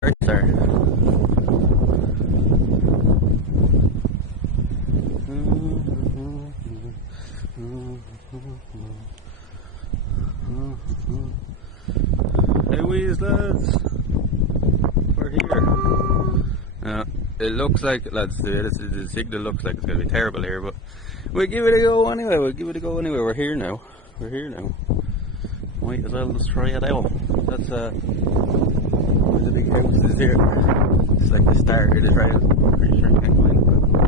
Right there. Hey, Weez, lads. We're here. It looks like, lads, the signal looks like it's going to be terrible here, but we'll give it a go anyway. We're here now. Might as well just try it out. That's there's a big houses here. It's like the start of the trail. I'm pretty sure you can't go in.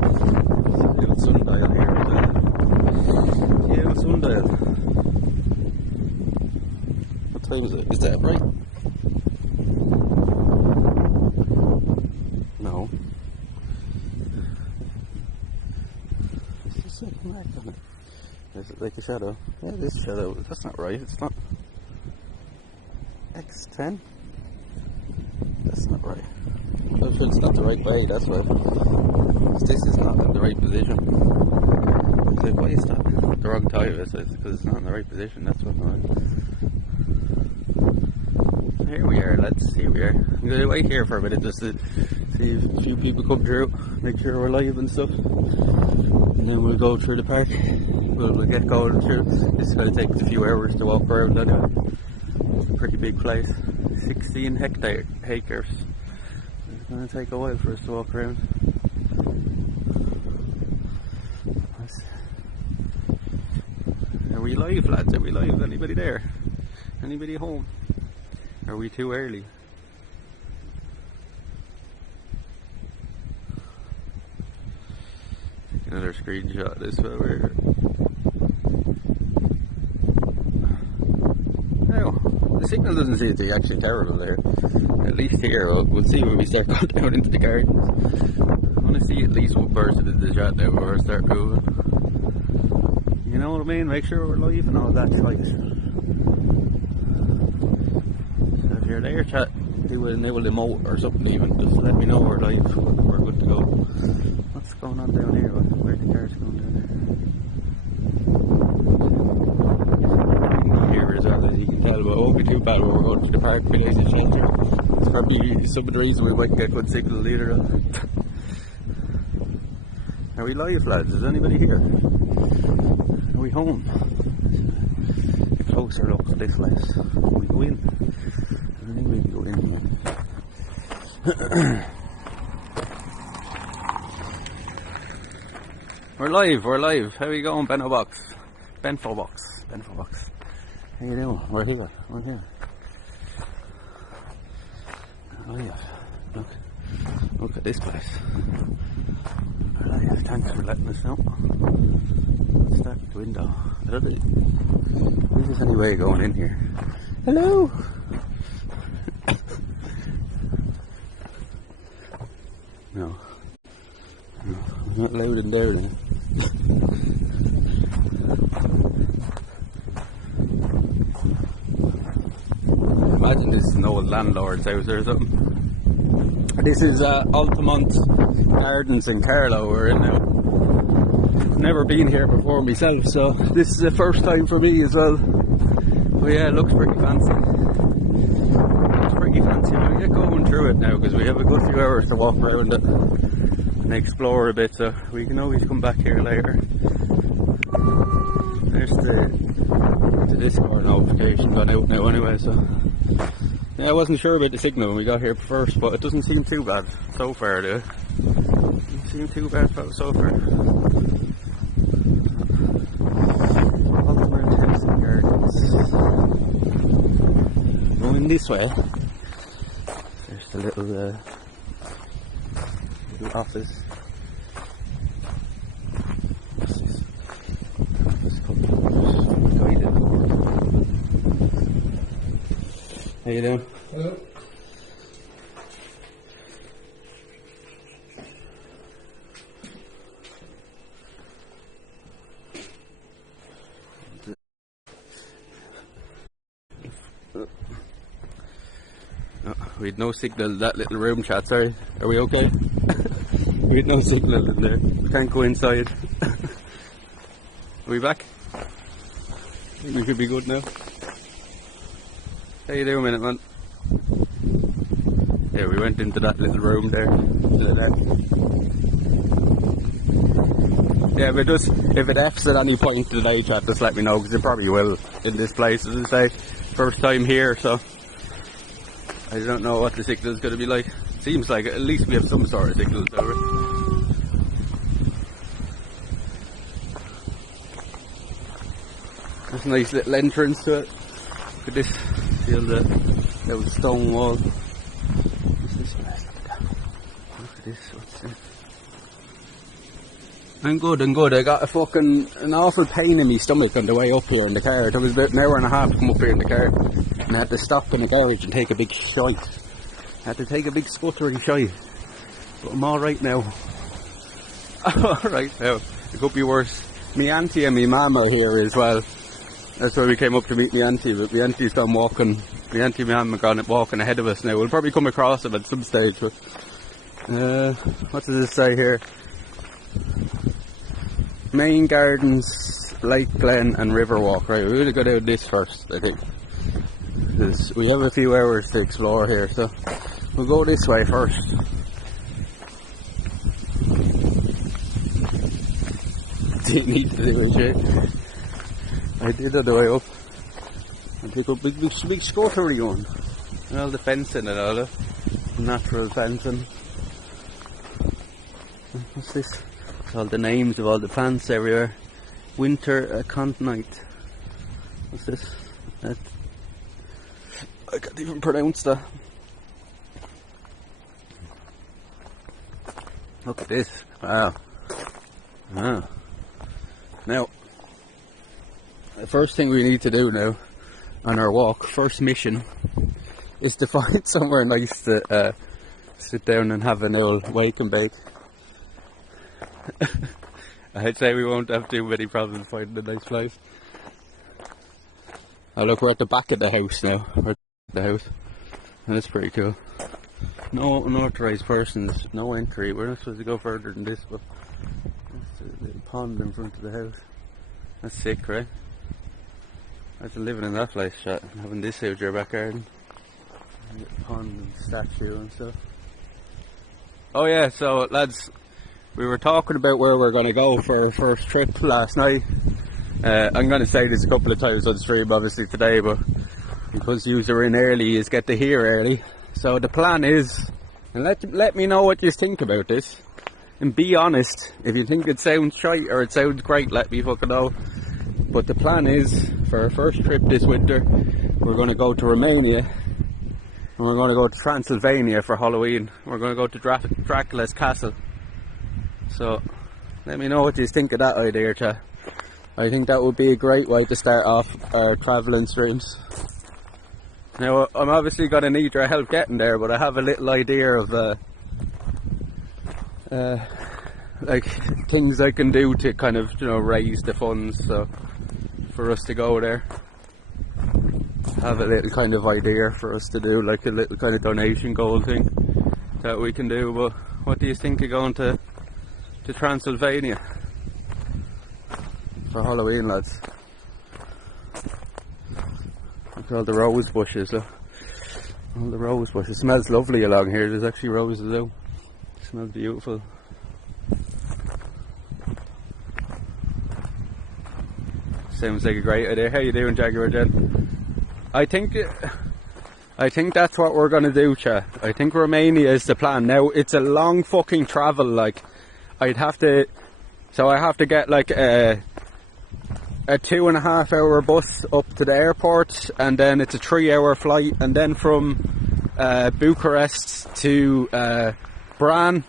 There's a little sundial here as well. Yeah, little sundial. What time is it? Is that right? No. It's just like black on it. Is it like a shadow? Yeah, it is a shadow. That's not right. It's not. X10? That's not right. I'm sure it's not the right way, that's why. This is not in the right position. It's like, why is that the wrong tire? It's because it's not in the right position, that's what. Here we are, lads, here we are. I'm going to wait here for a minute just to see if a few people come through, make sure we're live and stuff. And then we'll go through the park. We'll get going through. This is going to take a few hours to walk around anyway. It's a pretty big place. 16 acres. It's going to take a while for us to walk around. Are we live, lads? Are we live? Anybody there? Anybody home? Are we too early? Take another screenshot of this while we're here. The signal doesn't seem to be actually terrible there. At least here, we'll see when we start going down into the gardens. I want to see at least one person in the shot now before I start moving. You know what I mean? Make sure we're live and all that shite. So if you're there, chat, do a nibble emote or something even. Just let me know we're live. We're good to go. What's going on down here? Where are the cars going down there? As well as you can tell, but it won't be too bad when we're going to the park related shelter. It's probably some of the reason we might get good signal later on. Are we live, lads? Is anybody here? Are we home? A closer look at this place. Can we go in? I think we can go in. We're live. How are you going, Benfo Box? How you doing? We're here. Oh yeah, look at this place. Oh yeah, thanks for letting us know. What's that window? I don't think there's any way going in here. Hello! No, I'm not allowed in there now. Imagine this is an old landlord's house or something. This is Altamont Gardens in Carlow we're in now. I've never been here before myself, so this is the first time for me as well. But yeah, it looks pretty fancy. We'll get going through it now because we have a good few hours to walk around it and explore a bit, so we can always come back here later. There's the Discord notification gone out now anyway, so yeah, I wasn't sure about the signal when we got here first, but it doesn't seem too bad so far, dude. Doesn't seem too bad so far. Altamont Gardens. Going this way. There's the little office. How you doing? Hello. Oh, we had no signal in that little room, chat, sorry. Are we okay? We had no signal in there. We can't go inside. Are we back? I think we should be good now. How you doing, minute man? Yeah, we went into that little room there. Yeah, but just if it F's at any point today, chat, just let me know, because it probably will in this place, as I say. First time here, so I don't know what the signal is going to be like. Seems like at least we have some sort of signals over it. There's a nice little entrance to it. Look at this. Feel the little stone wall. What's this place? Look at this. What's this? I'm good. I got an awful pain in my stomach on the way up here in the car. It was about an hour and a half to come up here in the car. And I had to stop in the garage and take a big shite. I had to take a big sputtering shite. But I'm alright now. Alright now. It could be worse. My auntie and my mum are here as well. That's why we came up to meet my auntie, but my auntie's gone walking. My auntie and my mum have gone walking ahead of us now. We'll probably come across them at some stage. But, what does this say here? Main Gardens, Lake Glen and Riverwalk. Right, we're going to go down this first, I think. Because we have a few hours to explore here, so we'll go this way first. Do you need to do it, Jay? I did on the way up. I pick up big scuttery one. And all the fencing and all that. Natural fencing. What's this? All the names of all the plants everywhere. Winter aconite. What's this? I can't even pronounce that. Look at this. Wow. Ah. Now, the first thing we need to do now on our walk, first mission, is to find somewhere nice to sit down and have an old wake and bake. I'd say we won't have too many problems finding a nice place. Oh look, we're at the back of the house now. We're at the house. And that's pretty cool. No unauthorized persons, no entry. We're not supposed to go further than this, but that's a little pond in front of the house. That's sick, right? Imagine living in that place, chat, and having this out your back garden. And a pond and statue and stuff. Oh yeah, so lads, we were talking about where we're going to go for our first trip last night. I'm going to say this a couple of times on stream obviously today, but because you are in early, you get to hear early. So the plan is, and let me know what you think about this, and be honest. If you think it sounds shite or it sounds great, let me fucking know. But the plan is, for our first trip this winter, we're going to go to Romania, and we're going to go to Transylvania for Halloween. We're going to go to Dracula's castle. So let me know what you think of that idea, chat. I think that would be a great way to start off our travelling streams. Now I'm obviously going to need your help getting there, but I have a little idea of like things I can do to kind of, you know, raise the funds, so for us to go there. Have a little kind of idea for us to do, like a little kind of donation goal thing that we can do. But what do you think of going to Transylvania for Halloween, lads? Look at all the rose bushes, look. All the rose bushes. It smells lovely along here. There's actually roses out. It smells beautiful. Sounds like a great idea. How you doing, Jaguar Jen? I think that's what we're gonna do, chat. I think Romania is the plan. Now it's a long fucking travel. Like, I have to get like a 2.5 hour bus up to the airport, and then it's a 3-hour flight, and then from Bucharest to Bran,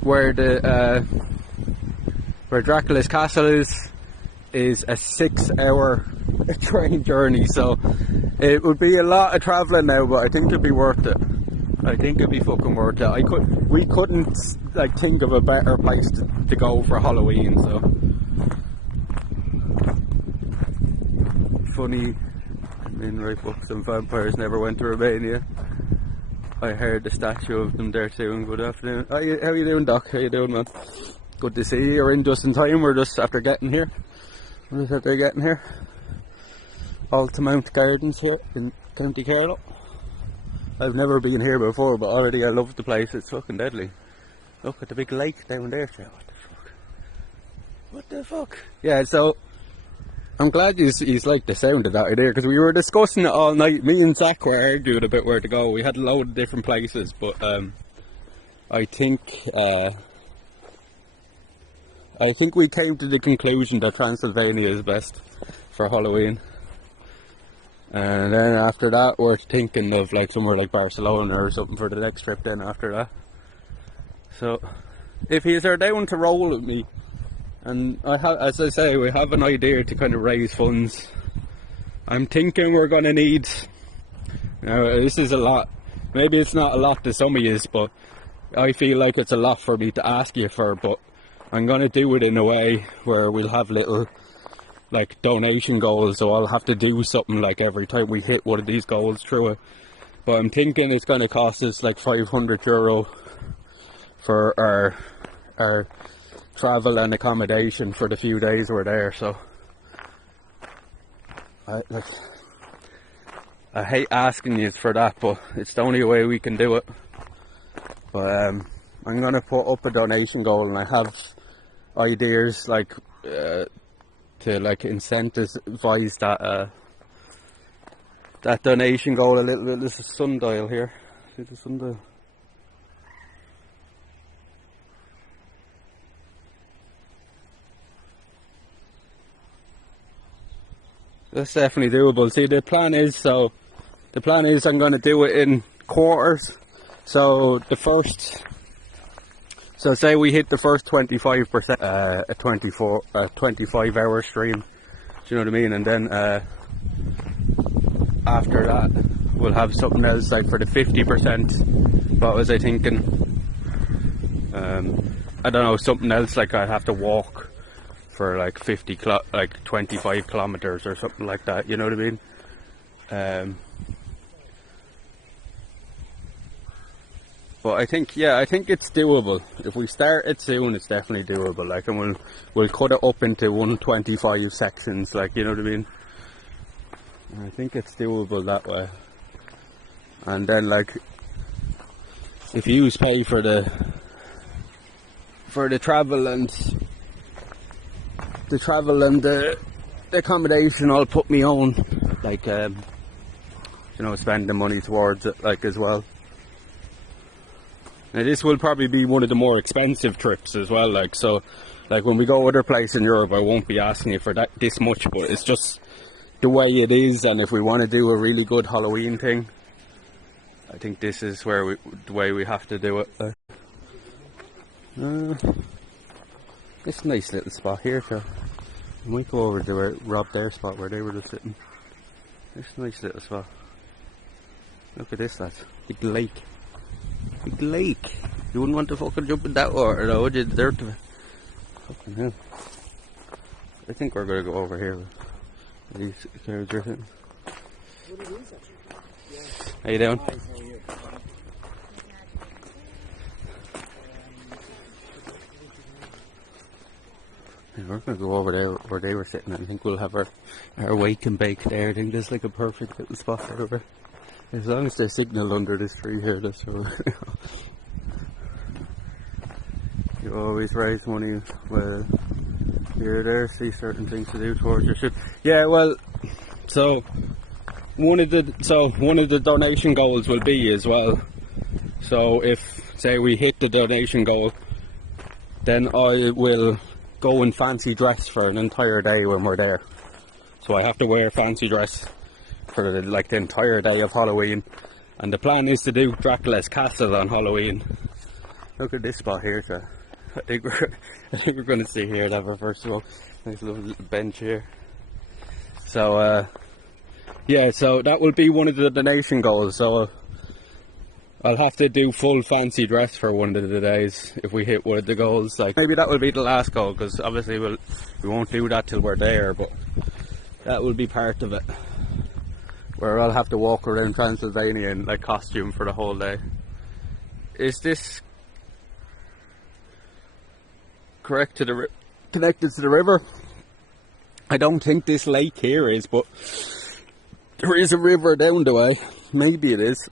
where Dracula's castle is a 6-hour train journey. So it would be a lot of travelling now, but I think it'd be worth it. I think it'd be fucking worth it. We couldn't like think of a better place to go for Halloween. So funny, right, books and vampires never went to Romania. I heard the statue of them there too. Good afternoon. How you doing, Doc? How you doing, man? Good to see you. You're in just in time. We're just after getting here. Altamont Gardens here in County Carlow. I've never been here before, but already I love the place. It's fucking deadly. Look at the big lake down there. What the fuck? What the fuck? Yeah, so I'm glad you like the sound of that idea, because we were discussing it all night. Me and Zach were arguing about where to go. We had a load of different places, but I think we came to the conclusion that Transylvania is best for Halloween. And then after that, we're thinking of like somewhere like Barcelona or something for the next trip then after that. So, if he's down to roll with me, and as I say, we have an idea to kind of raise funds. I'm thinking we're going to need, this is a lot, maybe it's not a lot to some of you, but I feel like it's a lot for me to ask you for, but I'm going to do it in a way where we'll have little like donation goals, so I'll have to do something like every time we hit one of these goals through it. But I'm thinking it's going to cost us like €500 for our travel and accommodation for the few days we're there. So I hate asking you for that, but it's the only way we can do it. But I'm going to put up a donation goal, and I have ideas like to like incentivize that donation goal a little bit. This is sundial here. See the sundial? That's definitely doable. See, the plan is I'm going to do it in quarters. So say we hit the first 25%, a 25-hour stream. Do you know what I mean? And then after that, we'll have something else like for the 50%. What was I thinking? I don't know, something else like I'd have to walk for like 25 kilometers or something like that. You know what I mean? But I think it's doable. If we start it soon, it's definitely doable. Like, and we'll cut it up into 125 sections. Like, you know what I mean? I think it's doable that way. And then, like, if you pay for the travel and the accommodation, I'll put me own. Like, spend the money towards it, like, as well. Now this will probably be one of the more expensive trips as well, like, so like when we go other places in Europe, I won't be asking you for this much, but it's just the way it is. And if we want to do a really good Halloween thing, I think this is the way we have to do it. It's a nice little spot here, so we might go over to rob their spot where they were just sitting. It's a nice little spot. Look at this, lads. Big lake. Big lake. You wouldn't want to fucking jump in that water though, would you? The dirt of it. Fucking hell. I think we're gonna go over here with these cars or something. How you doing? Yeah, we're gonna go over there where they were sitting. I think we'll have our wake and bake there. I think there's like a perfect little spot over. As long as they signal under this tree here, that's all. You always raise money where you're there, see certain things to do towards your ship. Yeah, well, so one of the donation goals will be as well. So if, say, we hit the donation goal, then I will go in fancy dress for an entire day when we're there. So I have to wear fancy dress for the entire day of Halloween, and the plan is to do Dracula's Castle on Halloween. Look at this spot here, so I think we're going to see here that first of all. Nice little bench here. So yeah, so that will be one of the donation goals. So I'll have to do full fancy dress for one of the days if we hit one of the goals. Like, maybe that will be the last goal, because obviously we won't do that till we're there, but that will be part of it, where I'll have to walk around Transylvania in like costume for the whole day. Is this connected to the river? I don't think this lake here is, but there is a river down the way. Maybe it is.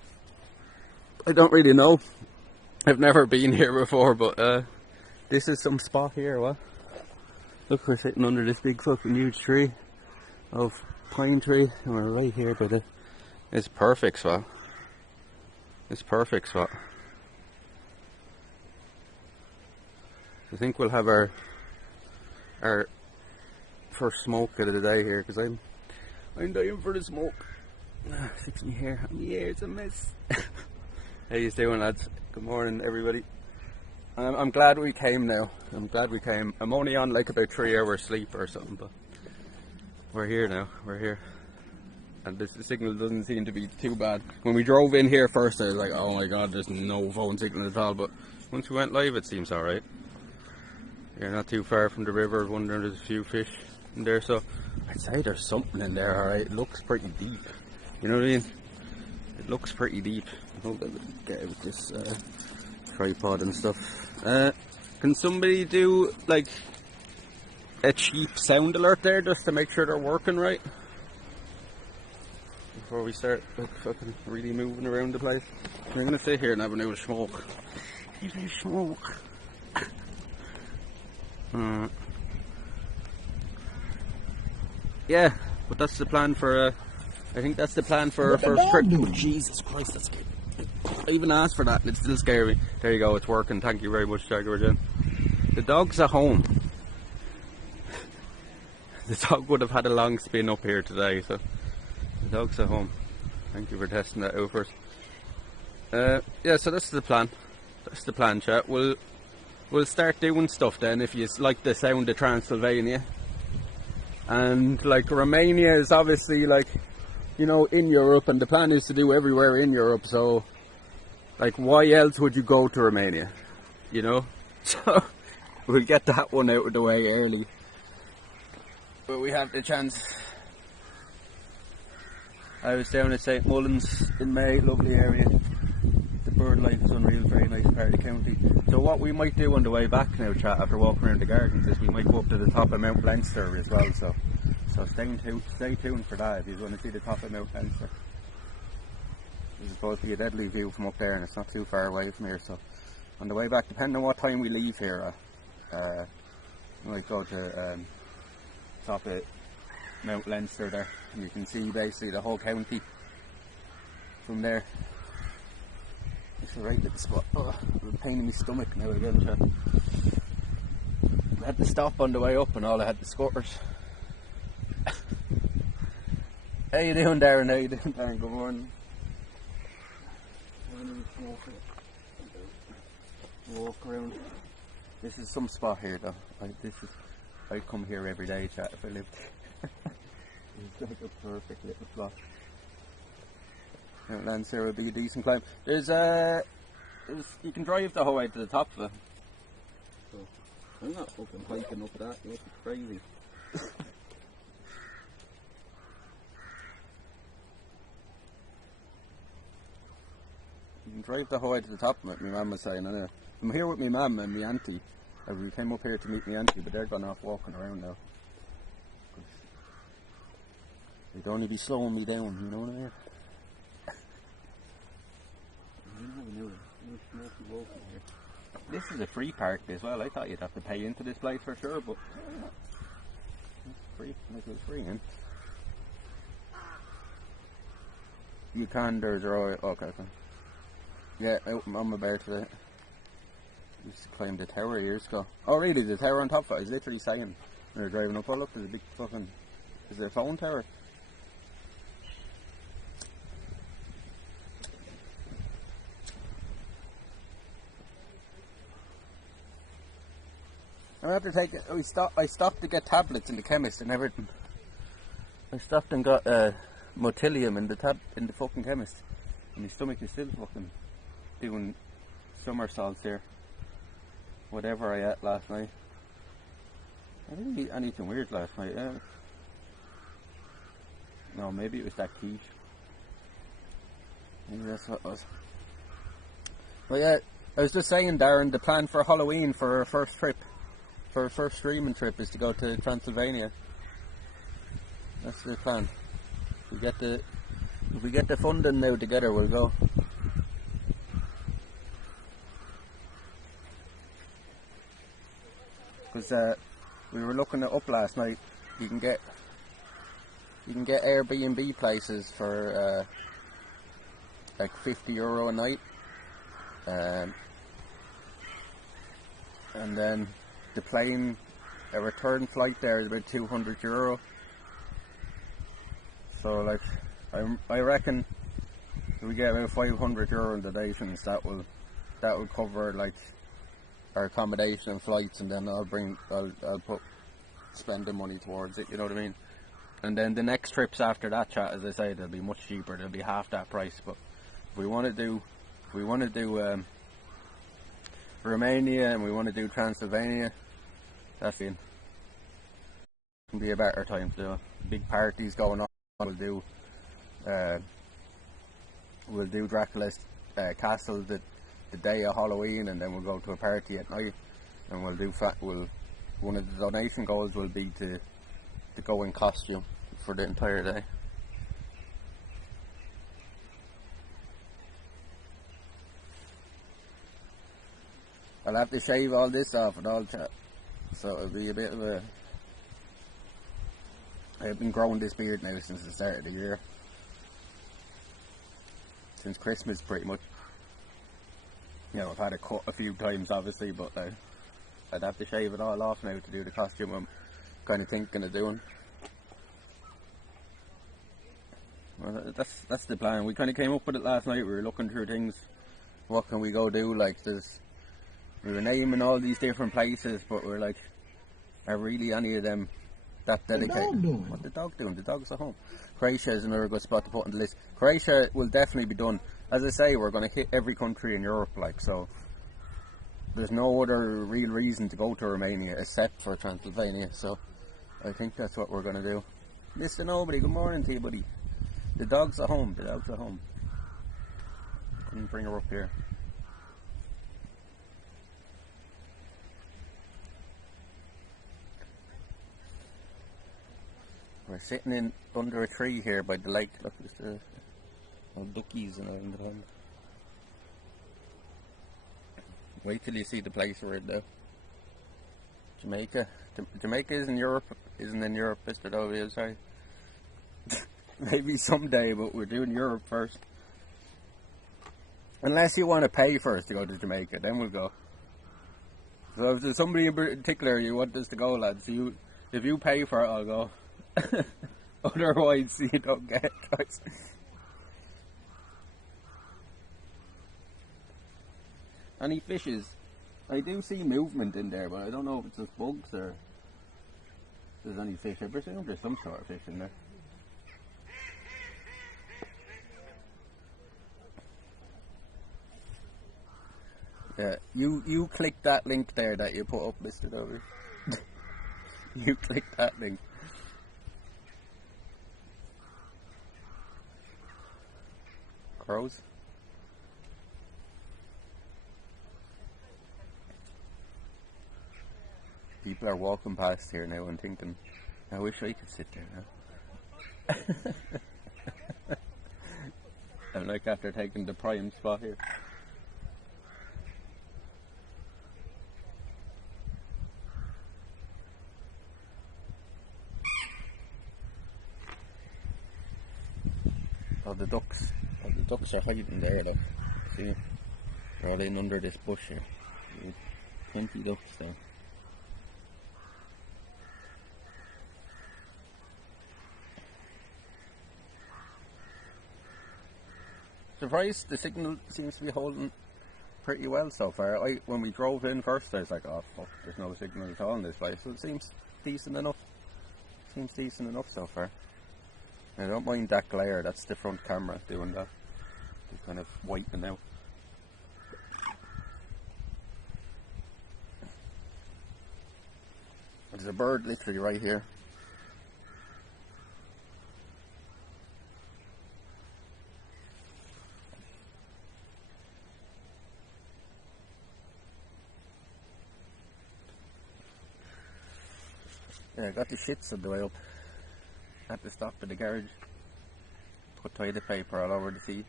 I don't really know. I've never been here before, but this is some spot here, what? Look, we're sitting under this big fucking huge tree of pine tree, and we're right here by the... It's perfect spot. It's perfect spot. I think we'll have our first smoke of the day here, because I'm dying for the smoke. Fix me hair. My hair's a mess. How you doing, lads? Good morning, everybody. I'm glad we came now. I'm glad we came. I'm only on like about 3 hours sleep or something, but we're here now. We're here. And the signal doesn't seem to be too bad. When we drove in here first, I was like, oh my god, there's no phone signal at all. But once we went live, it seems alright. You're not too far from the river. Wondering there's a few fish in there, so I'd say there's something in there, alright. It looks pretty deep. You know what I mean? It looks pretty deep. I hope I get out this tripod and stuff. Can somebody do like a cheap sound alert there just to make sure they're working right before we start like fucking really moving around the place? I'm gonna sit here and have a little smoke. Yeah, but that's the plan for I think that's the plan for our first trip. Oh, Jesus Christ, that's scary. I even asked for that and it's still scary. There you go, it's working. Thank you very much, Jagger. The dog's at home. The dog would have had a long spin up here today, so the dog's at home. Thank you for testing that out first. Yeah, so that's the plan. That's the plan, chat. We'll start doing stuff then if you like the sound of Transylvania. And like Romania is obviously like, you know, in Europe, and the plan is to do everywhere in Europe, so like why else would you go to Romania, you know? So we'll get that one out of the way early, but we have the chance. I was down at St. Mullins in May, lovely area. The bird life is unreal, very nice part of the county. So what we might do on the way back now, chat, after walking around the gardens, is we might go up to the top of Mount Leinster as well, so stay tuned for that if you want to see the top of Mount Leinster. There's supposed to be a deadly view from up there, and it's not too far away from here, so on the way back, depending on what time we leave here, we might go to top of Mount Leinster there, and you can see basically the whole county from there. It's a right little spot. Oh, I'm a pain in my stomach now again, chat. I had to stop on the way up and all I had the scooters. How you doing, Darren? How you doing, Darren? Good morning. Walk around. This is some spot here though. I'd come here every day, chat, if I lived. It's like a perfect little spot. Mount Leinster would be a decent climb. You can drive the whole way to the top of it. So, I'm not fucking hiking up that, it's crazy. You can drive the whole way to the top of it, my mum was saying. I know. I'm here with my mum and my auntie. We came up here to meet my auntie, but they're gone off walking around now. They'd only be slowing me down, you know what I mean? This is a free park as well. I thought you'd have to pay into this place for sure, but it's free. Like it's free, in. You can. There's a okay. Yeah, out on my bear today. Used to climb the tower years ago. Oh really? The tower on top of it is literally saying when you're driving up. Oh look, there's a big fucking. Is there a phone tower? I have to take it. I stopped to get tablets in the chemist and everything. I stopped and got Motilium in the fucking chemist, and my stomach is still fucking doing somersaults here. Whatever I ate last night. I didn't eat anything weird last night. No, maybe it was that quiche. Maybe that's what it was. But yeah, I was just saying, Darren, the plan for Halloween for our first trip. For our first streaming trip is to go to Transylvania. That's the plan. If we get the funding now together, we'll go. because we were looking it up last night. You can get Airbnb places for like €50 a night, and then the plane, a return flight there is about €200. So like, I reckon if we get about €500 in donations, that will cover like our accommodation and flights, and then I'll spend the money towards it. You know what I mean? And then the next trips after that, chat, as I say, they'll be much cheaper. They'll be half that price. But if we want to do Romania and we want to do Transylvania, that's it. It'll be a better time to do big parties going on. We'll do Dracula's castle the day of Halloween, and then we'll go to a party at night, and one of the donation goals will be to go in costume for the entire day. I'll have to shave all this off and all that, so it'll be a bit of a... I've been growing this beard now since the start of the year. Since Christmas, pretty much. You know, I've had it cut a few times, obviously, but I'd have to shave it all off now to do the costume I'm kind of thinking of doing. Well, that's the plan. We kind of came up with it last night. We were looking through things. What can we go do? Like, we were naming all these different places, but we're like, are really any of them that dedicated? What's the dog doing? The dog's at home. Croatia is another good spot to put on the list. Croatia will definitely be done. As I say, we're going to hit every country in Europe, like, so there's no other real reason to go to Romania except for Transylvania, so I think that's what we're going to do. Mr. Nobody, good morning to you, buddy. The dog's at home. The dog's at home. Couldn't bring her up here. We're sitting under a tree here by the lake. Look, there's the duckies and everything behind. Wait till you see the place we're in though. Jamaica. Jamaica isn't in Europe, Mr. Dovey, sorry. Maybe someday, but we're doing Europe first. Unless you want to pay for us to go to Jamaica, then we'll go. So if there's somebody in particular you want us to go, lads, if you pay for it, I'll go. Otherwise, you don't get it, guys. Any fishes? I do see movement in there, but I don't know if it's just bugs or if there's any fish. I presume there's some sort of fish in there. Yeah, you click that link there that you put up, Mr. Dover. You click that link. Crows. People are walking past here now and thinking, I wish I could sit there now. I'm like after taking the prime spot here. Oh, the ducks are hiding there, look. See? They're all in under this bush here. 20 ducks there. Surprised, the signal seems to be holding pretty well so far. When we drove in first, I was like, oh fuck, there's no signal at all in this place. So it seems decent enough. Seems decent enough so far. I don't mind that glare, that's the front camera doing that. It's kind of wiping out. There's a bird literally right here. Yeah, I got the shits on the way up. Had to stop at the garage. Put toilet paper all over the seat.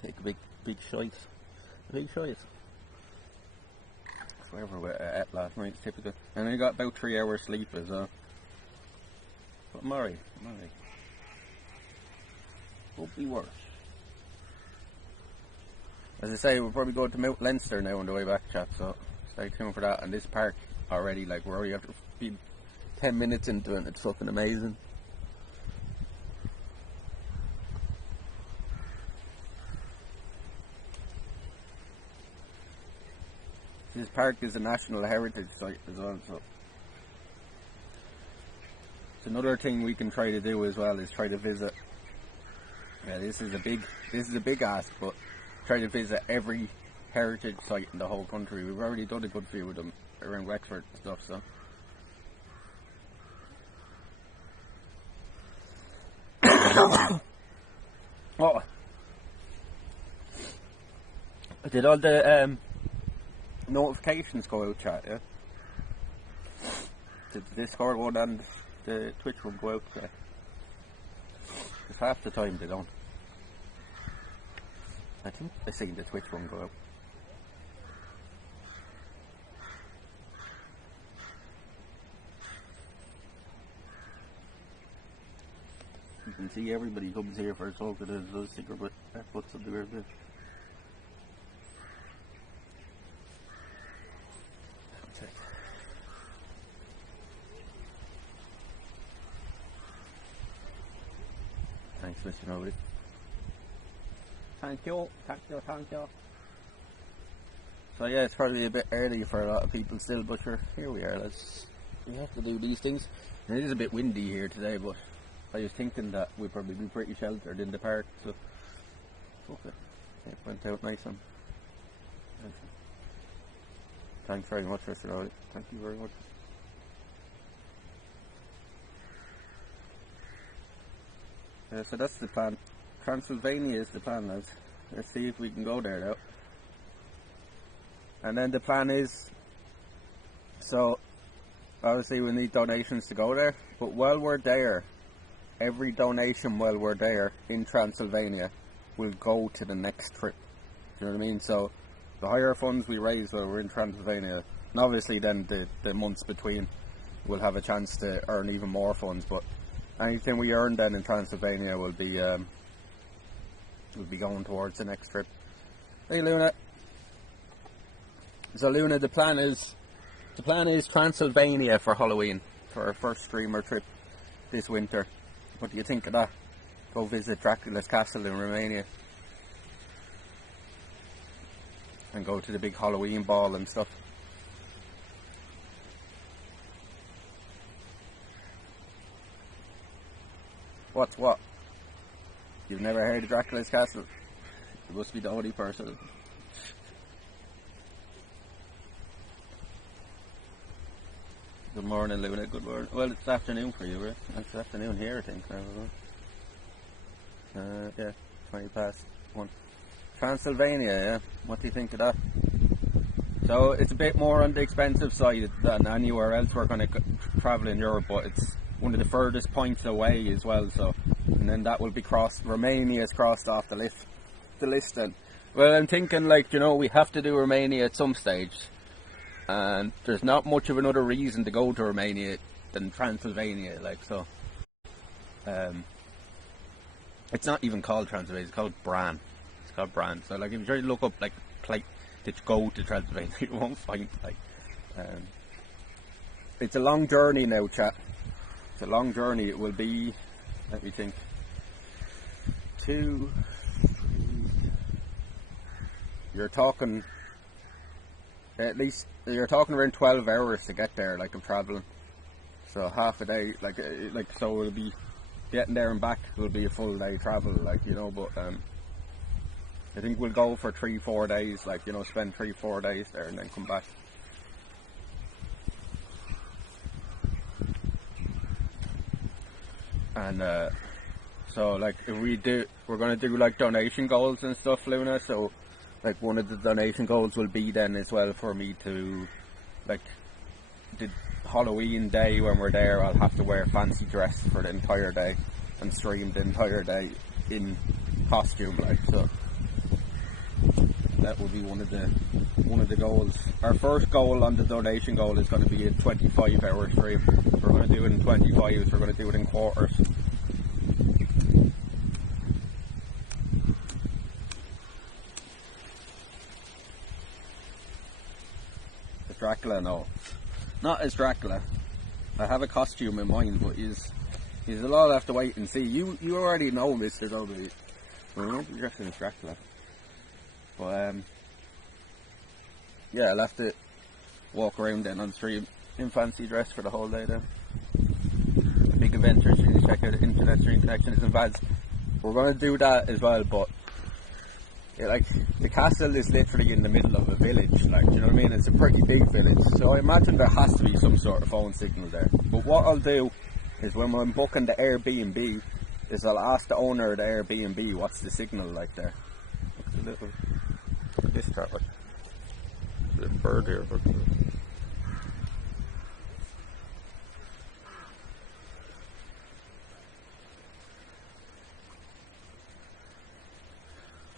Take a big shite. Big shite. wherever we ate last night. It's typical. And I got about 3 hours sleep as well. But I'm alright. Won't be worse. As I say, we'll probably go to Mount Leinster now on the way back, chat, so stay tuned for that. And this park already, like, we're already after 10 minutes into it, it's fucking amazing. This park is a national heritage site as well, so it's another thing we can try to do as well, is try to visit. Yeah, this is a big ask, but try to visit every heritage site in the whole country. We've already done a good few of them around Wexford and stuff, so. Oh, did all the notifications go out, chat? Yeah. Did the Discord one and the Twitch one go out today? Because half the time they don't. I think I seen the Twitch one go out. You can see everybody comes here for a talk of those secret butts of the weird bit. Thanks, Mr. Nobody. Thank you. So yeah, it's probably a bit early for a lot of people still, but sure, here we are. We have to do these things. And it is a bit windy here today, but I was thinking that we'd probably be pretty sheltered in the park, so fuck it. It went out nice and thanks very much, Mr. Nobody. Thank you very much. So that's the plan. Transylvania is the plan, lads. Let's see if we can go there now. And then the plan is, so obviously we need donations to go there, but while we're there, every donation while we're there in Transylvania will go to the next trip. Do you know what I mean? So the higher funds we raise while we're in Transylvania, and obviously then the months between, we'll have a chance to earn even more funds, but anything we earn then in Transylvania will be going towards the next trip. Hey Luna. So Luna, the plan is Transylvania for Halloween, for our first streamer trip this winter. What do you think of that? Go visit Dracula's castle in Romania and go to the big Halloween ball and stuff. What's what? You've never heard of Dracula's castle? You must be the only person. Good morning, Luna. Good morning. Well, it's afternoon for you, right? It's afternoon here, I think. Yeah, 20 past 1. Transylvania, yeah. What do you think of that? So it's a bit more on the expensive side than anywhere else we're going to travel in Europe, but it's one of the furthest points away as well. So, and then that will be crossed. Romania's crossed off the list then. Well, I'm thinking, like, you know, we have to do Romania at some stage. And there's not much of another reason to go to Romania than Transylvania, like, so. It's not even called Transylvania, it's called Bran. It's called Bran. So, like, if you try to look up, like, a place to go to Transylvania, you won't find, like, it's a long journey now, chat. It's a long journey. It will be, let me think, you're talking, at least, you're talking around 12 hours to get there, like, of travelling. So half a day, like so it'll be, getting there and back will be a full day travel, like, you know, but, I think we'll go for 3-4 days, like, you know, spend 3-4 days there and then come back. And, so, like, if we're going to do, like, donation goals and stuff, Luna, so, like, one of the donation goals will be then as well for me to, like, the Halloween day when we're there, I'll have to wear fancy dress for the entire day and stream the entire day in costume, like, so that will be one of the one of the goals. Our first goal on the donation goal is going to be a 25-hour stream. We're going to do it in 25s, we're going to do it in quarters. The Dracula, no. Not as Dracula. I have a costume in mind, but he's a lot have to wait and see. You already know Mr. W. I won't be dressing as Dracula. But yeah, I'll have to walk around then on the street in fancy dress for the whole day then. A big adventure, so you check out the internet stream connections and ads. We're going to do that as well, but yeah, like the castle is literally in the middle of a village, like, do you know what I mean? It's a pretty big village, so I imagine there has to be some sort of phone signal there. But what I'll do is when I'm booking the Airbnb, is I'll ask the owner of the Airbnb what's the signal like there. Look at this cat, like. There's a bird here.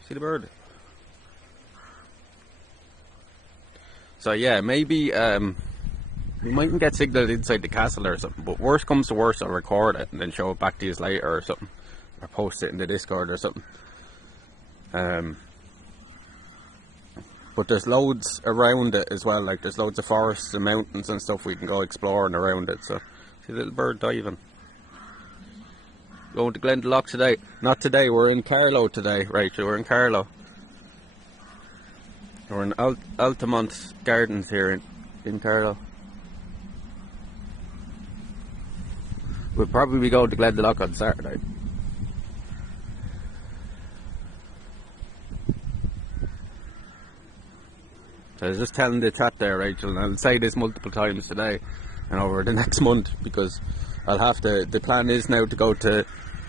See the bird? So yeah, maybe we mightn't get signal inside the castle or something, but worst comes to worst, I'll record it and then show it back to you later or something, or post it in the Discord or something. But there's loads around it as well, like there's loads of forests and mountains and stuff we can go exploring around it. So see a little bird diving. Going to Glendalough today. Not today, we're in Carlow today, Rachel, we're in Carlow. We're in Altamont Gardens here in Carlow. We'll probably be going to Glendalough on Saturday. So I was just telling the chat there, Rachel, and I'll say this multiple times today and over the next month, because I'll have to, the plan is now to go to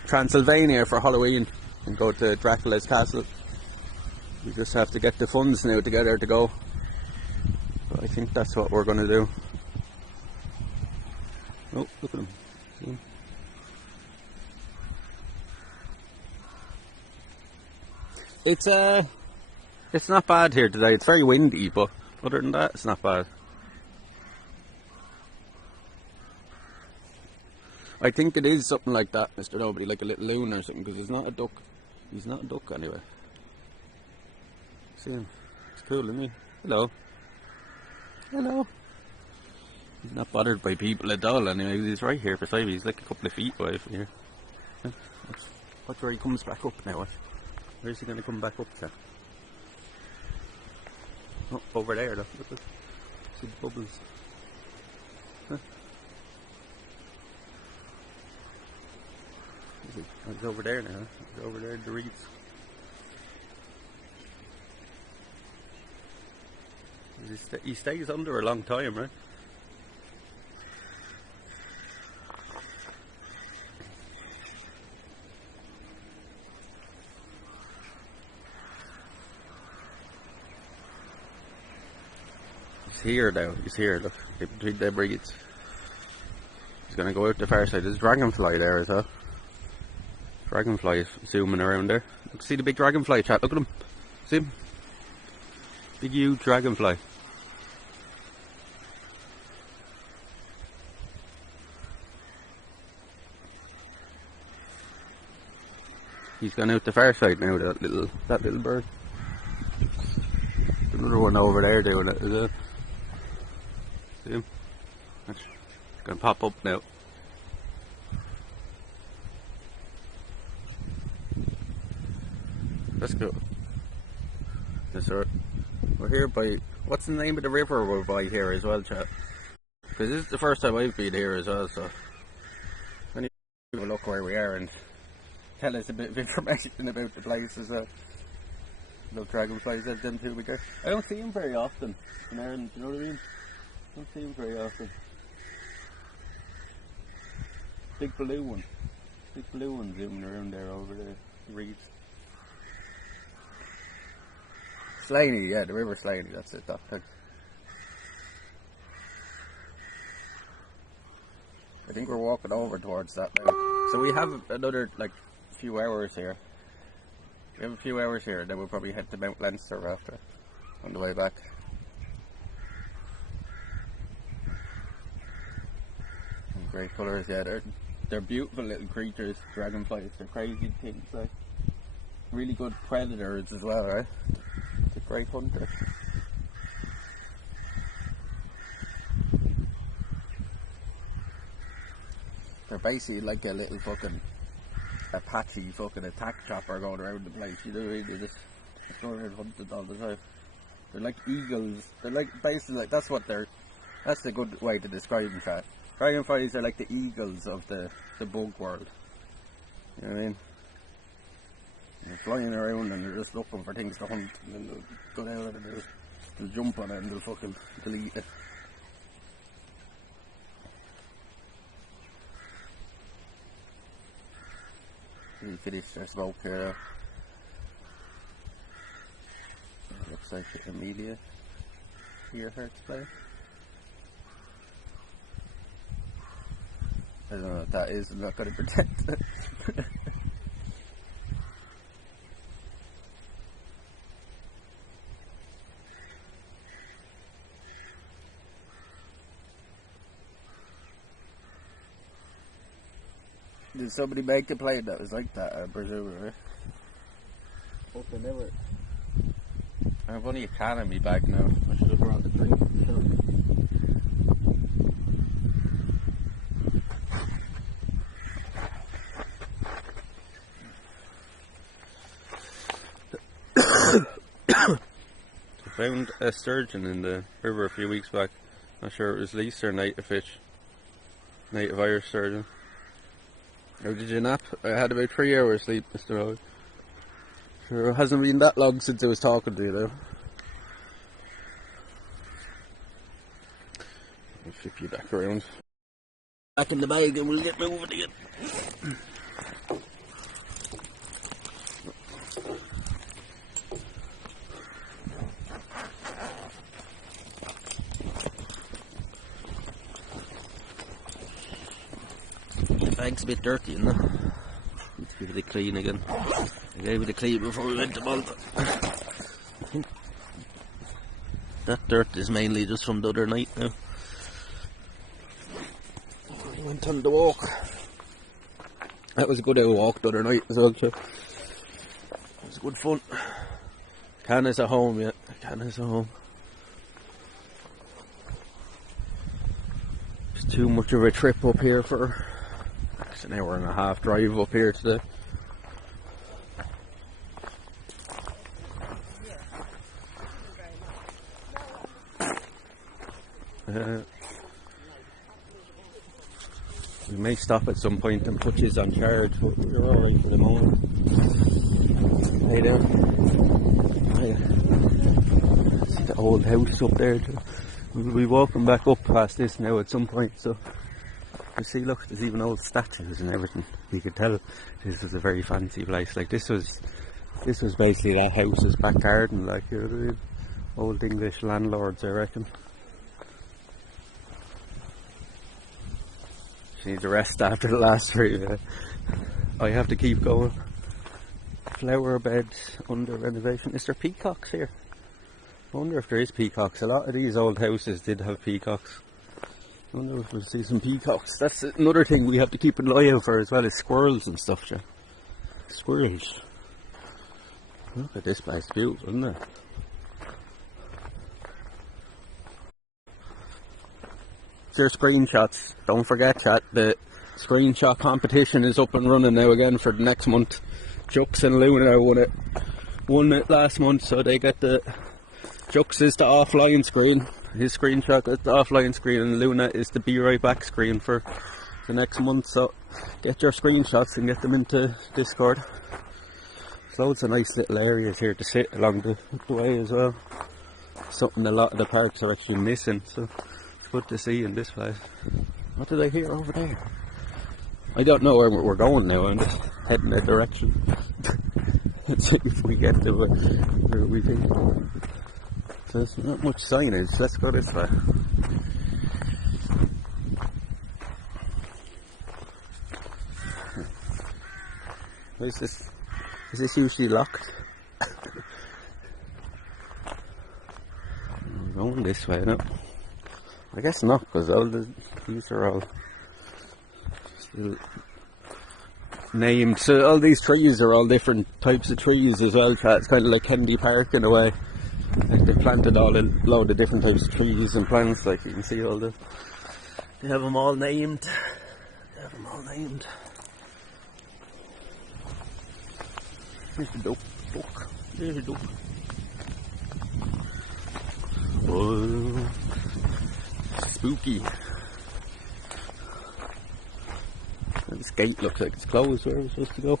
Transylvania for Halloween and go to Dracula's castle. We just have to get the funds now together to go. So I think that's what we're going to do. Oh, look at him. See him? It's not bad here today. It's very windy, but other than that, it's not bad. I think it is something like that, Mr. Nobody, like a little loon or something, because he's not a duck. He's not a duck anyway. See him? It's cool, isn't he? Hello. Hello. He's not bothered by people at all anyway. He's right here beside me. He's like a couple of feet away from here. Watch where he comes back up now. Watch. Where's he going to come back up to? Oh, over there, look. See the bubbles. Huh? He's over there now. He's over there in the reeds. He stays under a long time, right? He's here now. He's here. Look, between them reeds. He's gonna go out the far side. There's a dragonfly there as well. Dragonfly is zooming around there. Look, see the big dragonfly, chat. Look at him. See him? Big huge dragonfly. He's gone out the far side now, that little bird. There's another one over there doing it as well. See him? That's gonna pop up now. That's cool. Yes, sir. We're here by, what's the name of the river we're by here as well, chat? Because this is the first time I've been here as well, so I need to have a look where we are and tell us a bit of information about the place as well. No dragonflies, there's them too, there. I don't see them very often in Ireland, you know what I mean? I don't see them very often. Big blue one zooming around there over the reeds. Slaney, yeah, the river Slaney, that's it, that thing. I think we're walking over towards that now. So we have another, like, few hours here. We have a few hours here, then we'll probably head to Mount Leinster after, on the way back. Great colours, yeah. They're beautiful little creatures, dragonflies. They're crazy things, like really good predators as well, right? It's a great hunter. They're basically like a little fucking Apache fucking attack chopper going around the place, you know what I mean? They just go around hunting all the time. They're like eagles. They're like basically like that's a good way to describe them, chat. Dragonflies are like the eagles of the bug world. You know what I mean? They're flying around and they're just looking for things to hunt, and then they'll go down and they'll jump on it and they'll fucking delete it. We finished their smoke here. Looks like Amelia here hurts play. I don't know what that is, I'm not going to pretend. Did somebody make a plane that was like that, I presume, right? Fucking never. I've only a can in me bag now. I should have brought the drink. I found a sturgeon in the river a few weeks back. Not sure it was least or native fish. Native Irish sturgeon. How did you nap? I had about 3 hours sleep, Mr. Hogg. Sure, it hasn't been that long since I was talking to you though. I'll flip you back around. Back in the bag and we'll get moving again. The bag's a bit dirty, isn't it? Need to give it a clean again. I gave it a clean before we went to Malta. I think that dirt is mainly just from the other night now. We went on the walk. That was a good walk the other night as well, too. It was good fun. Canna's at home, yeah. Canna's at home. It's too much of a trip up here for her. It's an hour and a half drive up here today. We may stop at some point and put this on charge, but we're alright for the moment. Hey there. See the old house up there too. We'll be walking back up past this now at some point, so you see, look, there's even old statues and everything. You can tell this is a very fancy place. Like this was basically that house's back garden, like, you know what I mean? Old English landlords, I reckon. She needs a rest after the last 3. I have to keep going. Flower beds under renovation. Is there peacocks here? I wonder if there is peacocks. A lot of these old houses did have peacocks. I wonder if we'll see some peacocks. That's another thing we have to keep an eye out for as well, is squirrels and stuff, Joe. Squirrels. Look at this place, beautiful, isn't it? Your screenshots. Don't forget, chat, the screenshot competition is up and running now again for the next month. Jux and Luna won it last month, so they get the Jux is the offline screen. His screenshot is the offline screen, and Luna is the be right back screen for the next month. So get your screenshots and get them into Discord. There's loads of nice little areas here to sit along the way as well. Something a lot of the parks are actually missing, so it's good to see in this place. What did I hear over there? I don't know where we're going now. I'm just heading a direction. Let's see if we get to where we think. So there's not much signage. Let's go this way. Where's this? Is this usually locked? We're going this way now. I guess not, because all these are all named. So all these trees are all different types of trees as well. It's kind of like Kennedy Park in a way. Like they planted all a load of different types of trees and plants. Like you can see all the. They have them all named. They have them all named. Here's the duck. There's the duck. Oh, spooky. This gate looks like it's closed. Where are we supposed to go?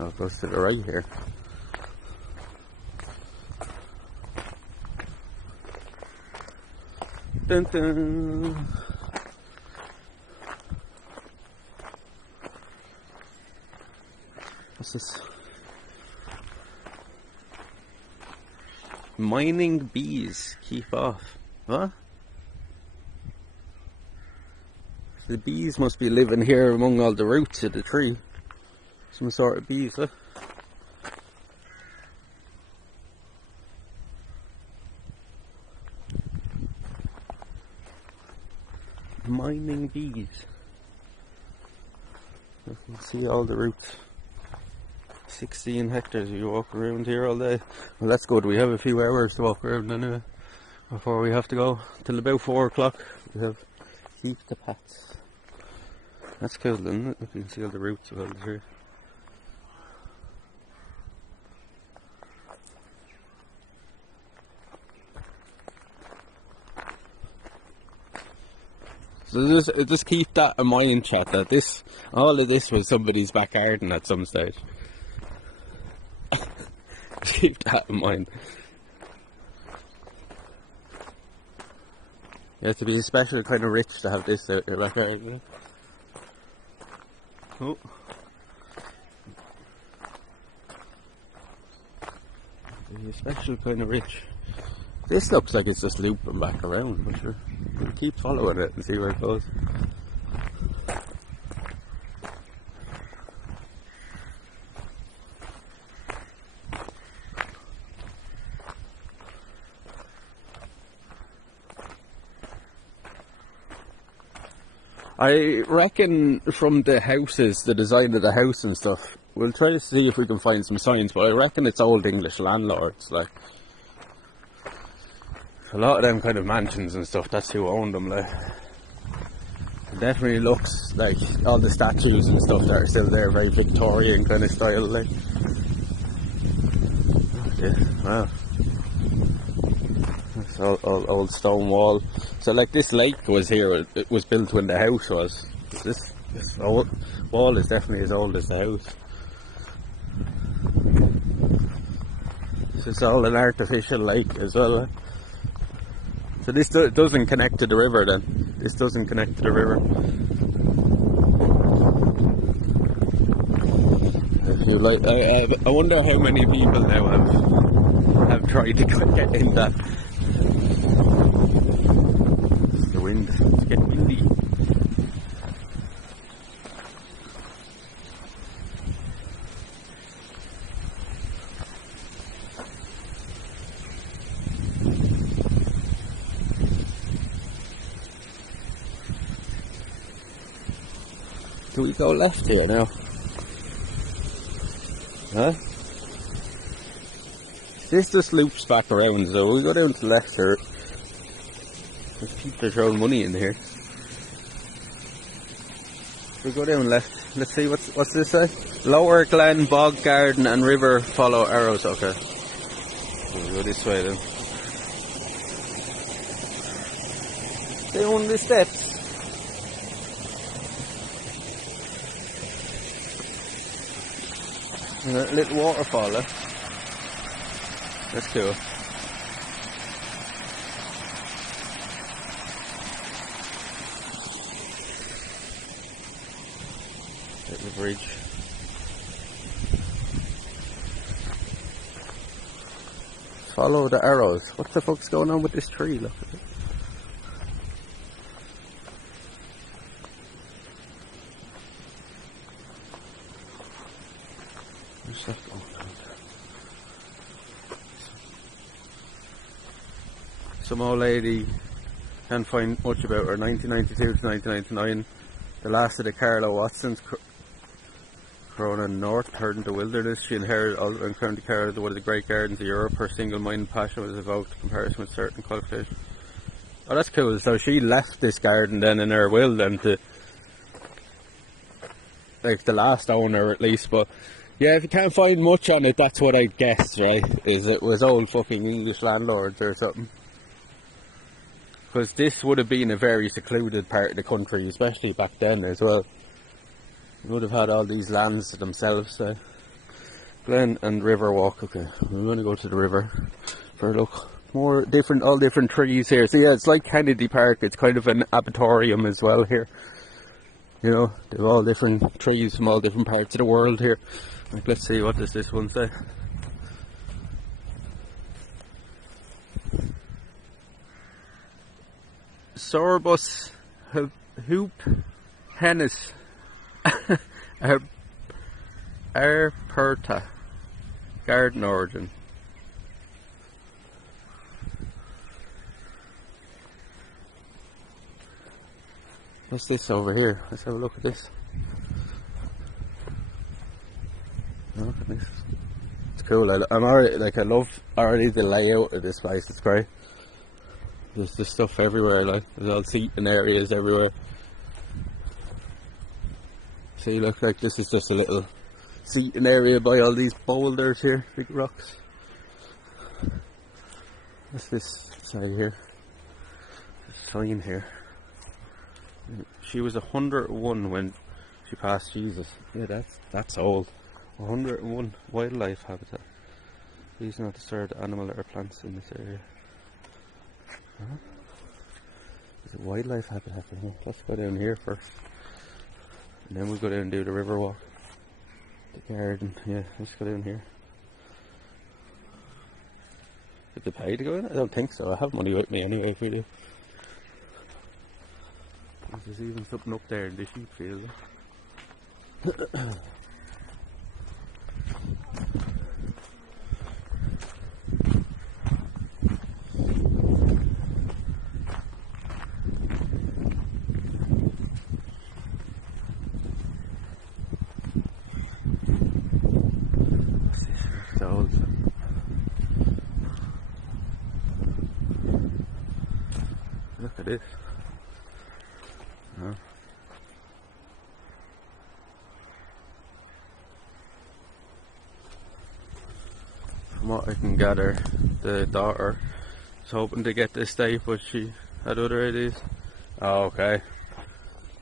Oh, it goes to the right here. Dun dun. What's this? Mining bees, keep off. What? The bees must be living here among all the roots of the tree. Some sort of bees, huh? Mining bees. You can see all the roots. 16 hectares. You walk around here all day. Well, that's good. We have a few hours to walk around anyway before we have to go till about 4 o'clock. We have heaps of paths. That's cool, isn't it? You can see all the roots of all the tree. So just keep that in mind, chat, that all of this was somebody's back garden at some stage. Keep that in mind. You have to be a special kind of rich to have this out your back garden. Oh. Be a special kind of rich. This looks like it's just looping back around, but sure. We'll keep following it and see where it goes. I reckon from the houses, the design of the house and stuff, we'll try to see if we can find some signs, but I reckon it's old English landlords, like. A lot of them kind of mansions and stuff, that's who owned them, like. It definitely looks like all the statues and stuff that are still there, very Victorian kind of style, like. Yeah, wow. It's all old stone wall. So like this lake was here, it was built when the house was. This wall is definitely as old as the house. It's all an artificial lake as well, eh? So this doesn't connect to the river then. This doesn't connect to the river. If you like, I wonder how many people now have tried to get in that. It's the wind. It's getting windy. Do we go left here now? Huh? This just loops back around, so we go down to the left here. There's people throwing money in here. We go down left. Let's see what's this say? Lower Glen, Bog Garden and River follow arrows. Okay. We'll go this way then. Down the steps. A little waterfall, eh? That's cool. Little bridge. Follow the arrows. What the fuck's going on with this tree? Look at it. Where's that going? Some old lady, can't find much about her, 1992 to 1999, the last of the Carlow Watsons, Corona North, turned into wilderness. She inherited Altamont County Carlow, one of the great gardens of Europe. Her single-minded passion was evoked in comparison with certain qualifications. Oh, that's cool. So she left this garden then in her will then to, like, the last owner at least. But yeah, if you can't find much on it, that's what I guessed, right? Is it was old fucking English landlords or something. Because this would have been a very secluded part of the country, especially back then as well. They would have had all these lands to themselves. Glen and River Walk. Okay, we're going to go to the river for a look. More different, all different trees here. So yeah, it's like Kennedy Park. It's kind of an abattoirum as well here. You know, they have all different trees from all different parts of the world here. Like, let's see, what does this one say? Sorbus hoop hennis Arperta, garden origin. What's this over here? Let's have a look at this. Look at this. It's cool. I'm already, like, I love already the layout of this place. It's great. There's this stuff everywhere, like, there's all seating areas everywhere. See, look, like, this is just a little seating area by all these boulders here, big rocks. What's this say here? There's a sign here. She was 101 when she passed Jesus. Yeah, that's old. 101 wildlife habitat. Please not disturb animal or plants in this area. Huh? Is it wildlife habitat for here? Let's go down here first. And then we'll go down and do the river walk. The garden, yeah, let's go down here. Did they pay to go in? I don't think so. I have money with me anyway, really. There's even something up there in the sheep field. Look at this. Huh? From what I can gather, the daughter was hoping to get this day, but she had other ideas. Oh, okay.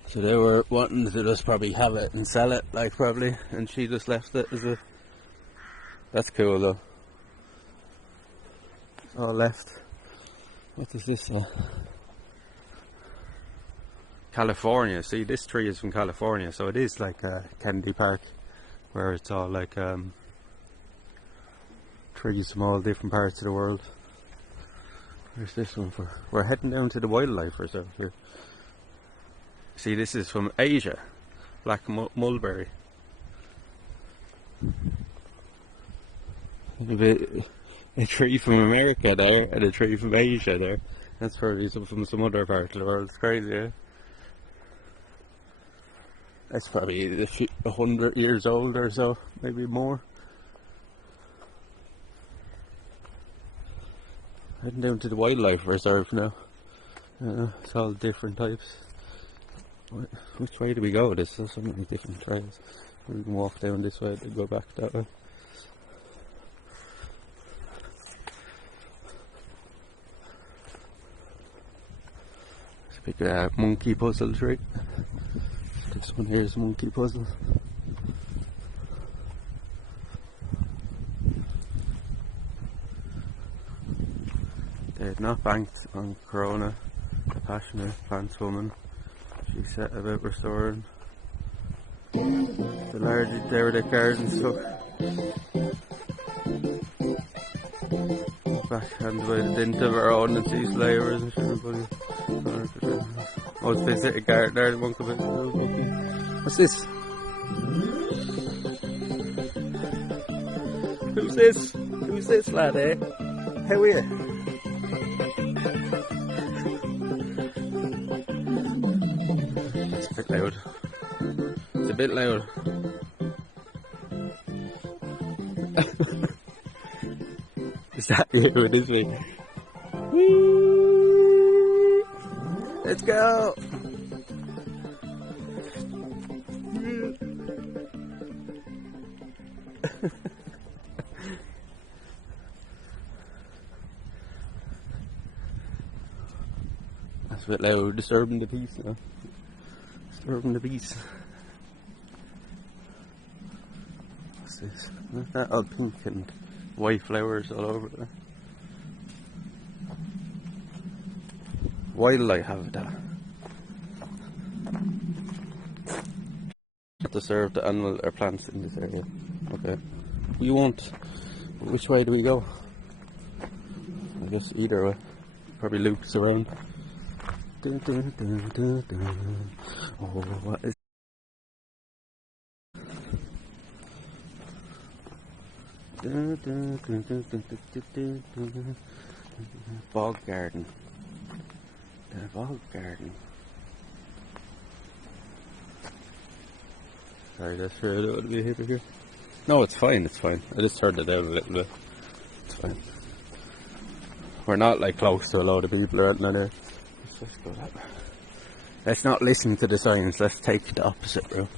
So they were wanting to just probably have it and sell it, like, probably, and she just left it as a... That's cool though. It's all left. What does this say? California. See, this tree is from California, so it is like Kennedy Park, where it's all like trees from all different parts of the world. Where's this one for? We're heading down to the wildlife reserve here. See, this is from Asia, black mulberry. A tree from America there, and a tree from Asia there. That's probably from some other part of the world. It's crazy, yeah? That's probably 100 years old or so, maybe more. Heading down to the wildlife reserve now. It's all different types. Which way do we go? There's so many different trails. We can walk down this way and go back that way. It's a big monkey puzzle tree. This one here is monkey puzzle. They had not banked on Corona, a passionate plants woman. She set about restoring the large derelict garden stuff. Backhanded by the dint of her own and sees layers and shit. I was visit a gardener and one could be. What's this? Who's this? Who's this lad, eh? How are you? It's a bit loud. It's a bit loud. Is that you? It is me. Whee! Let's go! That's a bit loud, disturbing the peace now. Disturbing the peace. What's this? What's that all pink and white flowers all over there? Wildlife habitat. To serve the animal or plants in this area. Okay. We won't. Which way do we go? I guess either way. Probably loops around. Dun, dun, dun, dun, dun. Oh, what is dun, dun, dun, dun, dun, dun, dun, dun. Bog garden. The bog garden. Sorry, that's sure I don't want to be here. No, it's fine, it's fine. I just turned it down a little bit. It's fine. We're not like close to a load of people or anything there. Let's just go that way. Let's not listen to the signs, let's take the opposite route.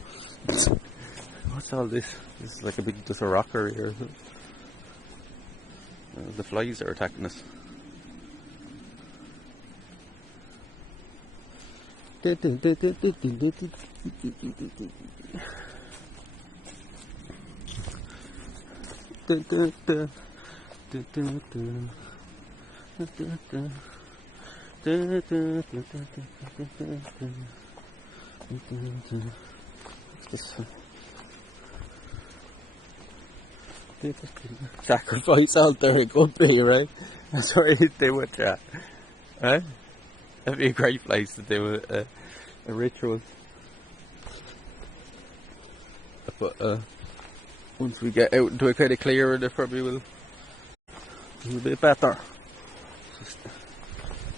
What's all this? This is like a big, just a rockery or something. The flies are attacking us. Sacrifice altar, it could be, right? That's what you do with that. Huh? That'd be a great place to do a ritual. But once we get out into a kind of clearer, there probably will be a bit better.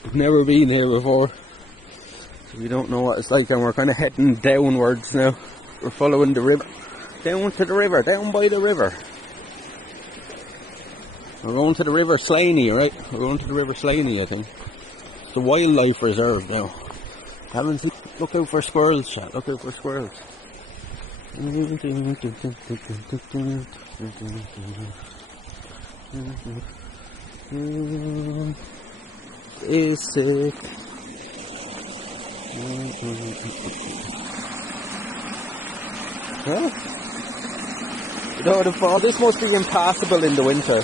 We've never been here before, so we don't know what it's like, and we're kind of heading downwards now. We're following the river, down to the river, down by the river. We're going to the River Slaney, right? We're going to the River Slaney, I think. It's the wildlife reserve now. Haven't seen, look out for squirrels, chat. Look out for squirrels. Is sick. Huh? You know the fall. This must be impassable in the winter.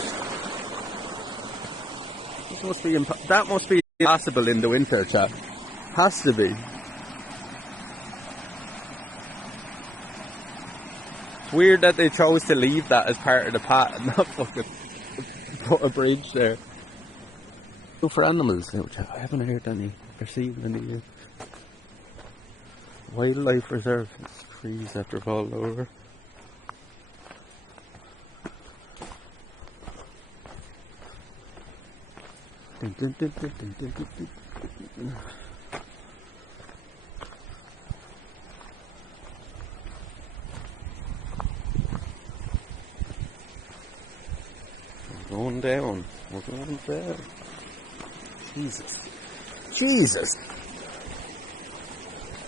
This must be that must be impassable in the winter, chat. Has to be. It's weird that they chose to leave that as part of the path and not fucking put a bridge there. Go for animals now, chat. I haven't heard any or seen any wildlife reserve. It's trees after fall over. Dun, dun, dun, dun, dun, dun, dun, dun. We're going down. We're going down. Jesus. Jesus!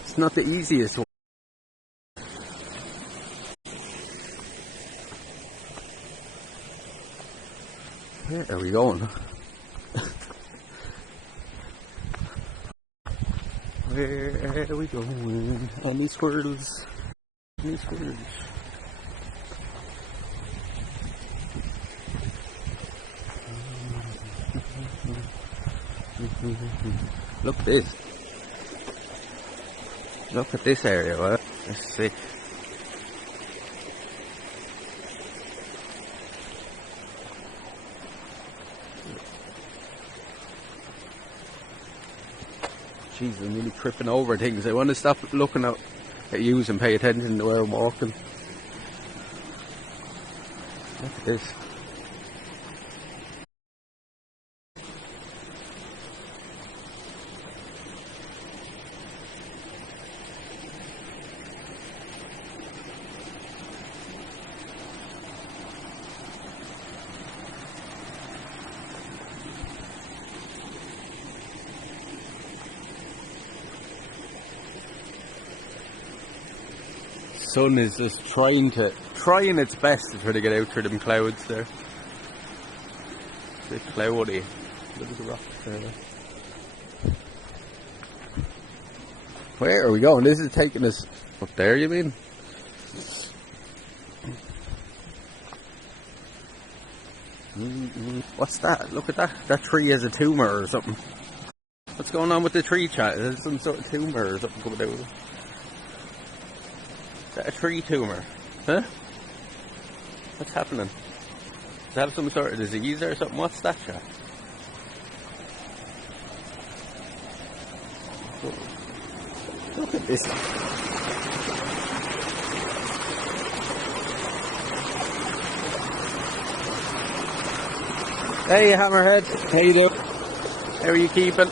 It's not the easiest one. Where are we going? Where are we going? Any squirrels? Any squirrels? Look at this. Look at this area, well, let's see. Jeez, I'm really tripping over things. I want to stop looking at you and pay attention to where I'm walking. Look at this. sun is just trying its best to try to get out through them clouds there. It's a bit cloudy. Look at the rocks there. Where are we going? This is taking us up there, you mean? What's that? Look at that. That tree has a tumour or something. What's going on with the tree, chat? There's some sort of tumour or something coming out of it. Is that a tree tumour? Huh? What's happening? Does it have some sort of disease or something? What's that, chat? Look at this. Hey, Hammerhead. How you doing? How are you keeping?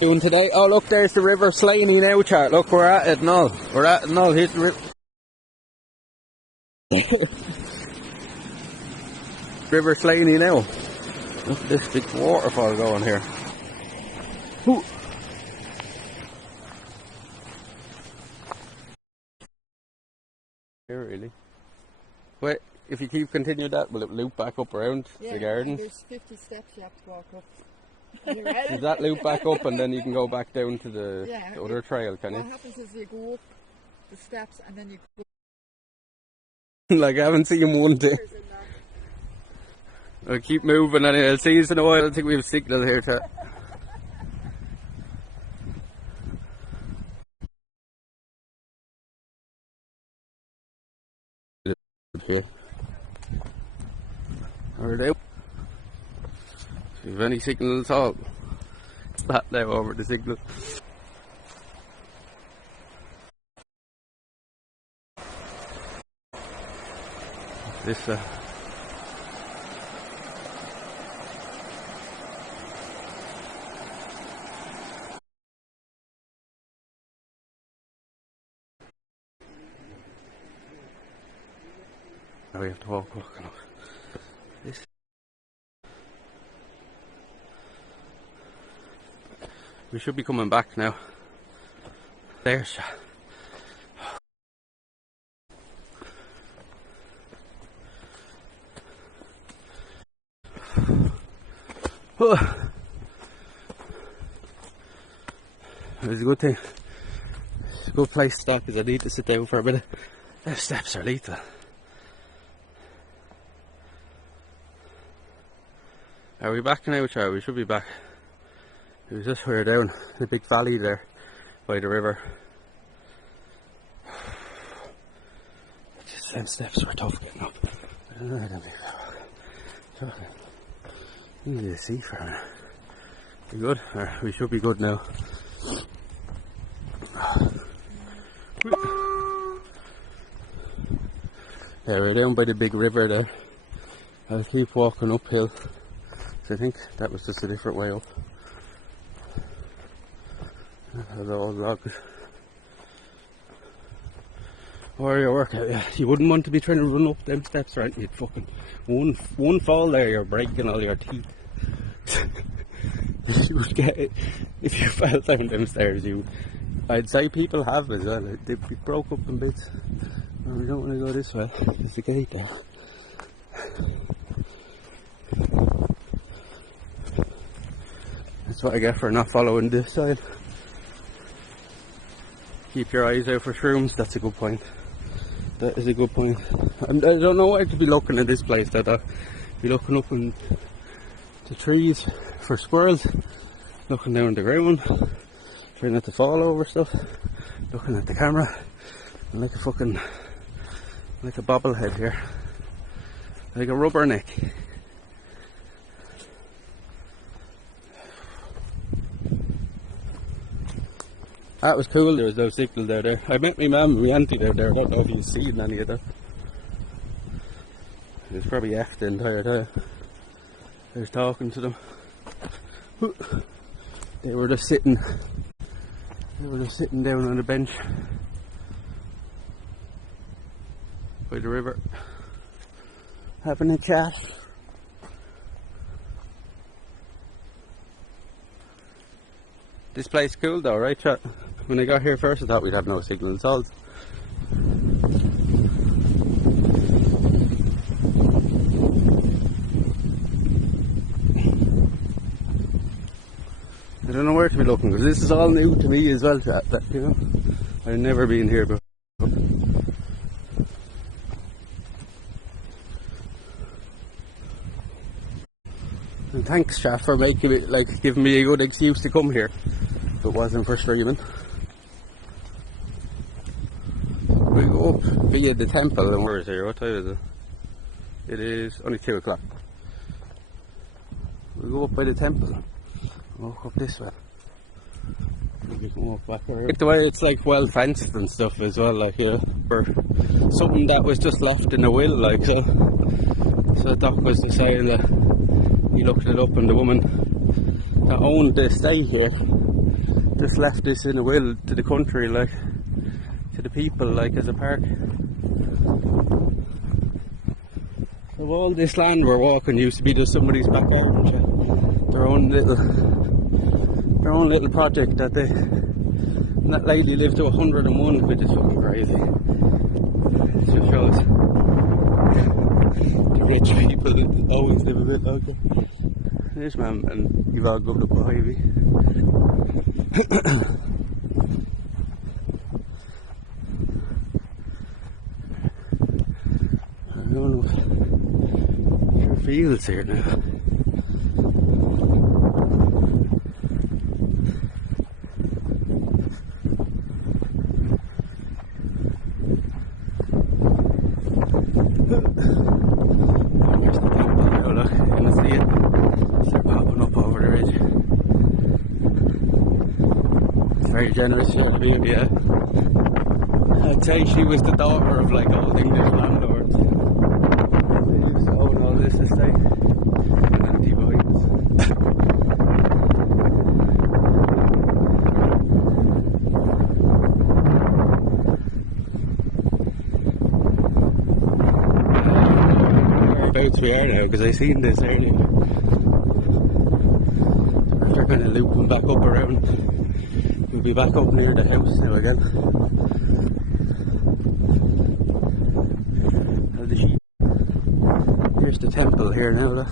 Doing today? Oh, look, there's the River Slaney now, chat. Look, we're at it now. We're at it now. Here's the river. River Slaney now. Look at this big waterfall going here. Ooh. Here, really? Wait, if you keep continuing that, will it loop back up around the gardens? There's 50 steps you have to walk up. You ready? Does that loop back up and then you can go back down to the other trail, can you? What happens is you go up the steps and then you go. Like, I haven't seen one day. I'll keep moving and I'll see you in a while. I think we have signal here to. Here. Are they? If you have any signal at all, that now over the signal. This now we have to walk walking up. This we should be coming back now. There's it's a good thing. It's a good place to stop because I need to sit down for a minute. Those steps are lethal. Are we back now, Charlie? We should be back. It was just we're down the big valley there by the river. These same steps were tough getting up. I don't know how to be. Easy to see for a minute. We good? Or we should be good now. Yeah, we're down by the big river there. I'll keep walking uphill. So I think that was just a different way up. That's all logs. Or your workout, yeah. You wouldn't want to be trying to run up them steps, right? You'd fucking one fall there, you're breaking all your teeth. You would get it if you fell down them stairs. I'd say people have as well. They broke up in bits. No, we don't want to go this way. There's the gate there. That's what I get for not following this side. Keep your eyes out for shrooms. That's a good point. That is a good point. I don't know why to be looking at this place. That I'd be looking up in the trees for squirrels, looking down the ground, trying not to fall over stuff, looking at the camera, like a fucking, like a bobblehead here, like a rubberneck. That was cool. There was no signal there. I met my mum and my auntie there. I don't know if you've seen any of that. It was probably F the entire time. I was talking to them. They were just sitting down on a bench by the river, having a chat. This place cool though, right, chat? When I got here first I thought we'd have no signal at all. I don't know where to be looking because this is all new to me as well, chat, that, you know. I've never been here before. And thanks, chat, for making it, like, giving me a good excuse to come here if it wasn't for streaming. We go up via the temple, and where is it? What time is it? It is only 2 o'clock. We go up by the temple. Walk up this way. We can walk back around. Like the way it's like well fenced and stuff as well, like, you know, for something that was just left in a will, like, so Doc was saying that he looked it up and the woman that owned the estate here just left this in a will to the country, like, to the people, like, as a park. So all this land we're walking used to be just somebody's backyard, their own little project that they, and that lady lived to 101, which is fucking crazy. It just shows the rich people always live a bit like that. There's man, and you've all got up behind me. I don't know if your fields here now. There's the temple now, look, you can see it. They're popping up over the ridge. It's very generous of you, yeah. I'd say she was the daughter of like old English landlords. They used to own all this estate. Anti-vibes. Whereabouts we are now, because I seen this earlier. After kind of looping back up around, we'll be back up near the house now again. Here's the temple here now, look.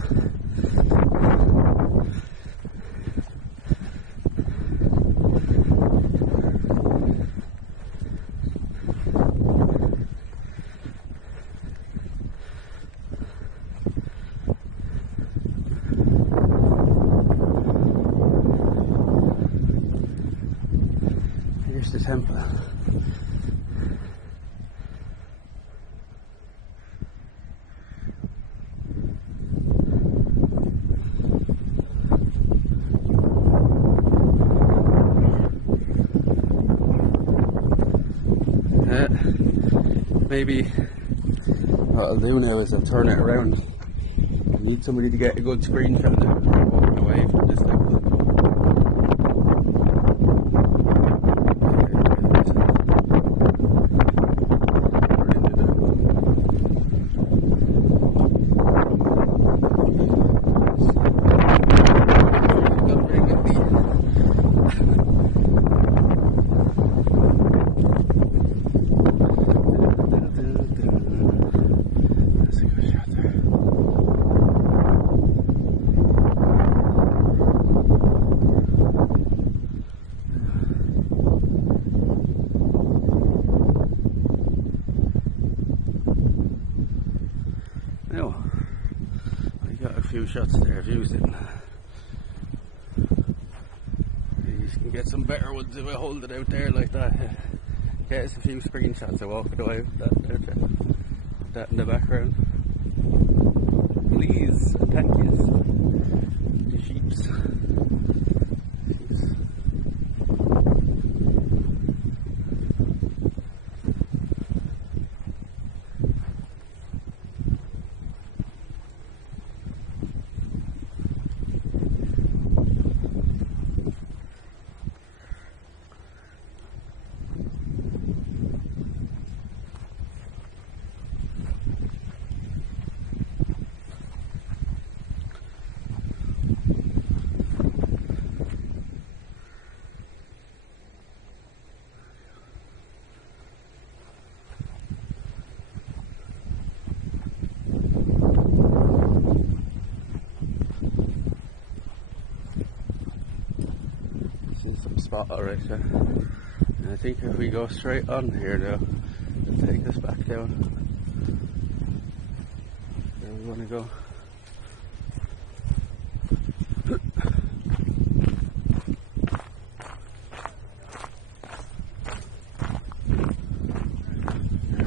Here's the temple. Maybe what I'll do now is I'll turn it around. I need somebody to get a good screenshot now as we're walking away from this temple. No, I got a few shots there, views in. You can get some better ones if I hold it out there like that. Get us a few screenshots of walking away with that there, put that in the background. Please, thank you. The sheeps. spot alright, so. And I think if we go straight on here now, it'll take us back down where we want to go.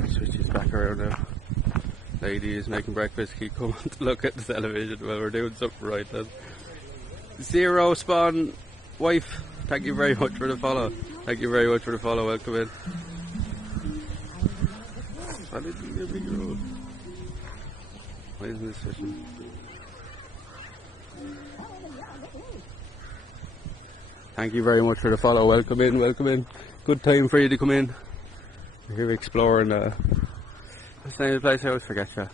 Switches back around now. Lady is making breakfast, keep coming to look at the television while we're doing something right then. Zero Spawn wife, thank you very much for the follow. Thank you very much for the follow, welcome in. Why did you give me your road? Why isn't this fishing? Thank you very much for the follow, welcome in, welcome in. Good time for you to come in. We're here exploring what's the name of the place? I always forget you.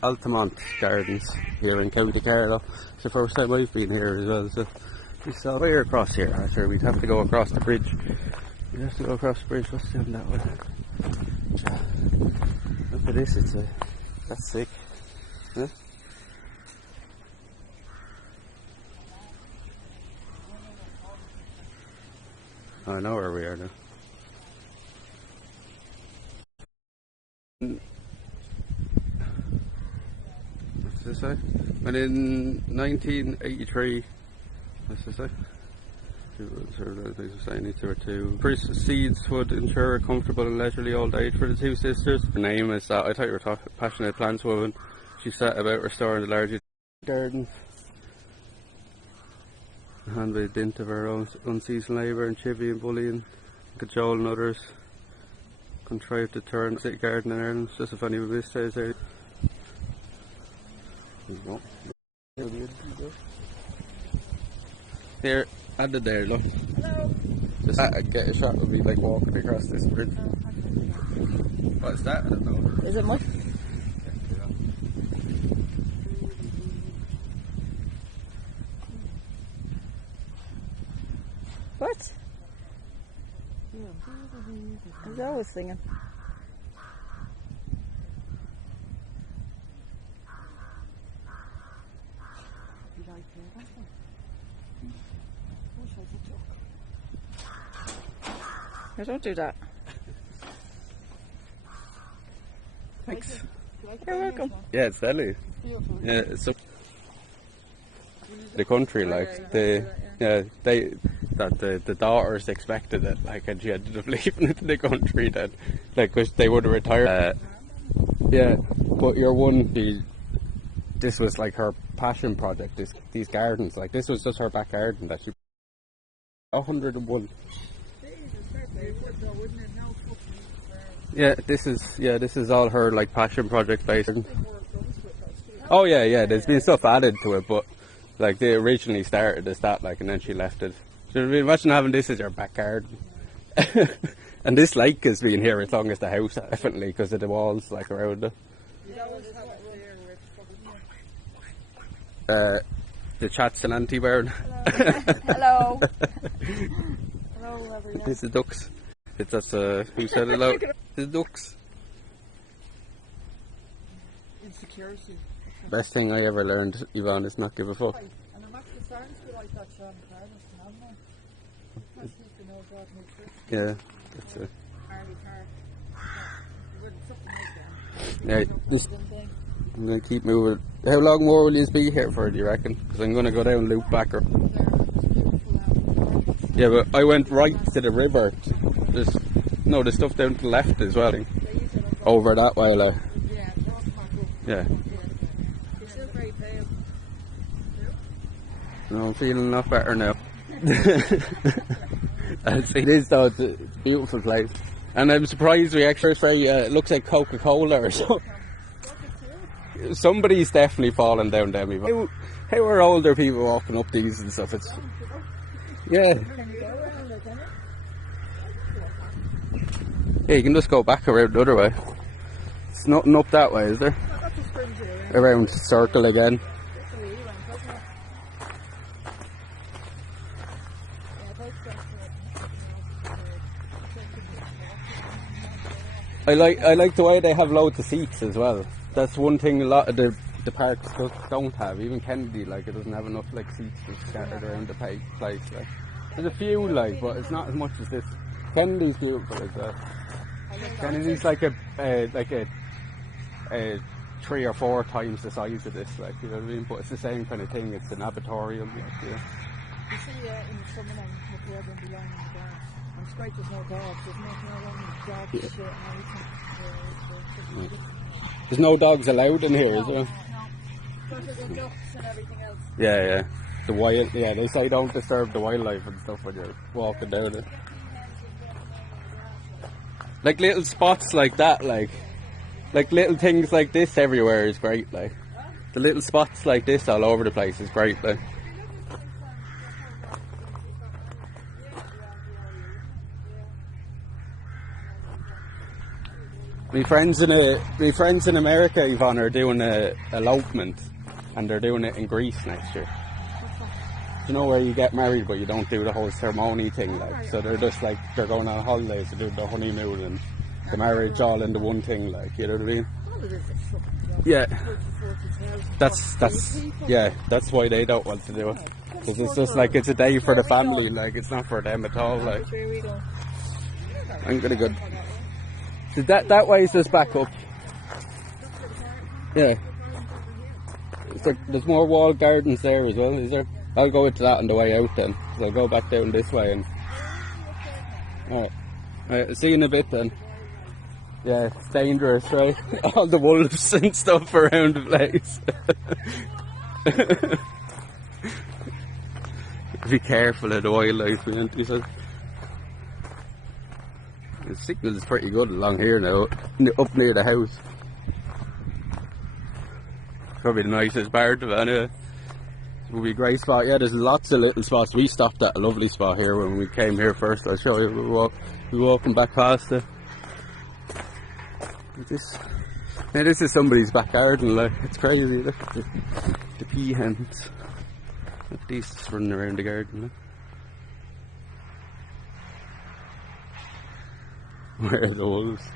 Altamont Gardens here in County Carlow. It's the first time I've been here as well, so we saw way across here. I'm sure we'd have to go across the bridge. We'd have to go across the bridge. What's doing that way? Look at this, that's sick. Huh? Oh, I know where we are now. What's this say? And in 1983, what's this say? Proceeds would ensure a comfortable and leisurely old age for the two sisters. Her name is that. I thought you were talking passionate plantswoman. She set about restoring the larger garden. And by dint of her own unceasing labour and chivvy and bullying, cajoling others, contrived to turn the city garden in Ireland. It's just a funny mistake there. Here, added there, look. Hello. Just get a shot would be like walking across this bridge. What's that? I don't know. Is it much? What? I was always singing. I don't do that. Thanks. You're welcome. Yeah, it's deadly. It's beautiful. Yeah, it's the country, like the daughters expected it, like, and she ended up leaving it to the country then, like, because they would have retired. Yeah, but your one, this was like her passion project. These gardens, like, this was just her back garden that she. 101. Yeah, this is all her like passion project based. Oh yeah, there's been stuff added to it, but like they originally started as that, like, and then she left it. So imagine having this as your back garden. And this lake has been here as long as the house, definitely, because of the walls like around it. The chat's an anti-burn. Hello. Hello, everyone. It's the ducks. It's just who said it out? The ducks. Insecurity. Best thing I ever learned, Yvonne, is not give a fuck. And I'm actually starting to like that Sean Carlos from Altamont. I think you know God makes it. Yeah, that's it. Harley car. Something like that. Yeah, just, I'm going to keep moving. How long more will you be here for, do you reckon? Because I'm going to go down loop back. Yeah, but I went right to the river. There's stuff down to the left as well. Over that way, like. Yeah. You're still very pale. No, I'm feeling a lot better now. It is though, it's a beautiful place. And I'm surprised we actually say it looks like Coca-Cola or something. Somebody's definitely fallen down them. How are older people walking up these and stuff? It's, yeah. Yeah, you can just go back around the other way. It's nothing up that way, is there? Around circle again. I like the way they have loads of seats as well. That's one thing a lot of the parks don't have. Even Kennedy, like, it doesn't have enough like seats just scattered around the place. Like. There's a few like, but it's not as much as this. Kennedy's beautiful as well. Kennedy's like a 3 or 4 times the size of this, like, you know what I mean? But it's the same kind of thing. It's an abattorium, like, you know. You see, in the summer now, up here, they'll be lying in the grass. And it's great there's no dogs. There's no dogs shit and everything. There's no dogs allowed in here, is there? No. Because there's the ducks and everything else. Yeah. The wild, yeah, they say don't disturb the wildlife and stuff when you're walking down it. Like little spots like that, like little things like this everywhere is great, like. The little spots like this all over the place is great, like. My friends in America, Yvonne, are doing a elopement, and they're doing it in Greece next year. You know where you get married but you don't do the whole ceremony thing, like, so they're just like, they're going on holidays to do the honeymoon and the marriage all into one thing, like, you know what I mean? Yeah. That's why they don't want to do it. Because it's just like, it's a day for the family, like, it's not for them at all, like. I'm gonna go. So that way is just back up. Yeah. It's like, there's more walled gardens there as well, is there? I'll go into that on the way out then. So I'll go back down this way and... Alright, see you in a bit then. Yeah, it's dangerous, right? All the wolves and stuff around the place. Be careful of the wildlife, man. He said. The signal is pretty good along here now, up near the house. Probably the nicest part of it anyway. It would be a great spot. Yeah, there's lots of little spots. We stopped at a lovely spot here when we came here first. I'll show you. We walking back past it. This is somebody's back garden, like, it's crazy. Look at the peahens. Look at these just running around the garden. Look. Where are the wolves?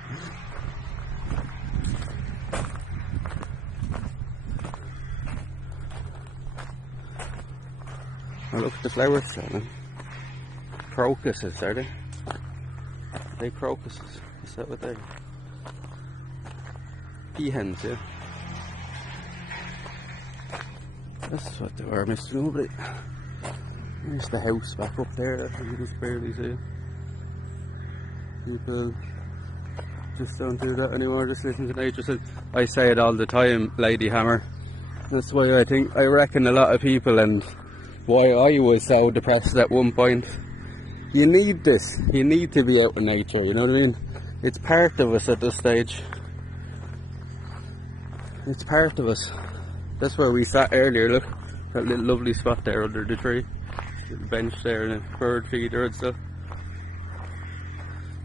Oh, look at the flowers, darling. Crocuses, are they? Are they crocuses? Is that what they are? Peahens, yeah. That's what they were, Mr. Nobody. There's the house back up there that you can just barely see. People just don't do that anymore, just listen to nature. I say it all the time, Lady Hammer. That's why I reckon a lot of people, and why I was so depressed at one point. You need this. You need to be out in nature, you know what I mean? It's part of us at this stage. It's part of us. That's where we sat earlier, look. That little lovely spot there under the tree. Little bench there and a bird feeder and stuff.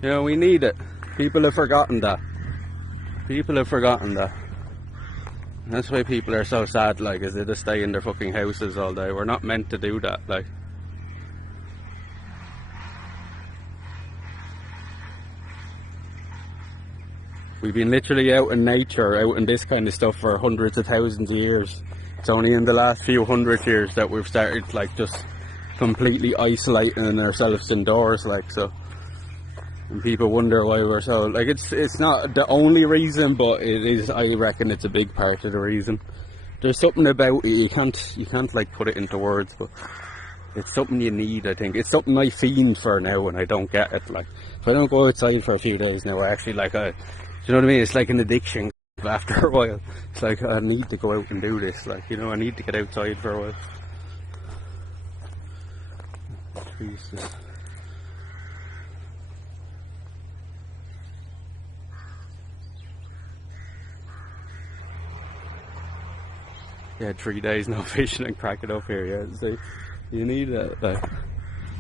You know, we need it. People have forgotten that. People have forgotten that. And that's why people are so sad, like, is they just stay in their fucking houses all day. We're not meant to do that, like. We've been literally out in nature, out in this kind of stuff for hundreds of thousands of years. It's only in the last few hundred years that we've started, like, just completely isolating ourselves indoors, like, so. And people wonder why we're so, like, it's not the only reason, but it is, I reckon it's a big part of the reason. There's something about it, you can't like put it into words, but it's something you need, I think. It's something I fiend for now when I don't get it, like. If I don't go outside for a few days now, I actually, like, you know what I mean? It's like an addiction after a while. It's like, I need to go out and do this, like, you know, I need to get outside for a while. Jesus. Yeah, 3 days no fishing and crack it up here, yeah. So you need that, like.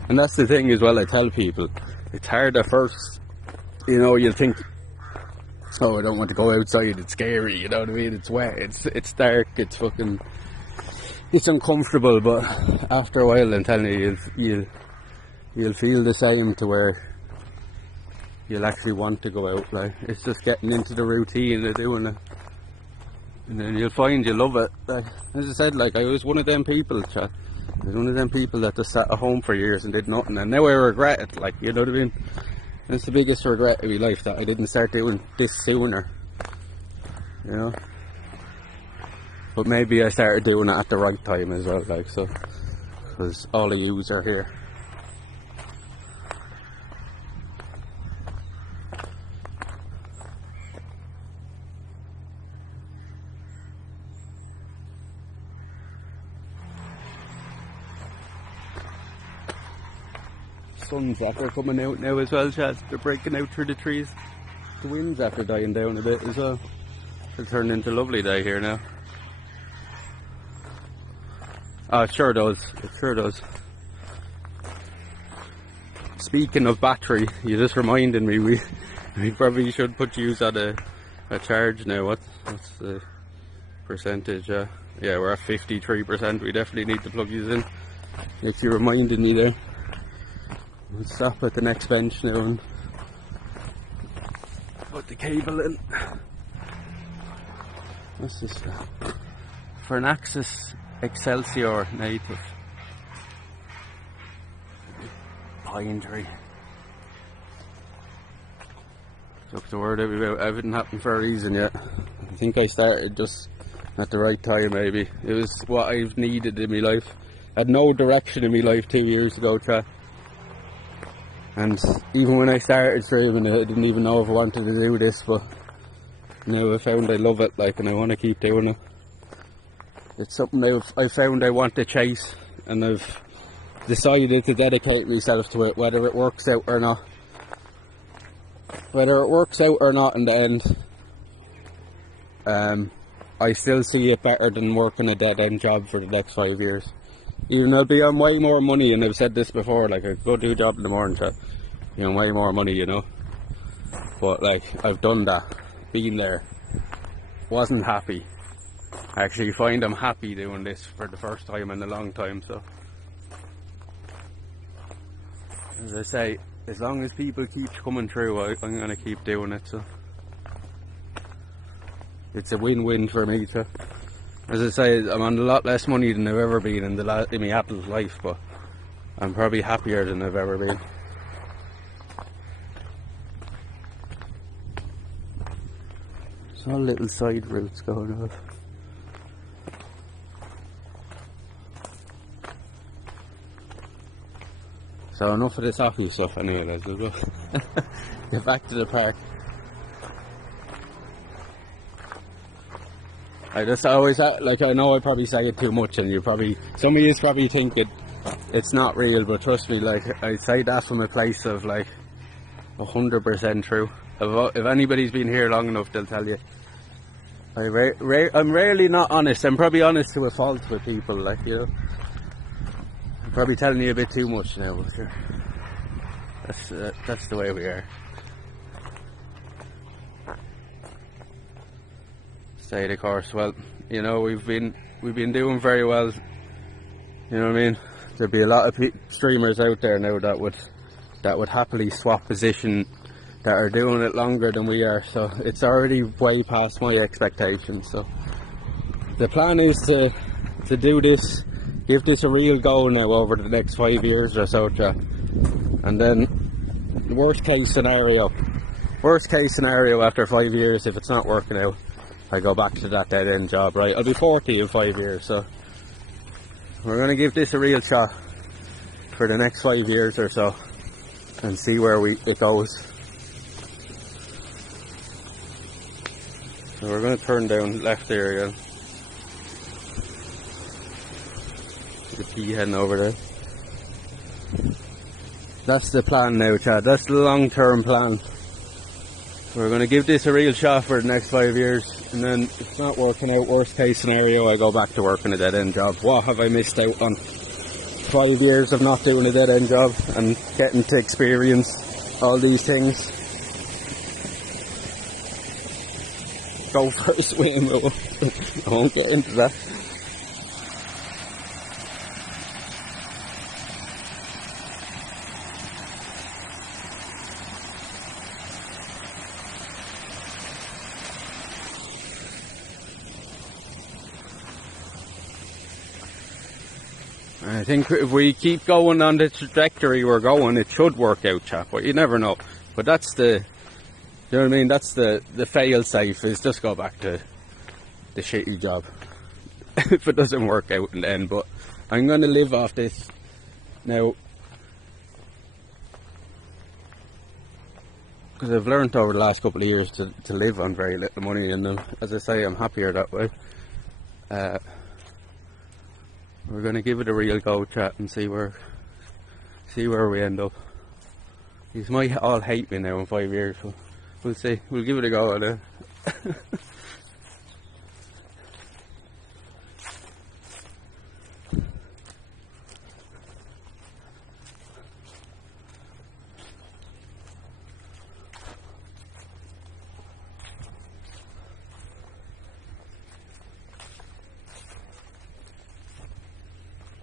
And that's the thing as well, I tell people, it's hard at first. You know, you'll think, oh, I don't want to go outside, it's scary, you know what I mean? It's wet, it's dark, it's fucking, it's uncomfortable, but after a while, I'm telling you, you'll feel the same to where you'll actually want to go out, like. It's just getting into the routine of doing it. And then you'll find you love it. Like, as I said, like, I was one of them people, chat. I was one of them people that just sat at home for years and did nothing, and now I regret it, like, you know what I mean? That's the biggest regret of my life, that I didn't start doing this sooner, you know? But maybe I started doing it at the right time as well, like, so, because all of yous are here. Sun's after coming out now as well, Chad. They're breaking out through the trees. The wind's after dying down a bit as well. It's turned into a lovely day here now. Oh, it sure does. It sure does. Speaking of battery, you just reminded me we probably should put you on a charge now. What's the percentage? Yeah, we're at 53%. We definitely need to plug these in. If you reminded me there. We'll stop at the next bench now and put the cable in. What's this? For an Axis Excelsior native pine tree. Took the word out about everything happened for a reason yet. I think I started just at the right time maybe. It was what I've needed in my life. I had no direction in my life 2 years ago, chat. And even when I started streaming, I didn't even know if I wanted to do this, but now I found I love it, like, and I want to keep doing it. It's something I found I want to chase, and I've decided to dedicate myself to it, whether it works out or not. Whether it works out or not in the end, I still see it better than working a dead-end job for the next 5 years. Even I'll be on way more money, and I've said this before, like, I go do a job in the morning, chat, you know, way more money, you know. But, like, I've done that, been there, wasn't happy. I actually find I'm happy doing this for the first time in a long time, so. As I say, as long as people keep coming through, I'm going to keep doing it, so. It's a win-win for me, too. As I say, I'm on a lot less money than I've ever been in my adult life, but I'm probably happier than I've ever been. There's all little side routes going off. So enough of this hockey stuff anyway, let's go. Get back to the park. I just always, like, I know I probably say it too much, and some of you probably think it's not real, but trust me, like, I say that from a place of, like, 100% true. If anybody's been here long enough, they'll tell you. I'm rarely not honest. I'm probably honest to a fault with people, like, you know. I'm probably telling you a bit too much now, but sure. That's the way we are. Stay the course. Well, you know, we've been doing very well. You know what I mean? There'd be a lot of streamers out there now that would happily swap position, that are doing it longer than we are. So it's already way past my expectations. So the plan is to do this, give this a real go now over the next 5 years or so, and then worst case scenario after 5 years, if it's not working out, I go back to that dead end job, right? I'll be 40 in 5 years, so we're going to give this a real shot for the next 5 years or so and see where it goes. So we're going to turn down left there again. The P heading over there. That's the plan now, Chad. That's the long-term plan. We're going to give this a real shot for the next 5 years, and then if it's not working out, worst case scenario, I go back to working a dead-end job. What have I missed out on? 5 years of not doing a dead-end job and getting to experience all these things. Go for a swim. I won't get into that. I think if we keep going on the trajectory we're going, it should work out, chap, but you never know. But that's the, you know what I mean, that's the fail safe, is just go back to the shitty job. If it doesn't work out in the end, but I'm going to live off this now. Because I've learned over the last couple of years to live on very little money, and as I say, I'm happier that way. We're going to give it a real go, chat, and see where we end up. These might all hate me now in 5 years, so we'll see. We'll give it a go.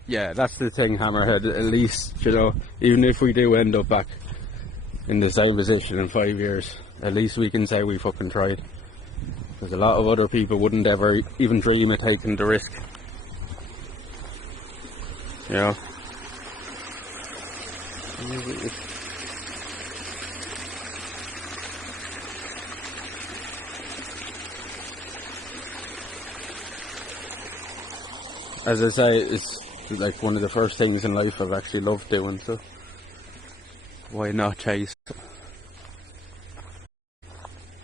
Yeah, that's the thing, Hammerhead. At least, you know, even if we do end up back in the same position in 5 years, at least we can say we fucking tried. Because a lot of other people wouldn't ever even dream of taking the risk. You know? As I say, it's like one of the first things in life I've actually loved doing, so why not chase?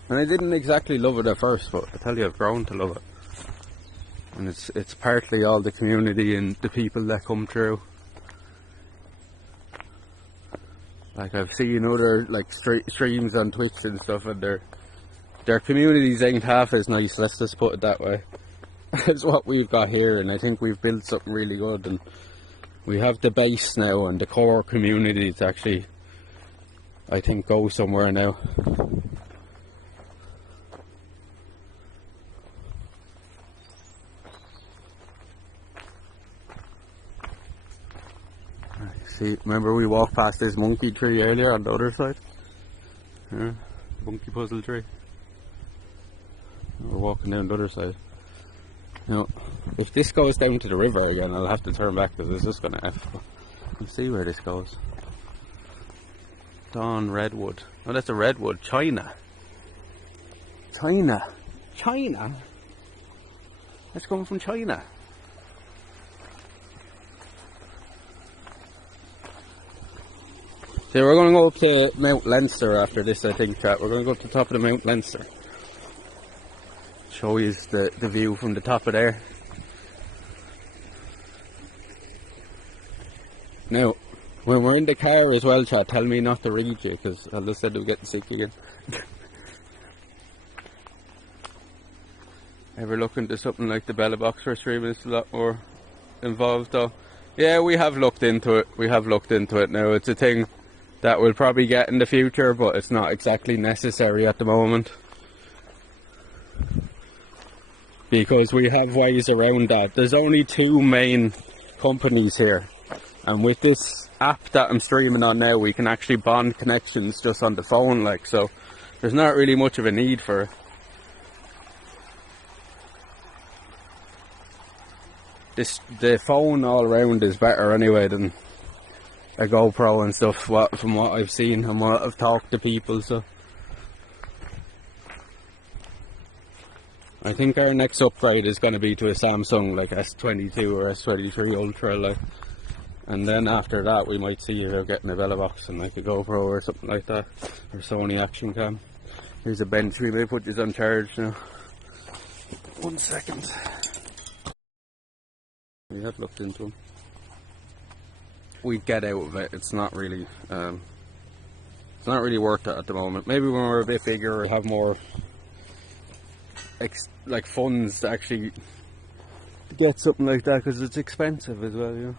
And I didn't exactly love it at first, but I tell you, I've grown to love it. And it's partly all the community and the people that come through. Like, I've seen other like streams on Twitch and stuff, and their communities ain't half as nice, let's just put it that way. That's what we've got here, and I think we've built something really good, and we have the base now and the core community to actually, I think, go somewhere now. See, remember we walked past this monkey tree earlier on the other side? Yeah, monkey puzzle tree. We're walking down the other side. You know, if this goes down to the river again, I'll have to turn back because it's just going to F. Let's see where this goes. Dawn Redwood. Oh, that's a redwood. China. China. China? That's coming from China. So we're going to go up to Mount Leinster after this, I think, chat. We're going to go up to the top of the Mount Leinster. Show you the view from the top of there. Now, when we're in the car as well, chat, tell me not to read you, because I just said we're getting sick again. Ever look into something like the Bella Box for streaming? It's a lot more involved though. Yeah, we have looked into it. We have looked into it now. It's a thing that we'll probably get in the future, but it's not exactly necessary at the moment. Because we have ways around that. There's only two main companies here, and with this app that I'm streaming on now, we can actually bond connections just on the phone, like, so there's not really much of a need for it. The phone all around is better anyway than a GoPro and stuff, from what I've seen and what I've talked to people, so I think our next upgrade is going to be to a Samsung like S22 or S23 Ultra, like, and then after that we might see about getting a Bella Box and like a GoPro or something like that, or Sony Action Cam. Here's a bench, we may put this on charge now. 1 second. We have looked into them. We'd get out of it. It's not really worth it at the moment. Maybe when we're a bit bigger, have more like funds to actually get something like that, because it's expensive as well, you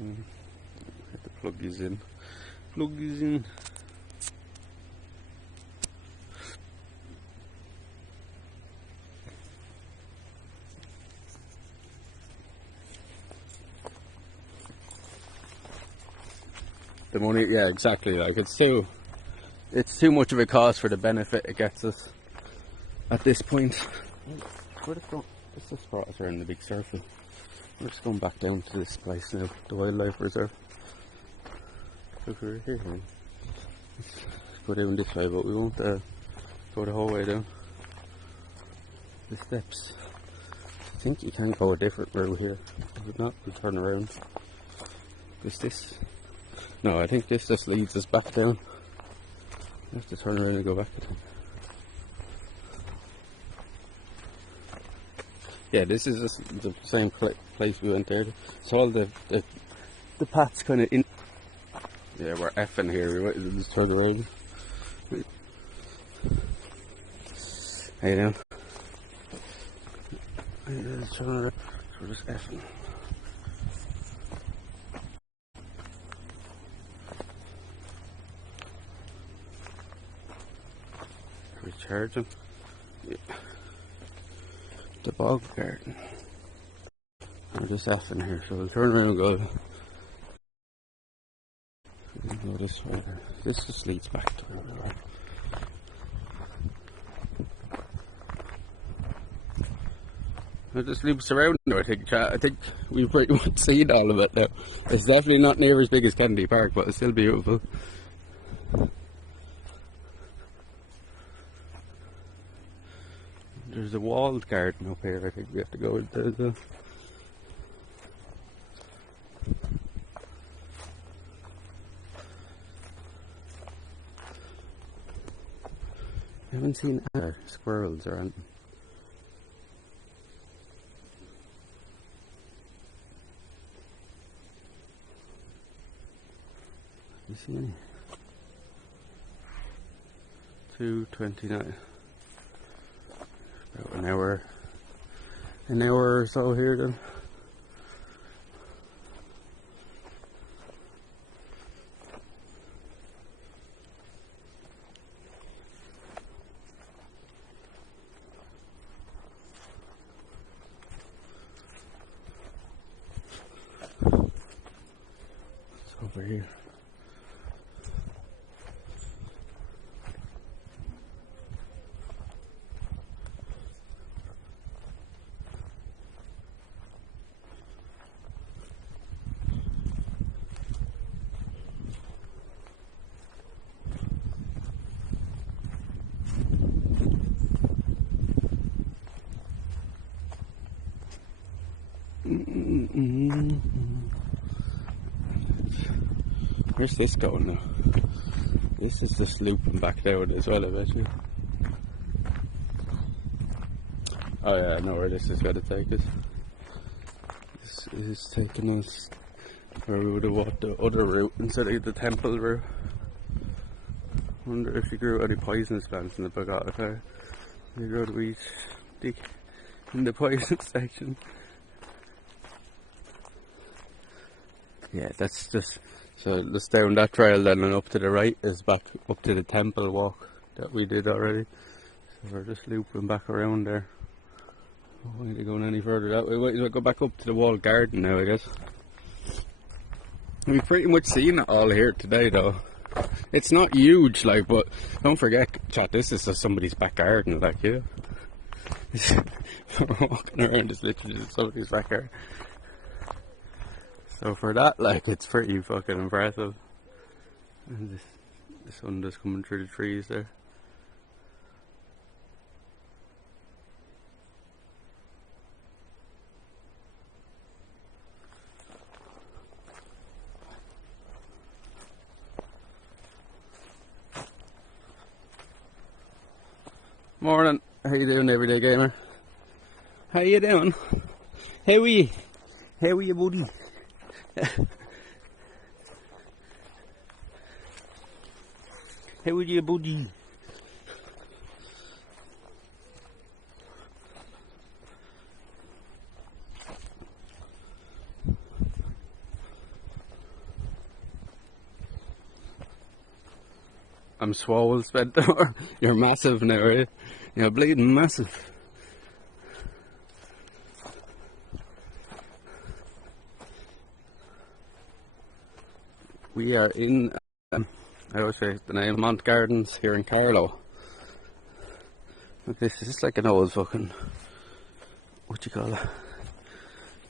know. Get the pluggies in. Pluggies in. The money, yeah, exactly. Like, it's too much of a cost for the benefit it gets us at this point. Where the fuck? This just brought us around the big circle. We're just going back down to this place now, the wildlife reserve. Look, we're here. Let's go down this way, but we won't go the whole way down the steps. I think you can go a different route here. If not, we'll turn around. Is this? No, I think this just leads us back down. We have to turn around and go back again. Yeah, this is just the same place we went there. So all the paths kind of in. Yeah, we're effing here. We might just turn around. How you doing? Let's turn around. We're just effing. Recharge them. Yeah. The bog garden. We're just effing here, so we'll turn around and go. Go this way. This just leads back to where we were. I'll just leave us around now, I think, chat. I think we've pretty much seen all of it now. It's definitely not near as big as Kennedy Park, but it's still beautiful. There's a walled garden up here, I think we have to go into as well. I haven't seen squirrels or anything. You see any? 2:29. About an hour or so here then. It's over here. Where's this going now? This is just looping back down as well, I bet you. Oh yeah, I know where this is going to take us. This is taking us where we would have walked the other route instead of the temple route. I wonder if you grew any poisonous plants in the Bogota Fair. You go to weed dig in the poison section. Yeah, that's just, so let's down that trail then, and up to the right is back up to the temple walk that we did already. So we're just looping back around there. Why are they going any further that way? Wait, we'll go back up to the walled garden now, I guess. We've pretty much seen it all here today though. It's not huge, like, but don't forget, chat, this is just somebody's back garden, like, yeah. Walking around is literally just somebody's back garden. So for that, like, it's pretty fucking impressive. And the sun just coming through the trees there. Morning. How you doing, everyday gamer? How you doing? How are you? How are you, buddy? How are you, buddy? I'm swole, Spencer. You're massive now, are you? You're bleeding massive. We are in, I always say the name, Altamont Gardens here in Carlow. Look, this is like an old fucking what you call it,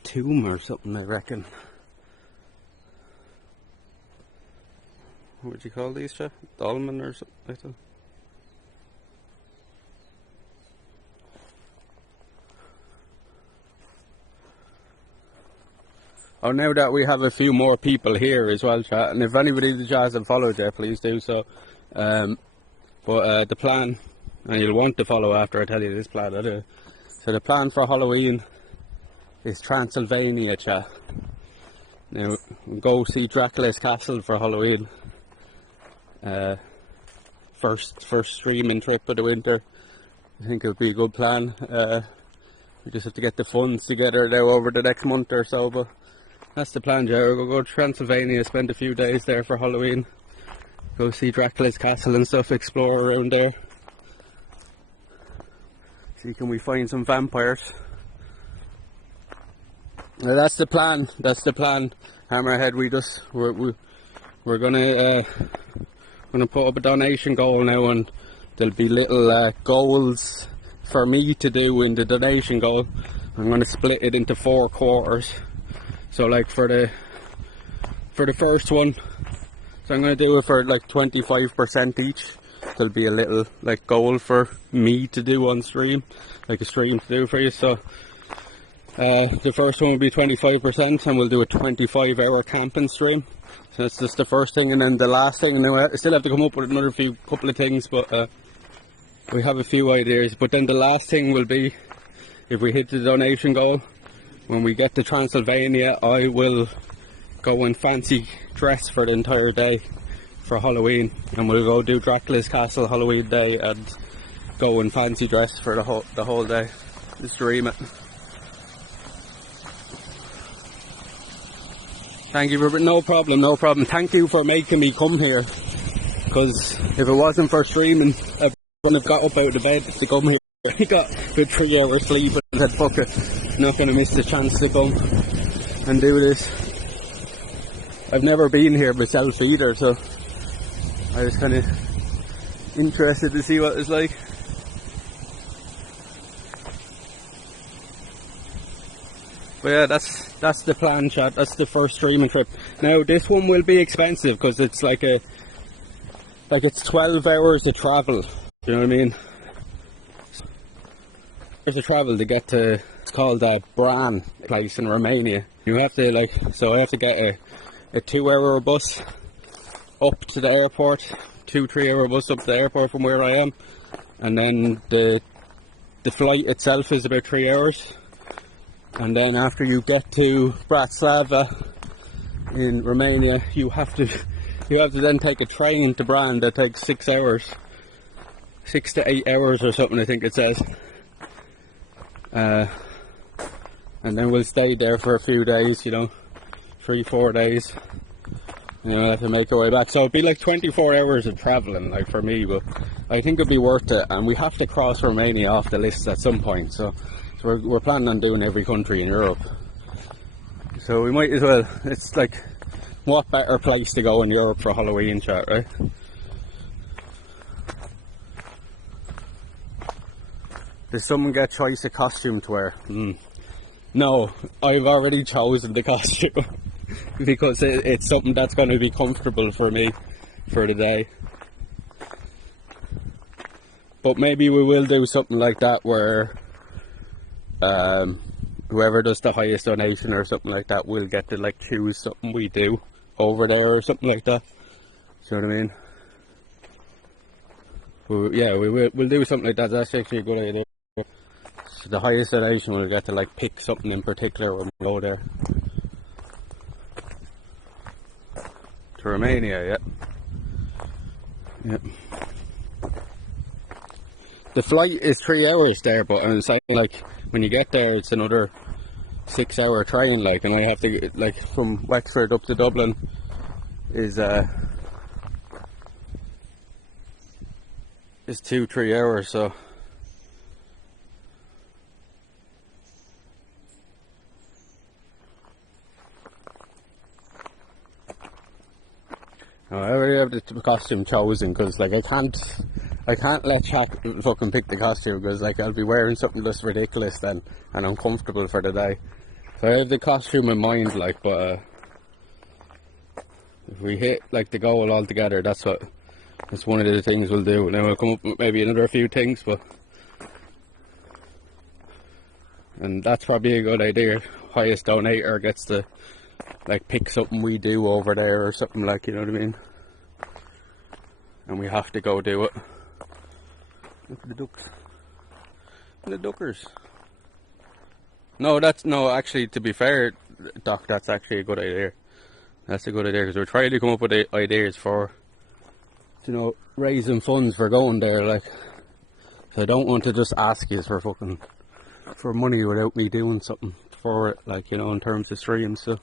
tomb or something, I reckon. What would you call these, chap? Dolmen or something like that? Oh, now that we have a few more people here as well, chat, and if anybody that hasn't followed there, please do so. But the plan, and you'll want to follow after I tell you this plan, I do. So the plan for Halloween is Transylvania, chat. Now, we'll go see Dracula's Castle for Halloween. First streaming trip of the winter. I think it'll be a good plan. We just have to get the funds together now over the next month or so, but that's the plan, Joe. We'll go to Transylvania, spend a few days there for Halloween. Go see Dracula's Castle and stuff, explore around there. See, can we find some vampires? Now, that's the plan. That's the plan. Hammerhead, we're gonna put up a donation goal now, and there'll be little goals for me to do in the donation goal. I'm gonna split it into 4 quarters. So like for the first one, so I'm going to do it for like 25% each. There'll be a little like goal for me to do on stream, like a stream to do for you. So the first one will be 25%, and we'll do a 25-hour camping stream. So that's just the first thing, and then the last thing, and then I still have to come up with another couple of things, but we have a few ideas. But then the last thing will be, if we hit the donation goal, when we get to Transylvania, I will go in fancy dress for the entire day for Halloween, and we'll go do Dracula's Castle Halloween day and go in fancy dress for the whole day. Just dream it. Thank you for, no problem. Thank you for making me come here, because if it wasn't for streaming, I wouldn't have got up out of bed to come here. I got a good 3 hours sleep and said, fuck it, not going to miss the chance to come and do this. I've never been here myself either, so I was kind of interested to see what it's like. But yeah, that's the plan, chat. That's the first streaming trip. Now this one will be expensive because it's it's 12 hours of travel. Do you know what I mean? There's a travel to get to, it's called Bran place in Romania. You have to so I have to get a 2-hour bus up to the airport, 2-3 hour bus up to the airport from where I am, and then the flight itself is about 3 hours, and then after you get to Bratislava in Romania, you have to then take a train to Bran that takes 6 hours, 6 to 8 hours or something, I think it says. And then we'll stay there for a few days, 3-4 days, have to make our way back. So it'd be like 24 hours of travelling, like for me, but I think it'd be worth it. And we have to cross Romania off the list at some point, so we're planning on doing every country in Europe. So we might as well. It's like, what better place to go in Europe for Halloween, chat, right? Does someone get choice of costume to wear? No, I've already chosen the costume because it's something that's going to be comfortable for me for the day. But maybe we will do something like that where whoever does the highest donation or something like that will get to choose something we do over there or something like that. Do you know what I mean? We'll do something like that. That's actually a good idea. So the highest donation will get to pick something in particular when we go there. To Romania, yeah. The flight is 3 hours there, but it's when you get there, it's another 6 hour train, and I have to get, from Wexford up to Dublin is 2-3 hours, so. I already have the costume chosen because I I can't let Chat fucking pick the costume because like I'll be wearing something just ridiculous then and uncomfortable for the day. So I have the costume in mind, like, but if we hit like the goal all together, that's one of the things we'll do. And then we'll come up with maybe another few things, and that's probably a good idea. Highest donator gets to like pick something we do over there or something, like, you know what I mean? And we have to go do it. Look at the ducks. The duckers. No, actually, to be fair, Doc, that's actually a good idea. That's a good idea, because we're trying to come up with ideas for, you know, raising funds for going there, like. So I don't want to just ask you for money without me doing something for it, like, you know, in terms of streams, so.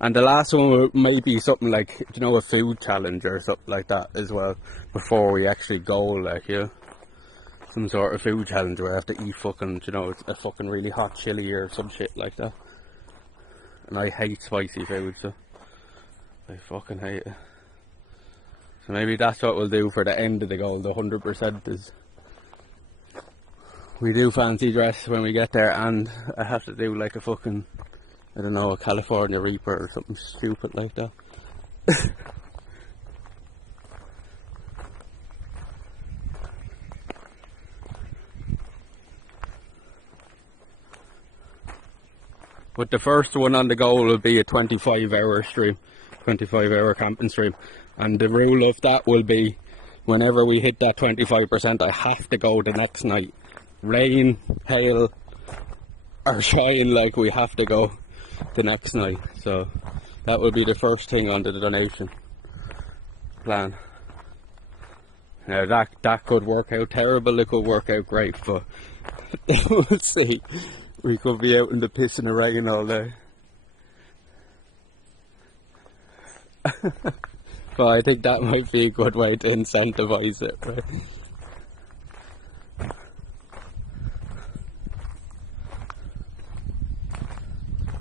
And the last one may be something like, you know, a food challenge or something like that as well, before we actually go, like, you know. Some sort of food challenge where I have to eat fucking, you know, a fucking really hot chili or some shit like that. And I hate spicy food, so I fucking hate it. So maybe that's what we'll do for the end of the goal, the 100% is we do fancy dress when we get there, and I have to do like a fucking, I don't know, a California Reaper or something stupid like that. But the first one on the goal will be a 25-hour stream, 25-hour camping stream. And the rule of that will be, whenever we hit that 25%, I have to go the next night. Rain, hail, or shine, like, we have to go the next night. So that will be the first thing on the donation plan. Now that could work out terrible, it could work out great, but we'll see. We could be out in the piss and the rain all day. But I think that might be a good way to incentivise it, right?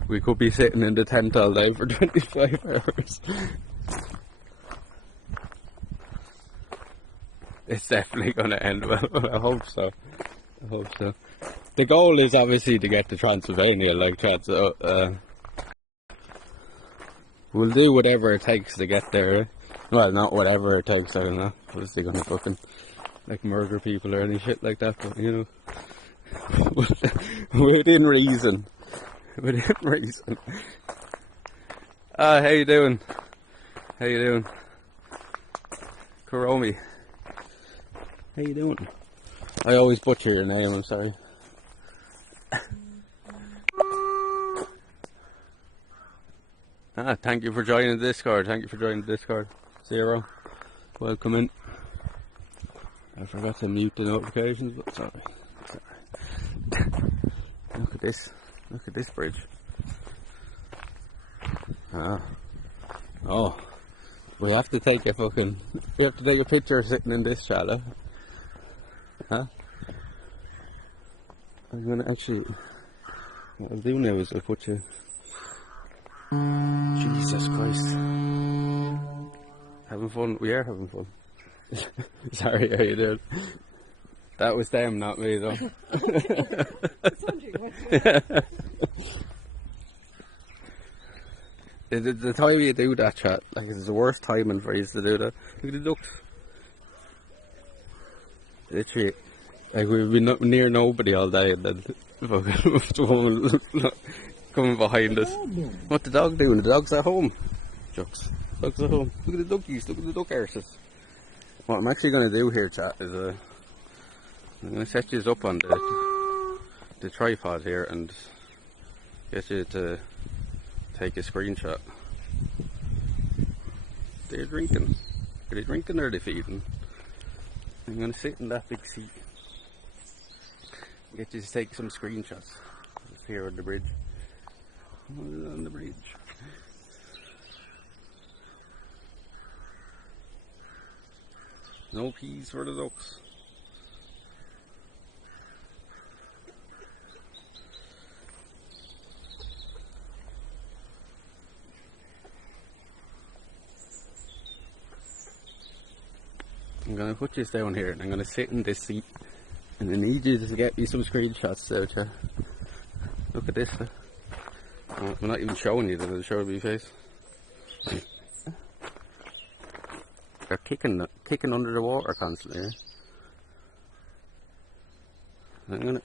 We could be sitting in the tent all day for 25 hours. It's definitely going to end well. I hope so. I hope so. The goal is obviously to get to Transylvania, like, we'll do whatever it takes to get there. Well, not whatever it takes, I don't know. Obviously gonna fucking, like, murder people or any shit like that, but, you know. Within reason. Within reason. How you doing? How you doing? Kuromi. How you doing? I always butcher your name, I'm sorry. Thank you for joining the Discord. Thank you for joining the Discord. Zero. Welcome in. I forgot to mute the notifications, but sorry. Look at this. Look at this bridge. Oh. We have to take a picture sitting in this shallow. Huh? I'm gonna actually, what I'll do now is I'll put you, Jesus Christ. Having fun? We are having fun. Sorry, how you doing? That was them, not me, though. The time you do that, chat, like, it's the worst timing for you to do that. Look at the ducks. Literally, like, we've been near nobody all day, and then coming behind us. What the dog doing? The dog's at home. Jokes. Dog's at home. Look at the duckies. Look at the duck arses. What I'm actually going to do here, chat, is I'm going to set you up on the tripod here and get you to take a screenshot. They're drinking. Are they drinking or are they feeding? I'm going to sit in that big seat. Get you to take some screenshots. It's here on the bridge. On the bridge. No peas for the ducks. I'm gonna put this down here and I'm gonna sit in this seat and I need you to get me some screenshots out here. Look at this. I'm not even showing you that it'll show my face. They're kicking under the water constantly. I'm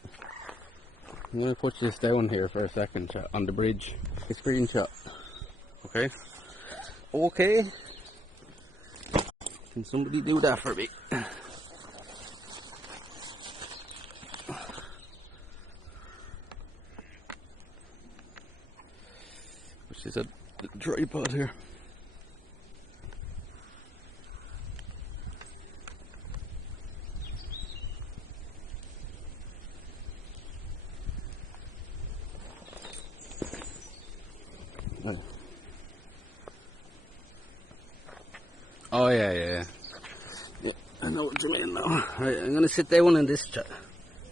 gonna put this down here for a second, chat, on the bridge. A screenshot. Okay? Okay. Can somebody do that for me? Which is a tripod here. Right. Oh yeah. Yeah, I know what you mean now. Right, I'm gonna sit down in this chat.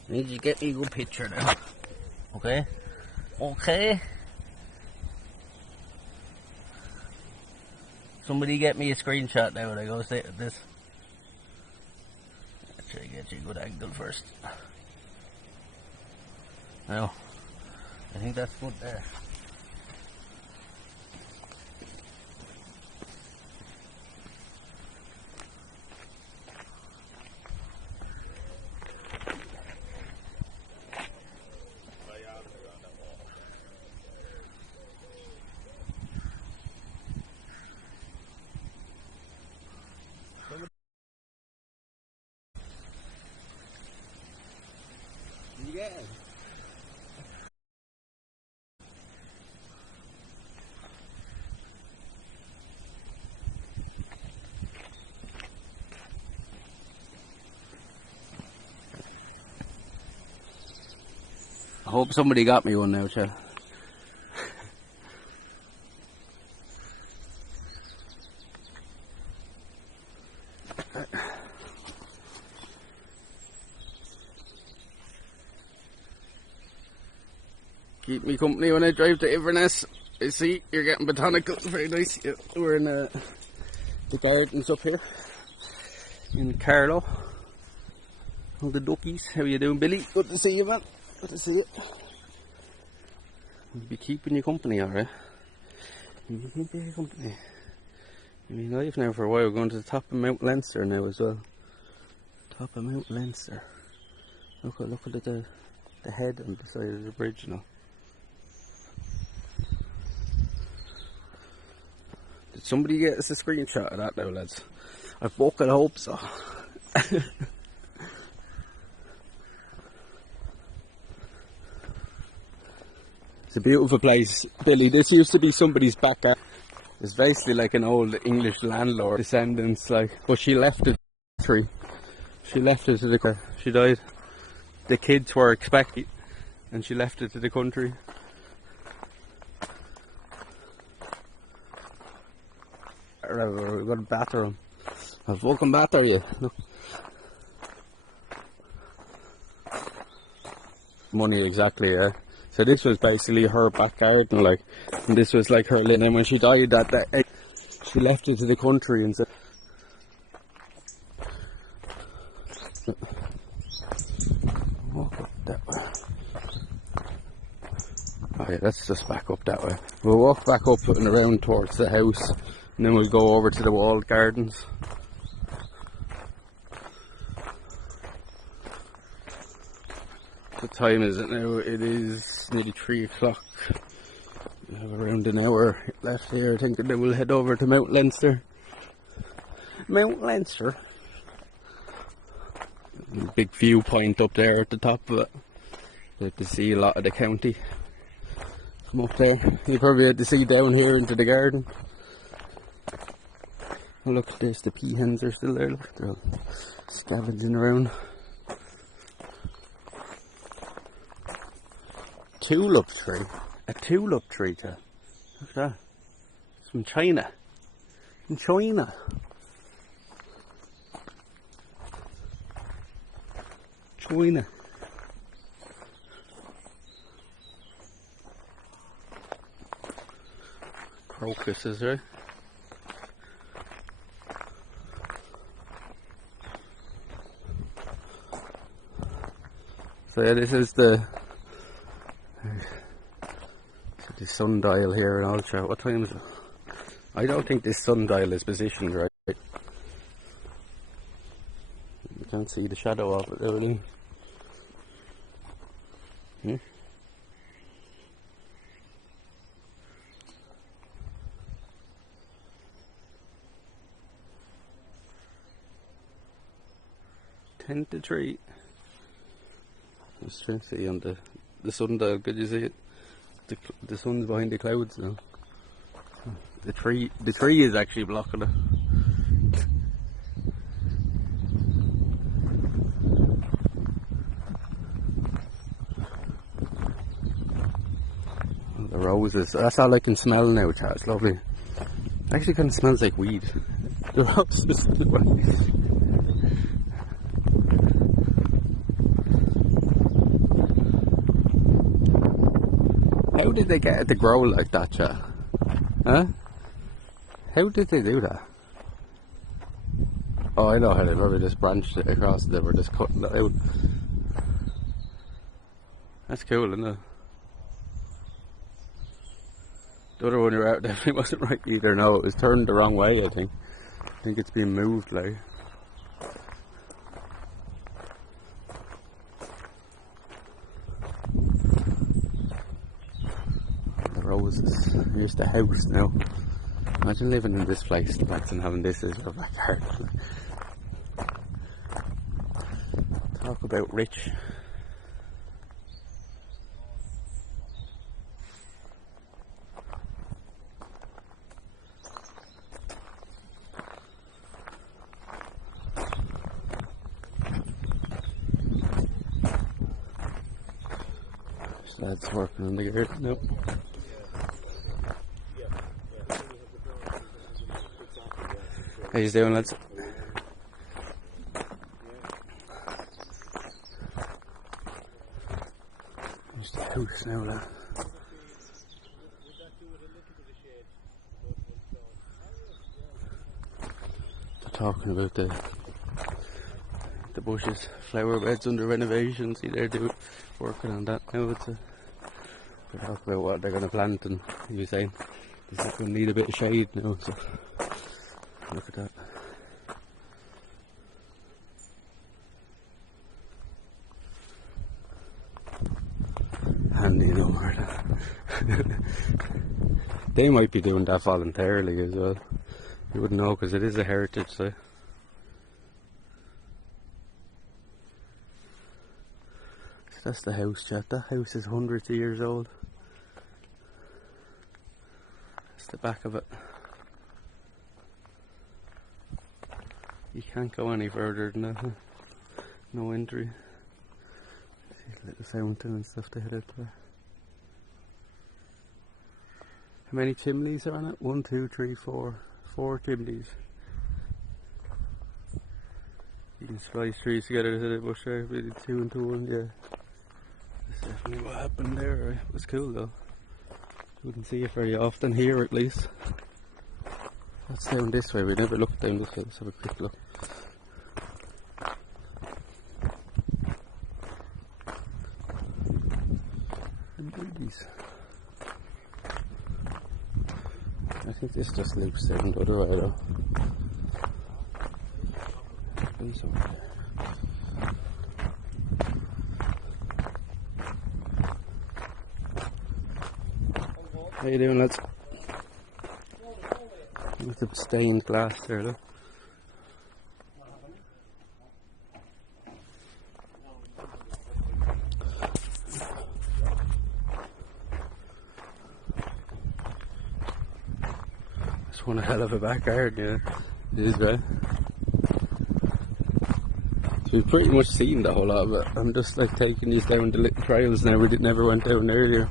I need you to get me a good picture now. Okay? Okay? Somebody get me a screenshot now when I go sit at this. Actually, get you a good angle first. Now, I think that's good there. Yeah. I hope somebody got me one now, Chad. Keep me company when I drive to Inverness. I see you're getting botanicals. Very nice. Yeah, we're in the gardens up here in Carlow. All the duckies. How you doing, Billy? Good to see you, man. Good to see you. We'll be keeping you company, alright? We'll be keeping you company. We'll be live now for a while. We're going to the top of Mount Leinster now as well. Top of Mount Leinster. Look at the head on the side of the bridge now. Did somebody get us a screenshot of that now, lads? I fucking hope so. It's a beautiful place, Billy. This used to be somebody's backyard. It's basically like an old English landlord descendants, like. But she left it free. She left it to the. She died. The kids were expecting, and she left it to the country. We're gonna batter him. I'll fucking batter you. Look. Money, exactly, yeah. So this was basically her back garden, like, and this was like her living. And when she died that day, she left it to the country and said, walk up that way. Oh yeah, let's just back up that way. We'll walk back up and around towards the house, and then we'll go over to the walled gardens. What time is it now? It is nearly 3 o'clock. We have around an hour left here, I think, and then we'll head over to Mount Leinster. Mount Leinster. Big viewpoint up there at the top of it. You have to see a lot of the county. Come up there. You probably have to see down here into the garden. Oh look, there's the peahens are still there. Look, they're all scavenging around. Tulip tree. A tulip tree, too. Look at that. It's from China. From China. China. Crocuses, right? So yeah, this is the sundial here in Altamont. What time is it? I don't think this sundial is positioned right. You can't see the shadow of it there, really. Hmm? Ten to 3. I was trying to see on the sundial. Could you see it? The sun's behind the clouds now. The tree is actually blocking it. The roses. That's all I can smell now, chat. It's lovely. Actually, kind of smells like weed. The roses. How did they get it to grow like that, chat? Huh? How did they do that? Oh, I know how they probably just branched it across. They were just cutting it out. That's cool, isn't it? The other one you're out definitely wasn't right either. No, it was turned the wrong way, I think. I think it's been moved, like. The roses. Here's the house now. Imagine living in this place and having this as your backyard. Talk about rich. Lads working on the garden. Nope. How you doing, lads? There's the house now, lad. They're talking about the bushes, flower beds under renovation. See, they're working on that now. They're talking about what they're going to plant, and he was saying this is going to need a bit of shade now. So look at that. Handy number. They might be doing that voluntarily as well. You wouldn't know because it is a heritage site. So that's the house, chat. That house is hundreds of years old. That's the back of it. You can't go any further than that. No entry. See a little fountain and stuff to head out there. How many chimneys are on it? 1, 2, 3, 4. 4 chimneys. You can splice trees together to the bush there. We did 2 into 1, yeah. That's definitely what happened there. Right? It was cool though. You wouldn't see it very often here, at least. That's down this way. We never looked down this way. Let's have a quick look. I think this just loops down the other way though. How you doing, lads? With the stained glass there, look. It's one hell of a backyard, yeah. It is, right? So we've pretty much seen the whole lot of it. I'm just like taking these down the little trails now. We never went down earlier.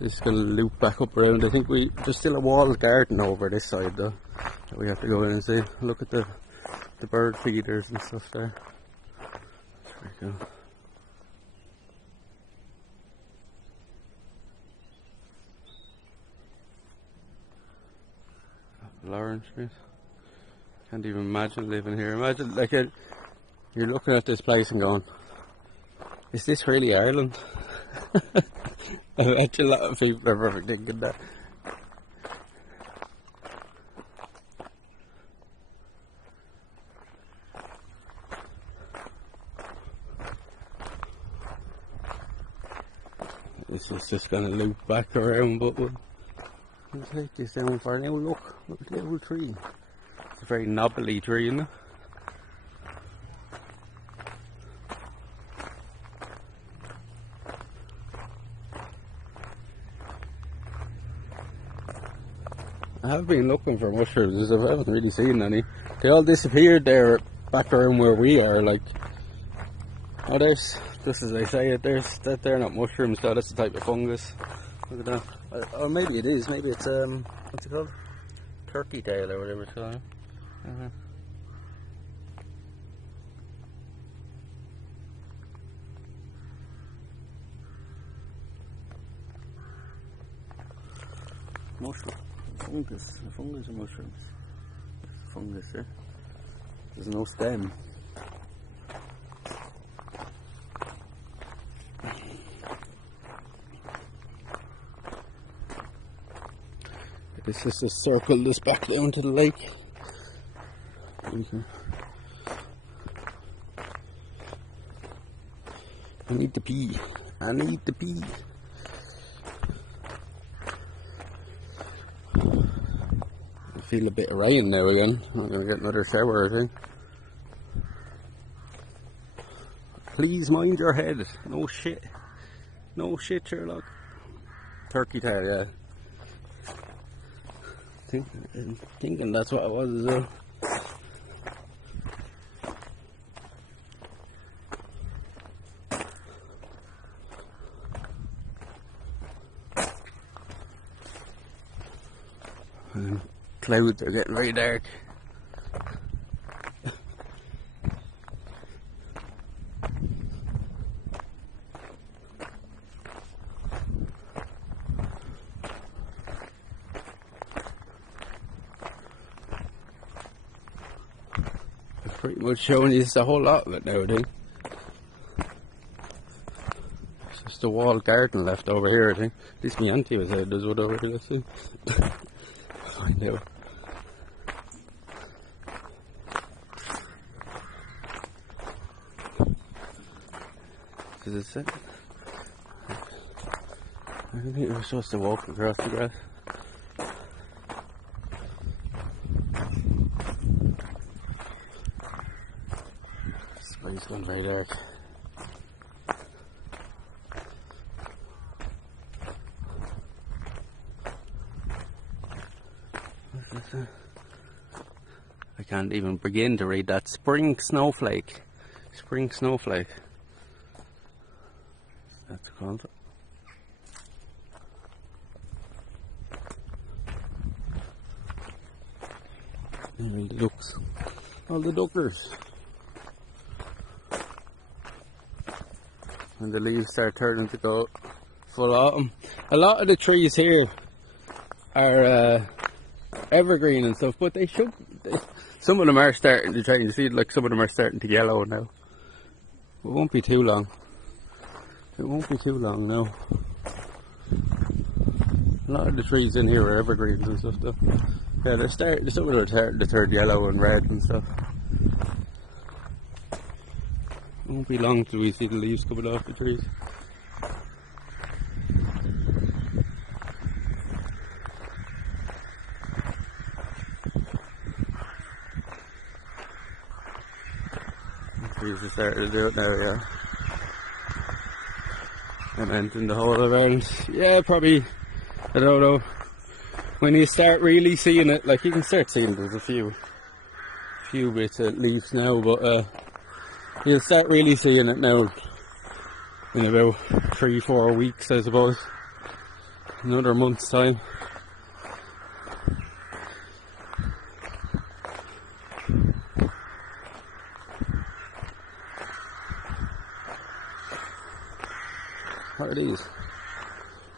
Just gonna loop back up around. I think there's still a walled garden over this side though that we have to go in and see. Look at the bird feeders and stuff there. There we go. Orange Street. Can't even imagine living here. Imagine like you're looking at this place and going, Is this really Ireland? I bet a lot of people are probably thinking that. This is just going to loop back around, but we'll take this down for now. Look, little tree. It's a very knobbly tree, isn't it? I have been looking for mushrooms, I haven't really seen any. They all disappeared there back around where we are, like. Oh, there's, just as I say it, they're not mushrooms, though, that's a type of fungus. Look at that. Oh, maybe it is, maybe it's, what's it called? Turkey tail or whatever it's called. Mushroom. Fungus or mushrooms? Fungus, yeah. There's no stem. This is to circle this back down to the lake. Okay. I need to pee. I need to pee. I feel a bit of rain now again. I'm gonna get another shower, I think. Please mind your head. No shit. No shit, Sherlock. Turkey tail, yeah. Thinking that's what it was as well. And clouds are getting very dark. Pretty much showing you a whole lot of it now, I think. It's just a walled garden left over here, I think. At least my auntie was out, there's one over here, let's see. Find out. Does it say? I don't think we're supposed to walk across the grass. It's gone very dark. I can't even begin to read that. Spring snowflake. Spring snowflake. That's called. There the ducks. All the duckers. And the leaves start turning to go full autumn. A lot of the trees here are evergreen and stuff, but some of them are starting to change. You see, like some of them are starting to yellow now. It won't be too long. It won't be too long now. A lot of the trees in here are evergreens and stuff though. Yeah, some of them are starting to turn yellow and red and stuff. It won't be long till we see the leaves coming off the trees. The trees are starting to do it now, yeah. And then the whole around. Yeah, probably, I don't know. When you start really seeing it, like you can start seeing there's a few bits of leaves now, but you'll start really seeing it now in about 3-4 weeks, I suppose. Another month's time. What are these?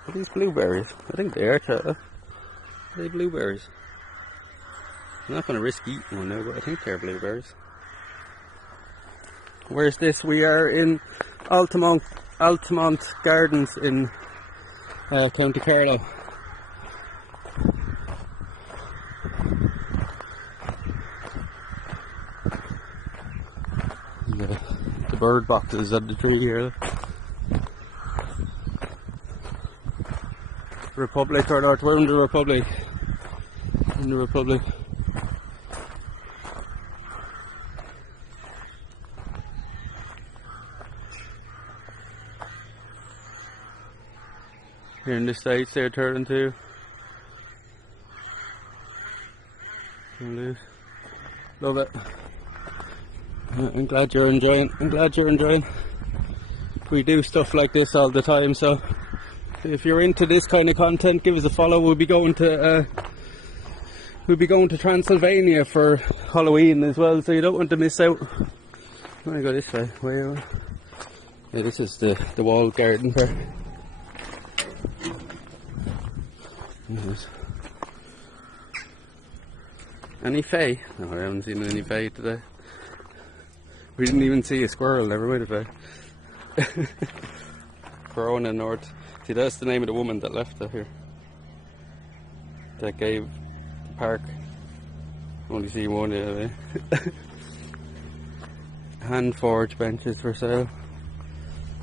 Are these blueberries? I think they are, Charlie. Are they blueberries? I'm not going to risk eating one now, but I think they're blueberries. Where's this? We are in Altamont Gardens in County Carlow. The bird boxes at the tree here. Republic or not? We're in the Republic. In the Republic. Here in the States, they're turning to. Love it. I'm glad you're enjoying. I'm glad you're enjoying. We do stuff like this all the time, so if you're into this kind of content, give us a follow. We'll be going to Transylvania for Halloween as well, so you don't want to miss out. I'm gonna go this way. Where? Yeah, this is the walled garden there. Yes. Any fae? No, I haven't seen any fae today. We didn't even see a squirrel, never mind a fae. Corona North. See, that's the name of the woman that left it here. That gave the park. Only see one the other way. Hand forged benches for sale.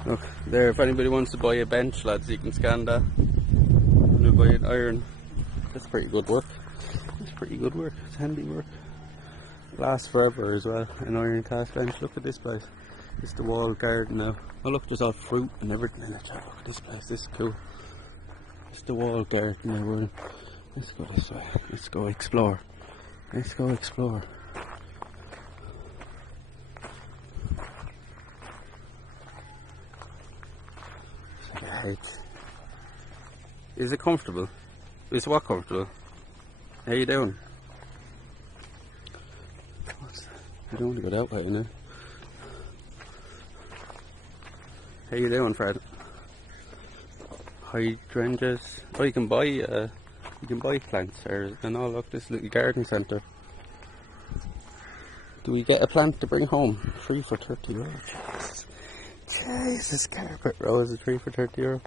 Look, there, if anybody wants to buy a bench, lads, you can scan that. We'll buy an iron. That's pretty good work. That's pretty good work. It's handy work. Lasts forever as well. An iron cast bench. Look at this place. It's the walled garden now. Oh look, there's all fruit and everything in it. Look at this place. This is cool. It's the walled garden now. Let's go this way. Let's go explore. Let's go explore. Right. Is it comfortable? Is what comfortable? How you doing? I don't want to go that way now. How you doing, Fred? Hydrangeas. Oh, you can buy plants there. And oh look, this little garden centre. Do we get a plant to bring home? 3 for €30. Jesus, carpet rose are 3 for €30.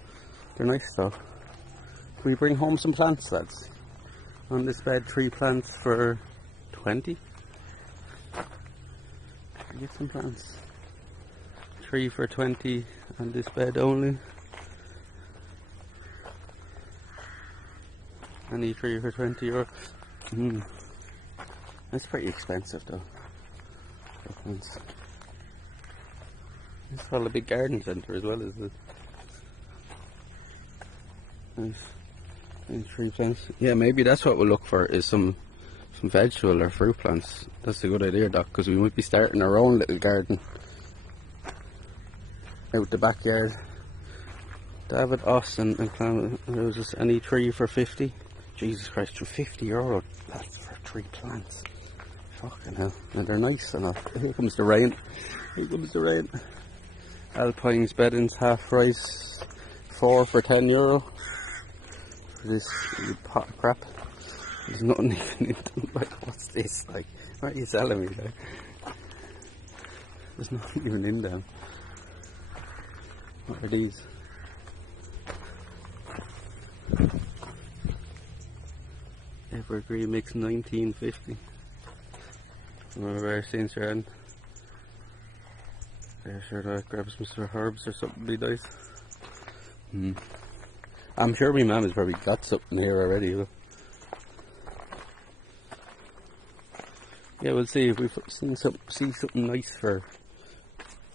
They're nice though. Can we bring home some plants, lads? On this bed, 3 plants for 20. Get some plants. 3 for 20 on this bed only. Any 3 for €20. That's pretty expensive though. It's all a big garden centre as well, isn't it? Nice. And 3 plants. Yeah, maybe that's what we'll look for, is some vegetable or fruit plants. That's a good idea, Doc, because we might be starting our own little garden out the backyard. David, Austin and Clam, there was just any 3 for 50. Jesus Christ, for €50. That's for 3 plants. Fucking hell. And they're nice enough. Here comes the rain. Here comes the rain. Alpine's beddings, half price, 4 for €10. For this pot of crap. There's nothing even in them. Like, what's this? Like, what are you selling me there? There's nothing even in them. What are these? Evergreen Mix 1950. One of our scenes around. Yeah, sure, I'll grab some herbs or something, be nice. I'm sure my mum has probably got something here already. Look. Yeah, we'll see if we see something nice for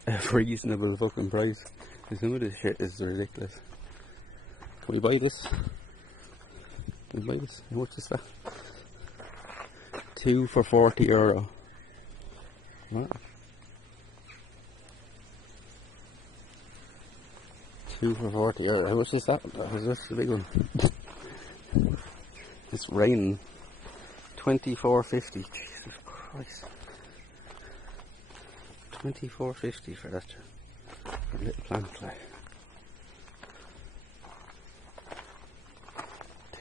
a reasonable fucking price. Because some of this shit is ridiculous. Can we buy this? Can we buy this? How much is that? 2 for €40. What? 2 for €40. How much is that? That's the big one. It's raining. 24.50. Jesus Christ. 24.50 for that. For a little plant like.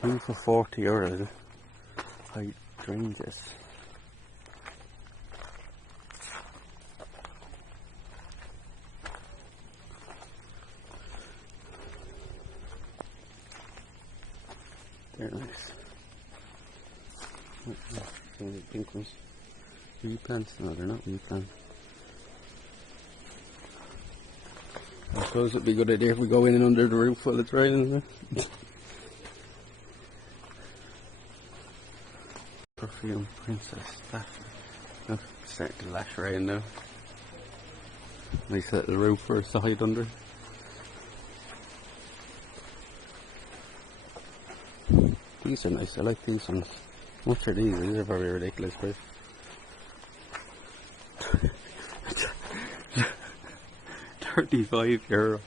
2 for €40. Hydrangeas. They're nice. Some of the pink ones. Wheat plants? No, they're not wheat plants. I suppose it'd be a good idea if we go in and under the roof while it's raining. Perfume Princess Daphne. Look, it's starting to lash rain now. Nice little roof for us to hide under. These are nice, I like these ones. How much are these? These are very ridiculous price. €35.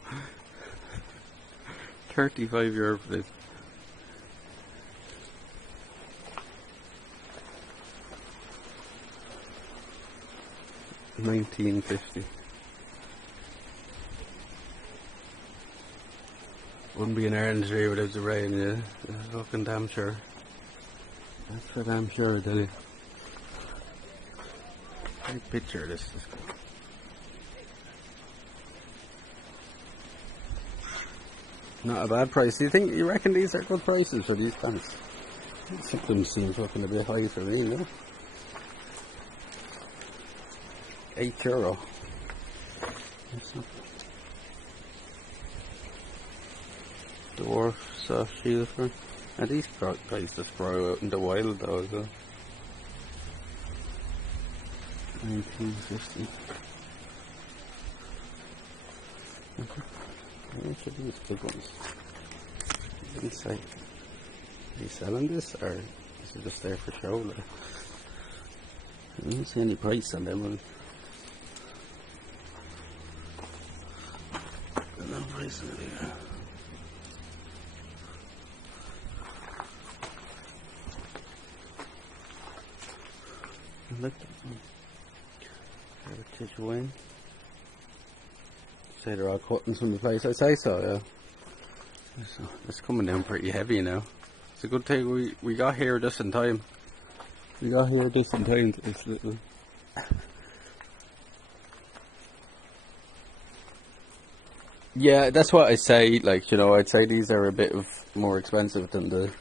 €35 for this. 1950. Wouldn't be an orange tree without the rain, yeah. That's fucking damn sure. That's for damn sure, I tell you. Take a picture of this. Not a bad price. You reckon these are good prices for these plants? Some of them seem fucking a bit high for me, no? €8. Dwarf soft shield fern. And these guys just grow out in the wild though as well. 1950. Which are these big ones? It didn't say. Are you selling this or is it just there for show? Like? I don't see any price on them. No price on it either. I like that one. Heritage wine. Say they're all cuttings from the place. I say so, yeah. So it's coming down pretty heavy now. It's a good thing we got here just in time. We got here just in time to this little. Yeah, that's what I say. Like, you know, I'd say these are a bit more expensive than the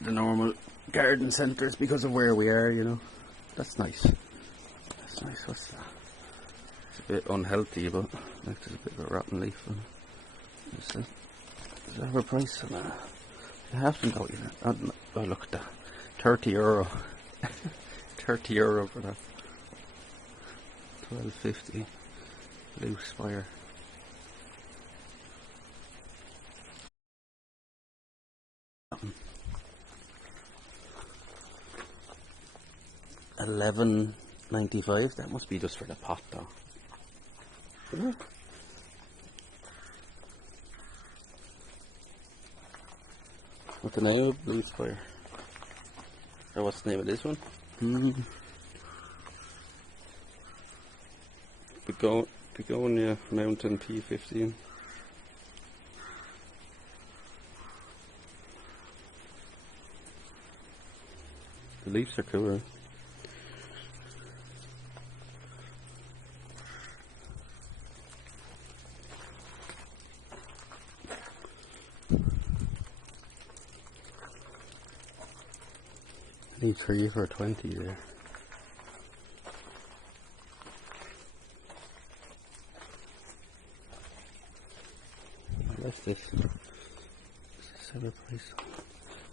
normal garden centres because of where we are. You know, that's nice. That's nice. What's that? It's a bit unhealthy, but like there's a bit of a rotten leaf on it. Does that have a price on that? You have to know, you know. Oh, look at that. €30. €30 for that. 12.50. Blue spire. $11.95. That must be just for the pot, though. Yeah. What's the name of Blue Spire? Or what's the name of this one? Begonia Mountain P15. The leaves are cool, right? I need 3 for 20 there. What's this? Is this a price?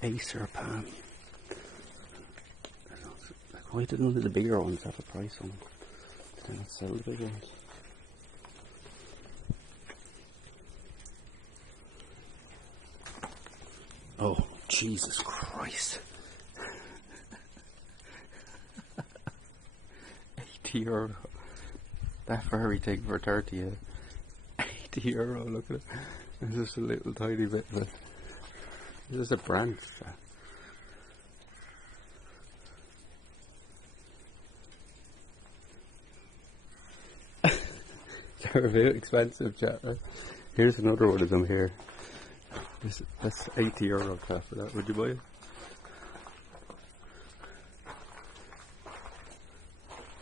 Acer Palm. Why did none of the bigger ones have a price on them? They don't sell the bigger ones. Oh, Jesus Christ. €80. That furry thing for 30, yeah. €80, look at it. It's just a little tiny bit of it. This is a branch. They're a bit expensive, chat. Right? Here's another one of them here. That's €80 cat for that. Would you buy it?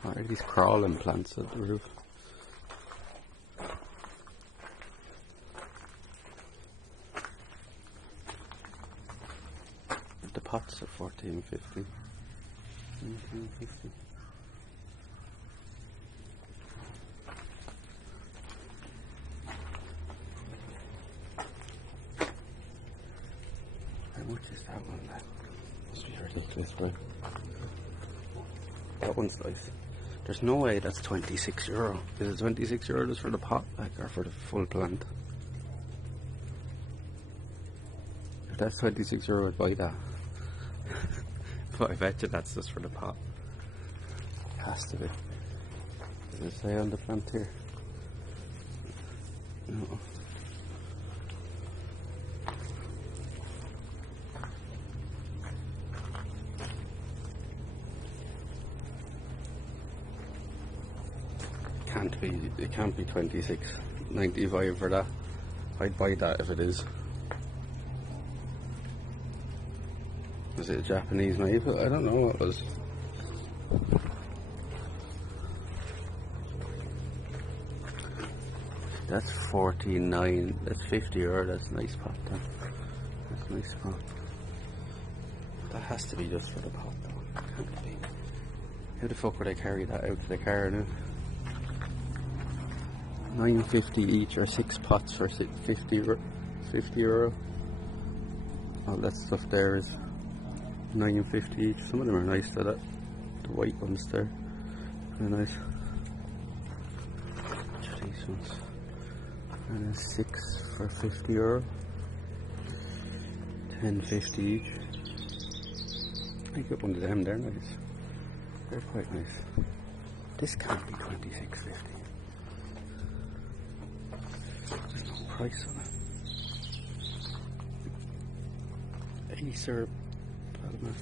What are these crawling plants at the roof? The pots are 14.50. 19.50. How much is that one? That must be ridiculous, right? That one's nice. There's no way that's €26. Is it €26 just for the pot, like, or for the full plant? If that's €26, I'd buy that. But I bet you that's just for the pot. It has to be. Does it say on the plant here? No. It can't be $26.95 for that. I'd buy that if it is. Was it a Japanese maple? I don't know what it was. That's 49. That's €50. That's a nice pot then. That's a nice pot. That has to be just for the pot though. Can't be. How the fuck would I carry that out to the car now? $9.50 each, or 6 pots for €50. All that stuff there is $9.50 each. Some of them are nice though. The white ones there, very nice. Which are these ones? And then 6 for €50. $10.50 each. I get one of them. They're nice. They're quite nice. This can't be $26.50. There's no price on it. Acer Altamont.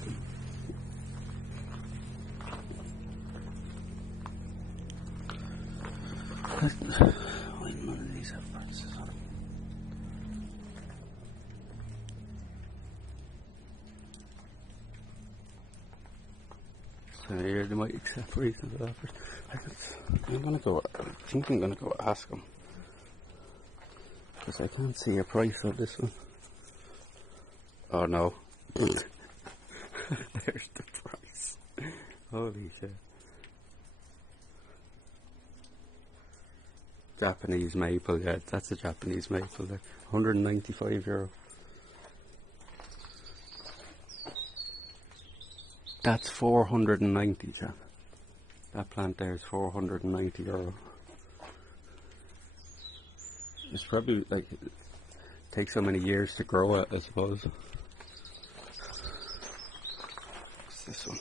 Why none of these have prices on them? So here they might accept reasonable offers. I'm gonna go. I think I'm gonna go ask them. Because I can't see a price on this one. Oh no. There's the price. Holy shit. Japanese maple, yeah, that's a Japanese maple there. €195. That's 490, John. That plant there is €490. It's probably like it takes so many years to grow it, I suppose. What's this one?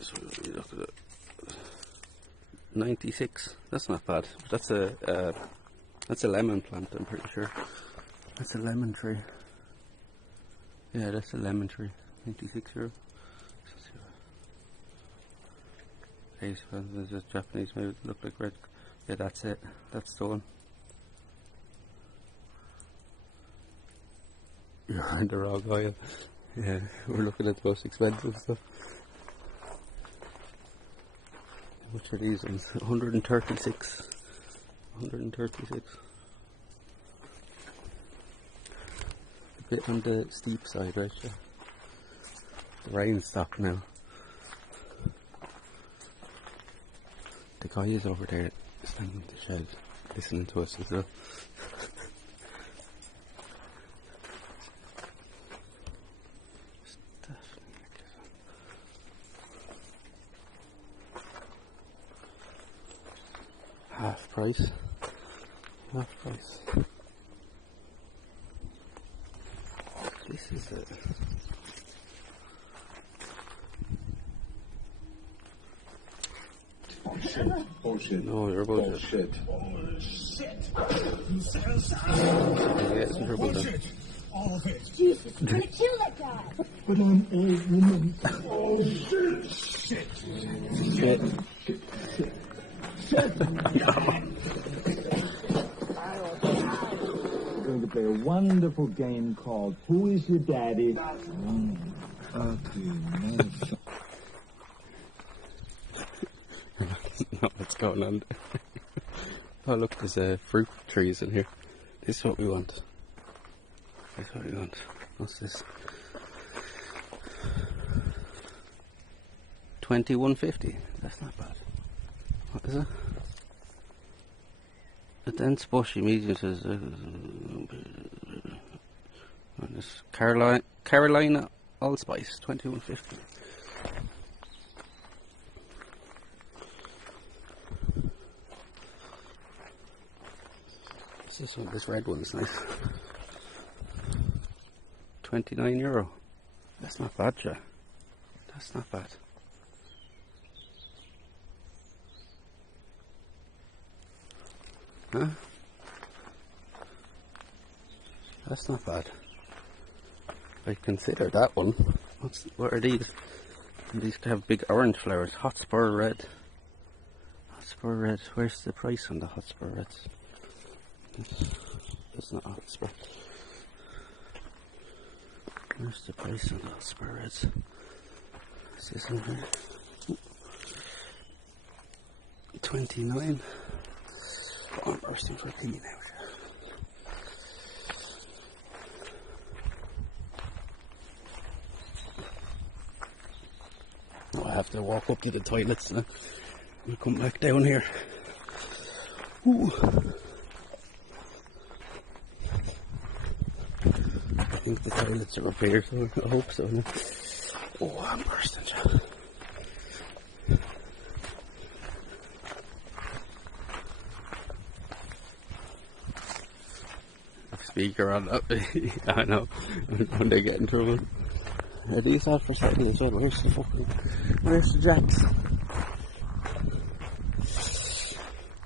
So we look at it. 96. That's not bad. That's a lemon plant. I'm pretty sure. That's a lemon tree. Yeah, that's a lemon tree. €96. Hey, so there's a Japanese maybe look like red. Yeah, that's it. That's the one. You're in the wrong aisle. Yeah, we're looking at the most expensive stuff. How much are these ones? 136. 136. A bit on the steep side, right? Yeah. The rain stopped now. The guy is over there standing in the shed listening to us as well. Half price. Half price. This is it. Bullshit. No, you're bullshit. Bullshit. Get some trouble then. All of it. Jesus, you're gonna kill that guy. But I'm old woman. Oh shit. Shit. Shit. Shit. We're going to play a wonderful game called Who is Your Daddy? Not what's going on there. Oh look, there's fruit trees in here. This is what we want. That's what we want. What's this? 2150. That's not bad. What is it? A dense bushy medium says this Carolina Allspice 2150. What's this one? This red one's nice. €29. That's not bad, Joe. That's not bad. Huh? That's not bad. I consider that one. What are these? These have big orange flowers. Hotspur red. Hotspur red. Where's the price on the Hotspur reds? It's not Hotspur. Where's the price on the Hotspur reds? Is this in here? 29. Oh, I'm bursting for a pee now. Oh, I have to walk up to the toilets now. We'll come back down here. Ooh. I think the toilets are up here, so I hope so. Oh, I'm bursting. Speaker on that. I know. When they get in trouble. Are these out for sale as well? Where's the jacks?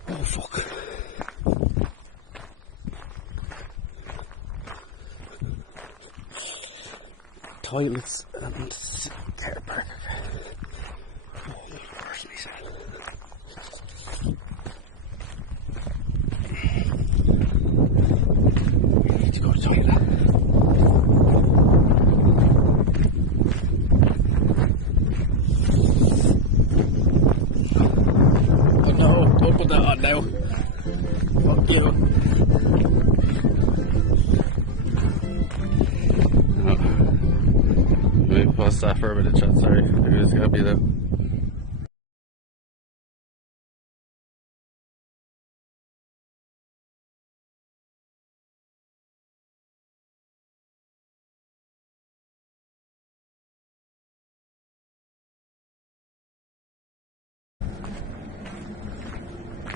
Oh fuck. Toilets and car park. Oh, where's me? To go to the toilet. Oh no, don't put that on now. Fuck you. Oh. Let me pause that for a minute, chat. Sorry, there is gonna be the.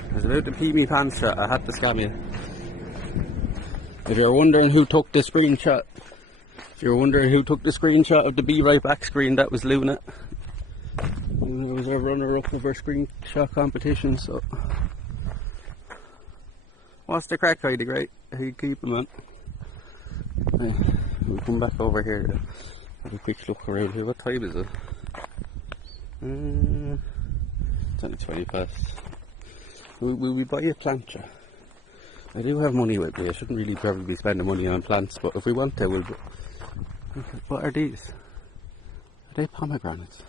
I was about to pee me pants shot. I had to scam you. If you're wondering who took the screenshot, of the Be Right Back screen, that was Luna. Luna was our runner-up of our screenshot competition. So, what's the crack, Heidi? Great. How you keeping, man? We'll come back over here to have a quick look around here. What time is it? It's only 20 past. Will we buy a plant? I do have money with me. I shouldn't really probably be spending money on plants, but if we want to, we'll. What are these? Are they pomegranates?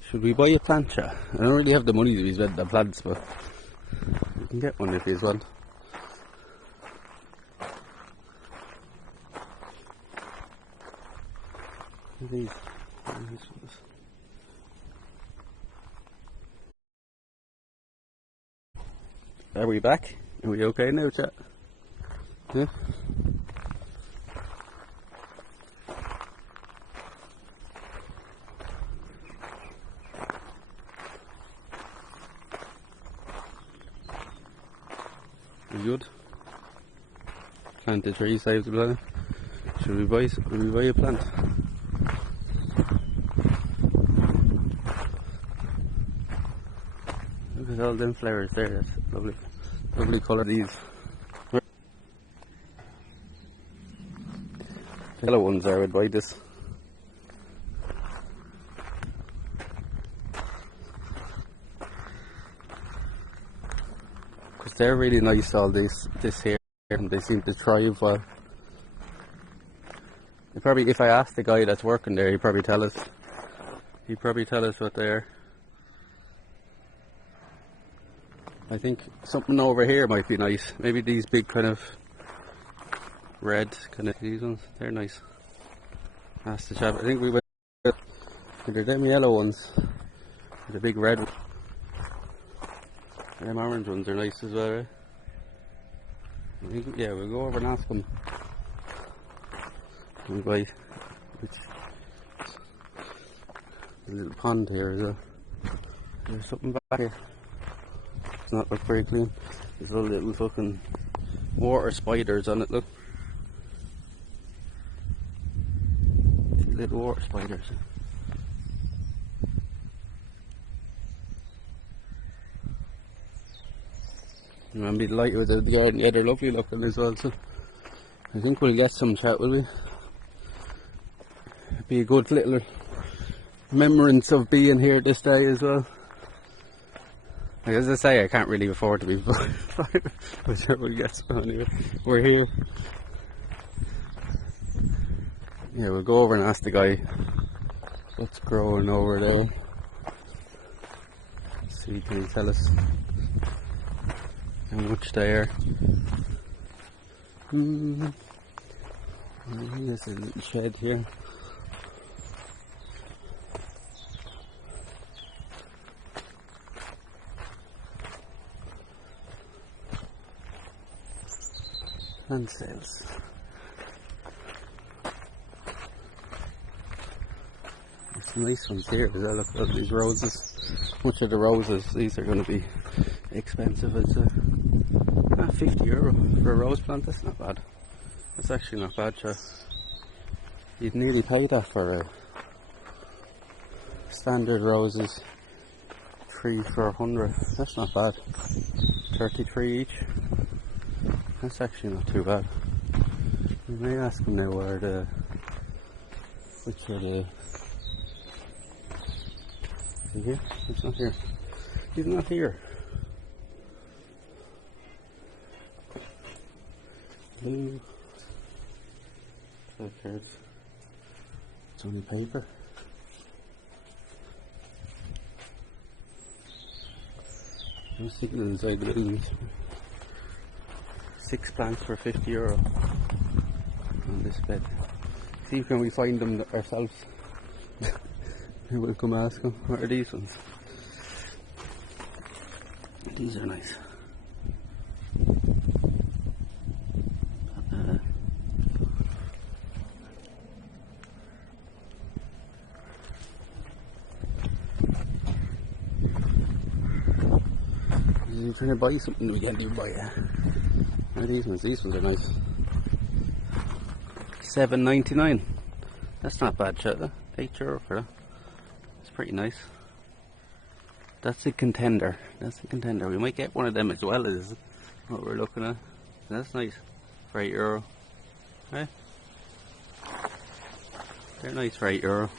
Should we buy a plant? I don't really have the money to be spending on plants, but you can get one if you want. What are these? Are we back? Are we okay now, chat? Yeah? We good? Plant the tree, save the planet. Should we buy a plant? Look at all them flowers there, that's lovely. Lovely colour these. Yellow ones I would buy this. Because they're really nice, all this here, and they seem to thrive well. Probably, if I asked the guy that's working there, he'd probably tell us. What they are. I think something over here might be nice. Maybe these big kind of red kind of these ones. They're nice. That's the chap. I think we went. They're them yellow ones. The big red ones. Them orange ones are nice as well, right? I think, yeah, we'll go over and ask them. We'll buy a little pond here as well. There's something back here. It's not look very clean. There's little fucking water spiders on it, look. Little water spiders. And I'll be delighted with the garden. Yeah, they're lovely looking as well, so I think we'll get some chat, will we? It'd be a good little remembrance of being here this day as well. Like, as I say, I can't really afford to be whichever we get, but anyway, we're here. Yeah, we'll go over and ask the guy what's growing over there. See, can he tell us how much they are? There's a little shed here. And sales. There's some nice ones here as well. Look at these roses. Much of the roses, these are going to be expensive. It's €50 for a rose plant. That's not bad. That's actually not bad, Joe. You'd nearly pay that for standard roses. 3 for 100. That's not bad. 33 each. That's actually not too bad. We may ask him now which are the... Is he here? He's not here. He's not here. Blue. Cards. It's only paper. I'm sitting inside the building. 6 plants for €50 on this bed. See, can we find them ourselves? We'll come ask them. What are these ones? These are nice. You're trying to buy something we can't even buy it. What are these ones? These ones are nice. $7.99. That's not bad, chat. €8 for that. It's pretty nice. That's a contender. That's a contender. We might get one of them as well as what we're looking at. That's nice for €8. Hey? They're nice for €8.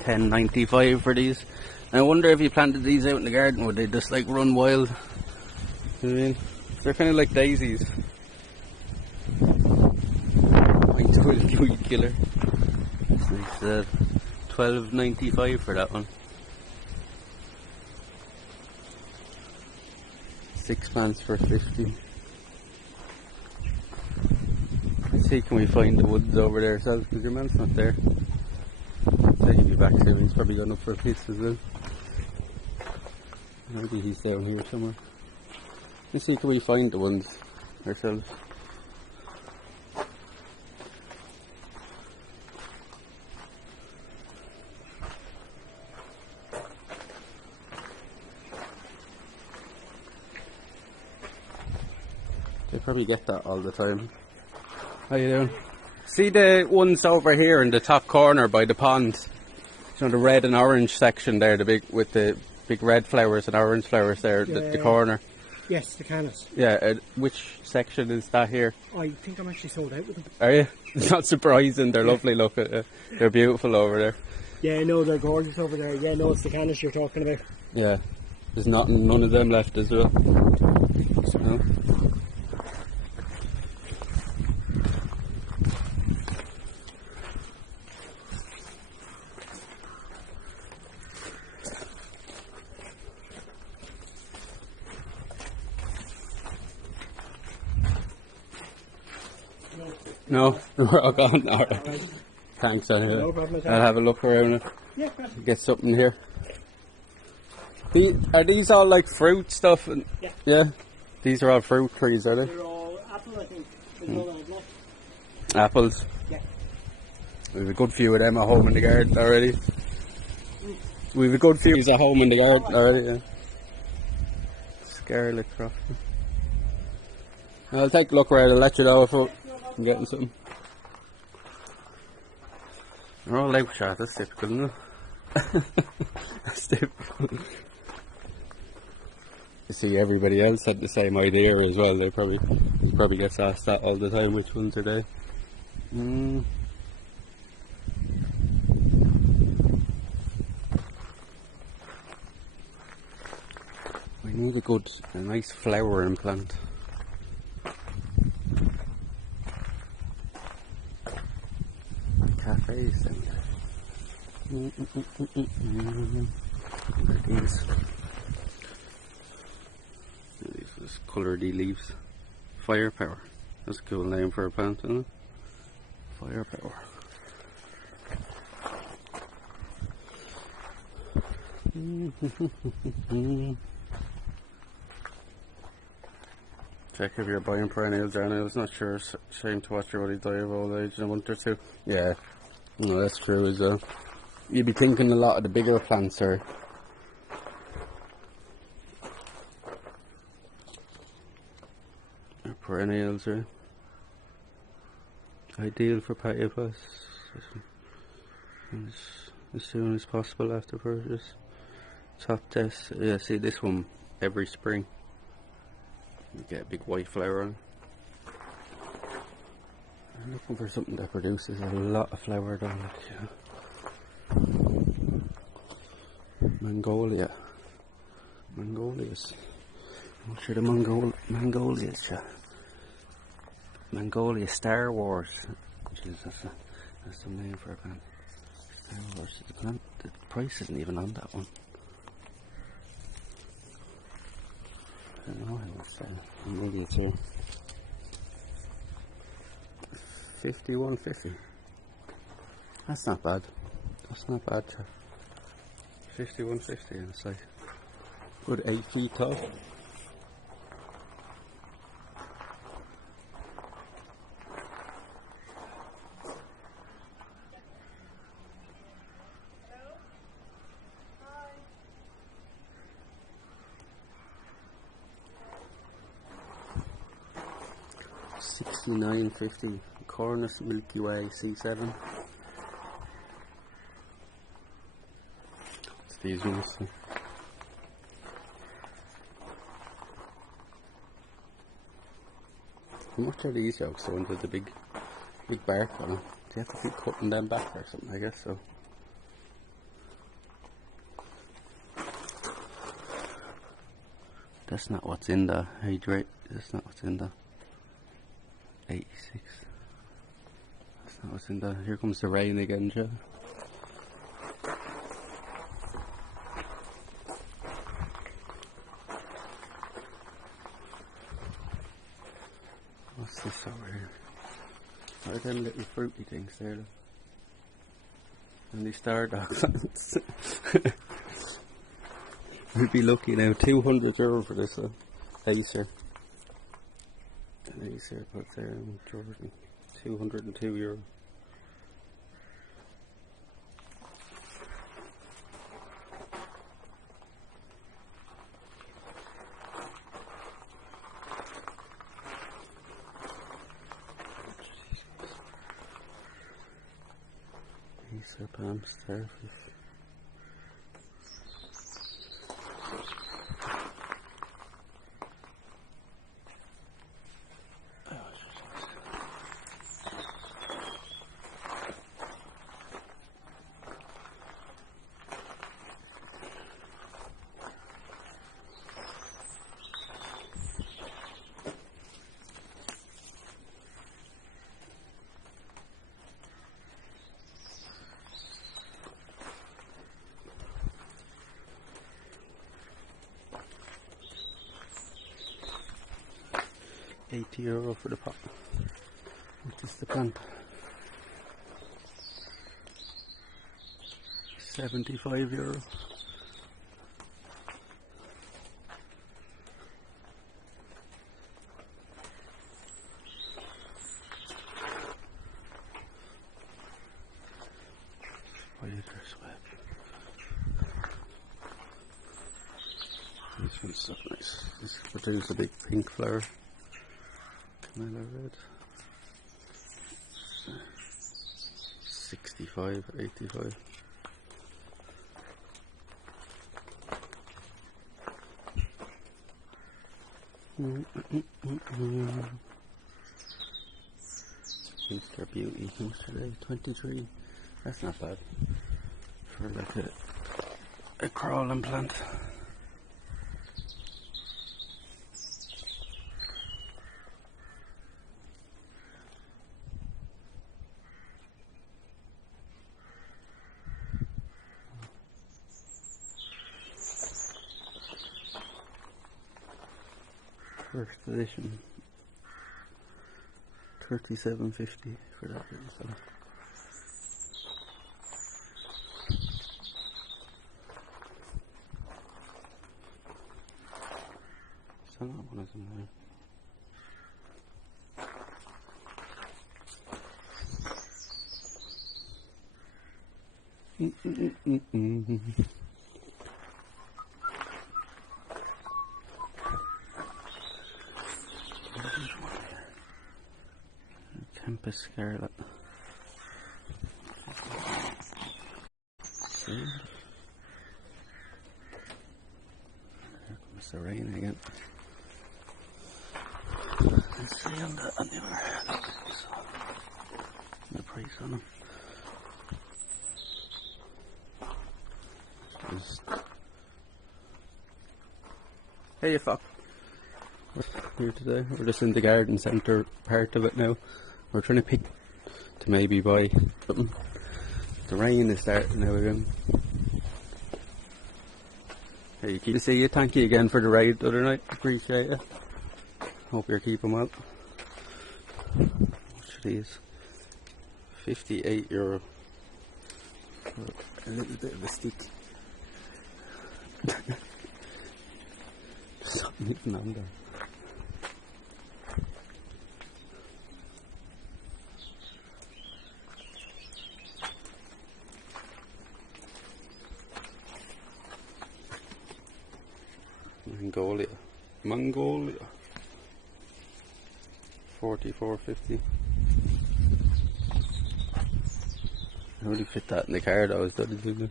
$10.95 for these. I wonder if you planted these out in the garden, would they just like run wild? You know what I mean? They're kind of like daisies. Weed killer. It's $12.95 for that one. 6 plants for 50. Let's see, can we find the woods over there ourselves? Because your man's not there. So he'll be back here. He's probably gone up for a piss as well. Maybe he's down here somewhere. Let's see, can we find the ones ourselves? They probably get that all the time. How you doing? See the ones over here in the top corner by the pond? You know, the red and orange section there, the big with the big red flowers and orange flowers there at the corner. Yes, the cannas. Yeah, which section is that here? I think I'm actually sold out with them. Are you? It's not surprising, they're lovely, look at it. They're beautiful over there. Yeah, no, they're gorgeous over there. Yeah, no, it's the cannas you're talking about. Yeah, there's none of them left as well. No? No, we're all gone. Alright. Thanks, anyway. No problem at all. I'll have a look around Yeah, and get something here. Are these all like fruit stuff? And, Yeah. Yeah? These are all fruit trees, are they? they're all apple, I think. There's no one left. Apples. Yeah. We have a good few of them at home in the garden already. We have a good few at home in the garden already, yeah. Scarlet croft. I'll take a look around and let you know if I'm getting something. They're all out shot, that's typical, isn't it? That's typical. You see, everybody else had the same idea as well. He probably gets asked that all the time, which ones are they? We need a nice flowering plant. Cafe centre. These are just coloured-y leaves. Firepower. That's a cool name for a plant, isn't it? Firepower. Check if you're buying perennials or annuals. Not sure. Shame to watch everybody die of old age in a month or two. Yeah, no, that's true as well. You'd be thinking a lot of the bigger plants are perennials are ideal for patio pots as soon as possible after purchase. Top test. Yeah, see this one every spring. You get a big white flower on it. I'm looking for something that produces a lot of flower though, like, Mongolia. Mongolias. I'm sure the Mongolias, yeah. Mongolia Star Wars. Jesus, that's the name for a plant. Star Wars. The plant, the price isn't even on that one. I don't know how it's maybe it's here. 51.50. That's not bad. That's not bad, chap. 51.50 and it's like good 8 feet tall. $69.50. Cornus Milky Way C7. It's these ones. How much are these yolks? The ones with the big bark on them. Do you have to keep cutting them back or something? I guess so. That's not what's in the hydrate. That's not what's in the 86. That's not what's in the. Here comes the rain again, Joe. What's this over here? What are them little fruity things there? And these star dogs. We'd be lucky now. €200 for this Acer. An Acer put there in Jordan. €202. Acer palm starfish. €80 for the pot. What is the plant? 75 €. Spider's web. This one's so nice. This produces a big pink flower. Camilla red. 65, 85. Easter Beauty yesterday, 23. That's not bad for like a crawling plant. First edition, 37.50 for that little fella. So not one of them there. Campus Scarlet. See? Here comes the rain again. Let's see on the other the price on them. Hey you fuck. We're here today. We're just in the garden centre part of it now. We're trying to pick to maybe buy something. The rain is starting now again. Hey, you keep to see you. Thank you again for the ride the other night. Appreciate it. Hope you're keeping well. How much are these? 58 euro. A little bit of a stick. Something on there. Mongolia. 44.50. I really fit that in the car though, is that it?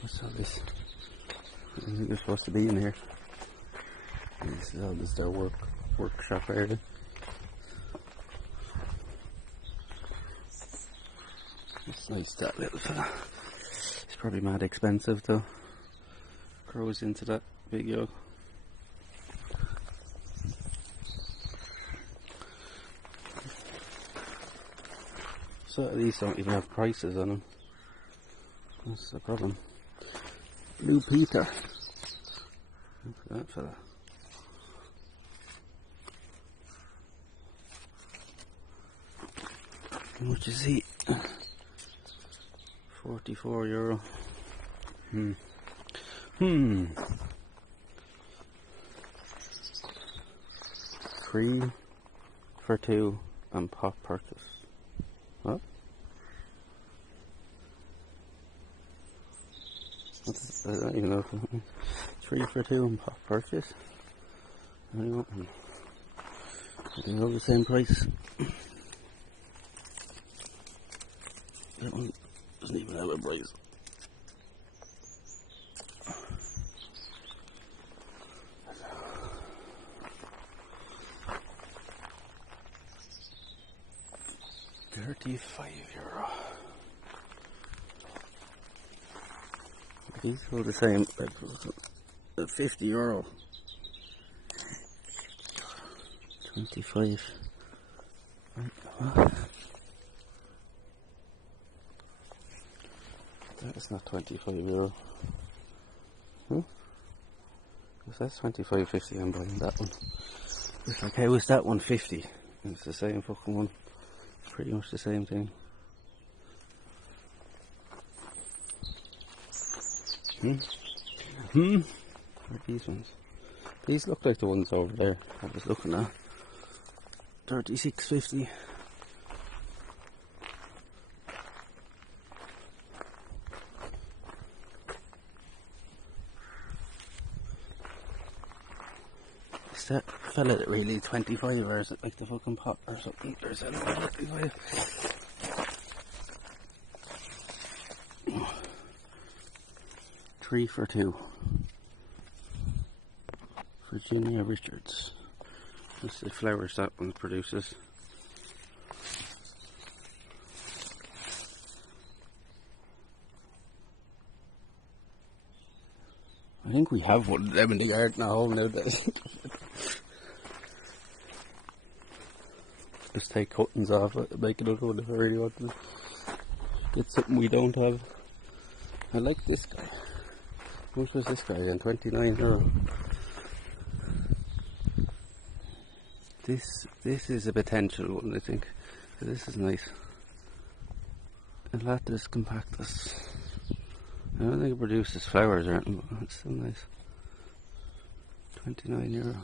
What's all this? I think they're supposed to be in here. This is all just their workshop area. It's nice, that little fella. It's probably mad expensive though. Grows into that big yoke. So these don't even have prices on them. That's the problem. Blue Peter. Look at that fella. How much is he? 44 euro. Free for two and pop purchase. What? I don't even know if it's 3 for 2 and pop purchase. I don't know. They all the same price. That one doesn't even have a price. €35. These are all the same. Like 50 euro. 25. What? That is not 25 euro. Huh? Because that's 25.50. I'm buying that one. It's like, how is that 150? It's the same fucking one. Pretty much the same thing. What are these ones? These look like the ones over there I was looking at. 36.50. Is that fella that really 25, or is it like the fucking pot or something? Or is that 25? 3 for 2. Virginia Richards. That's the flowers that one produces. I think we have one of them in the yard now nowadays. Just take cuttings off it and make another one if I really want to get something we don't have. I like this guy. How much was this guy again? €29. This is a potential one, I think. This is nice. Elatus compactus. I don't think it produces flowers or anything, but it's still nice. €29.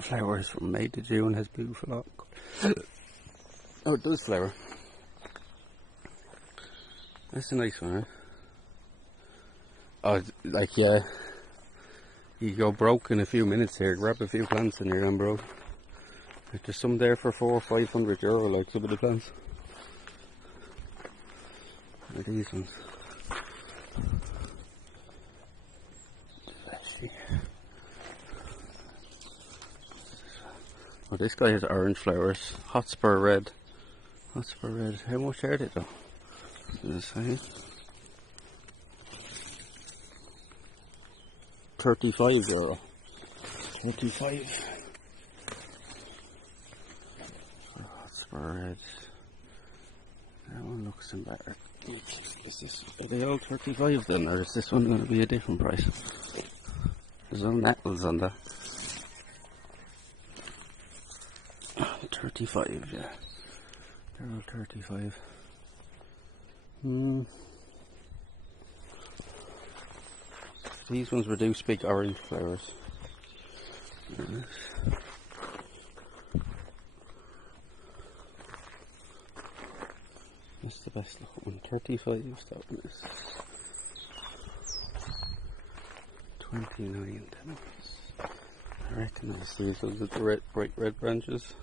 Flowers from May to June, has blue flock. Oh, it does flower. That's a nice one, right? Oh, like, yeah. You go broke in a few minutes here, grab a few plants and you're gone broke. Like, there's some there for €400 or €500, like some of the plants. Like these ones. Let's see. Oh, this guy has orange flowers. Hotspur red. Hotspur red. How much are they though? €35. €35. 35. Hotspur red. That one looks better. Is this, are they all 35 then, or is this one going to be a different price? There's all nettles on that. 35, yeah. They're all 35. These ones produce big orange flowers. That's the best looking one. 35, that one is. 29 demos. I recognise these ones with the red, bright red branches.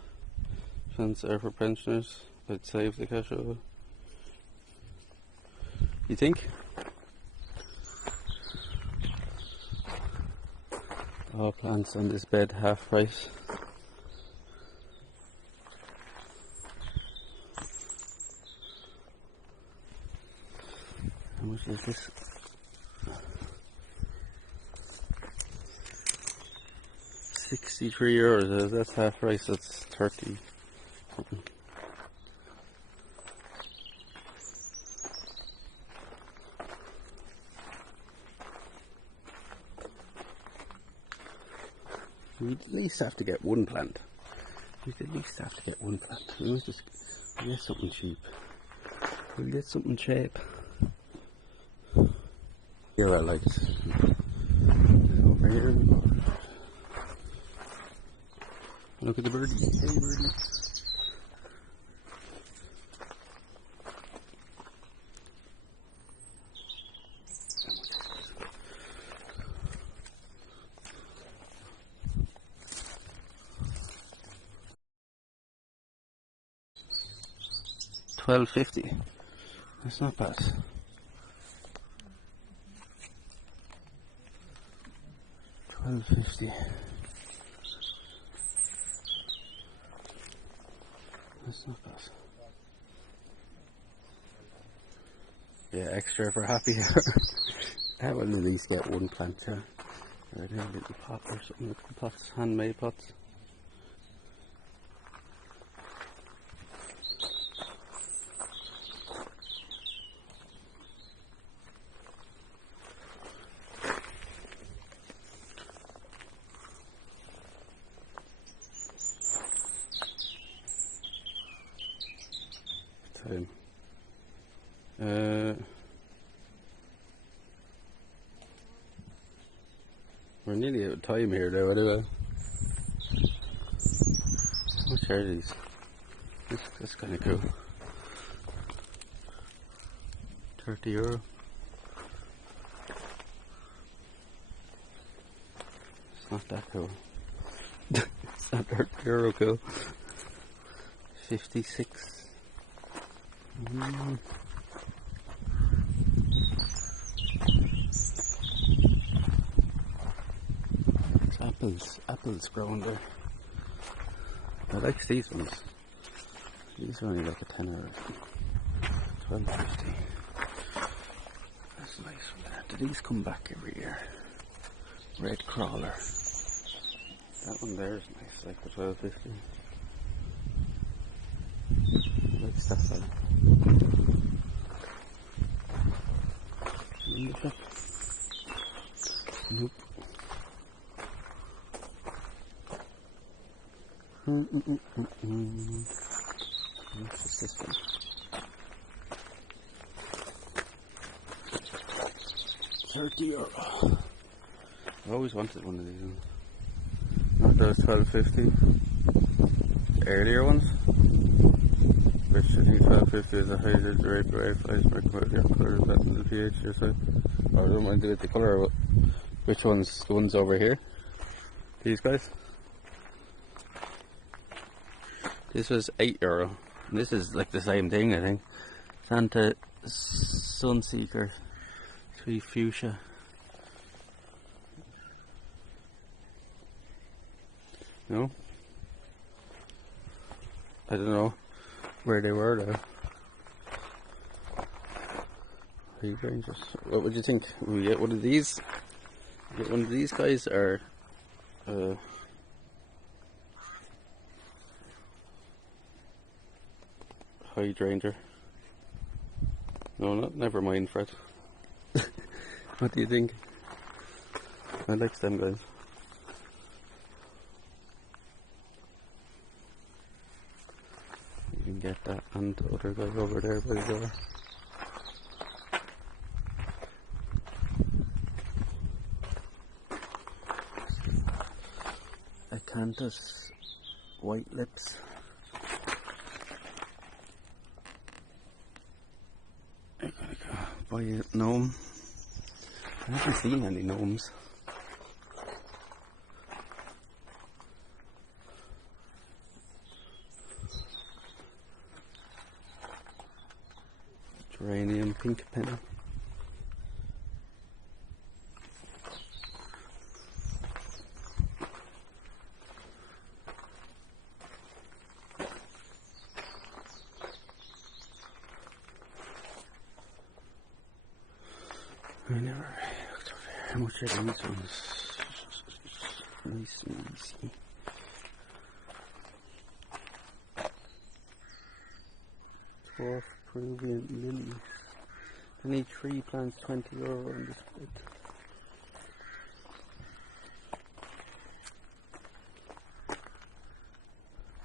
Plants are for pensioners. I'd save the cash over. You think? All plants on this bed half price. How much is this? €63. That's half price. That's 30 something. We'd at least have to get one plant. We'd at least have to get one plant. We'll just get something cheap. We'll get something cheap. Here I like it. Over here we go. Look at the birdie. Hey birdie. $12.50. That's not bad. $12.50. That's not bad. Yeah, extra for happy hour. I will at least get one plant here. Or a little pot or something. Little pots, handmade pots. We're nearly out of time here though, anyway. How much are these? That's kind of cool. €30. It's not that cool. It's not €30 cool. 56. It's apples growing there. I like these ones. These are only like a tenner. $12.50. That's a nice one there. Do these come back every year? Red crawler. That one there is nice, like for $12.50. I like sapphire. Nope. What's this one? €30. I always wanted one of these ones. Not those $12.50. Earlier ones. Which I think $12.50 is a higher rate for A-flies for colour better than the pH or so. Or I don't mind doing the colour. Which ones? The ones over here? These guys? This was €8. And this is like the same thing, I think. Santa Sunseeker 3 Fuchsia. No? I don't know where they were though. Heat Rangers. What would you think? Will we get one of these? Get one of these guys or Hydrangea? No, never mind, Fred. What do you think? I like them guys. You can get that and the other guys over there by the door. Acanthus white lips. I'm gonna go buy a gnome. I haven't seen any gnomes. Geranium pink pen. I never looked over here. How much are these ones? Nice and easy. Dwarf Peruvian lilies. I need 3 plants, €20 on this bit.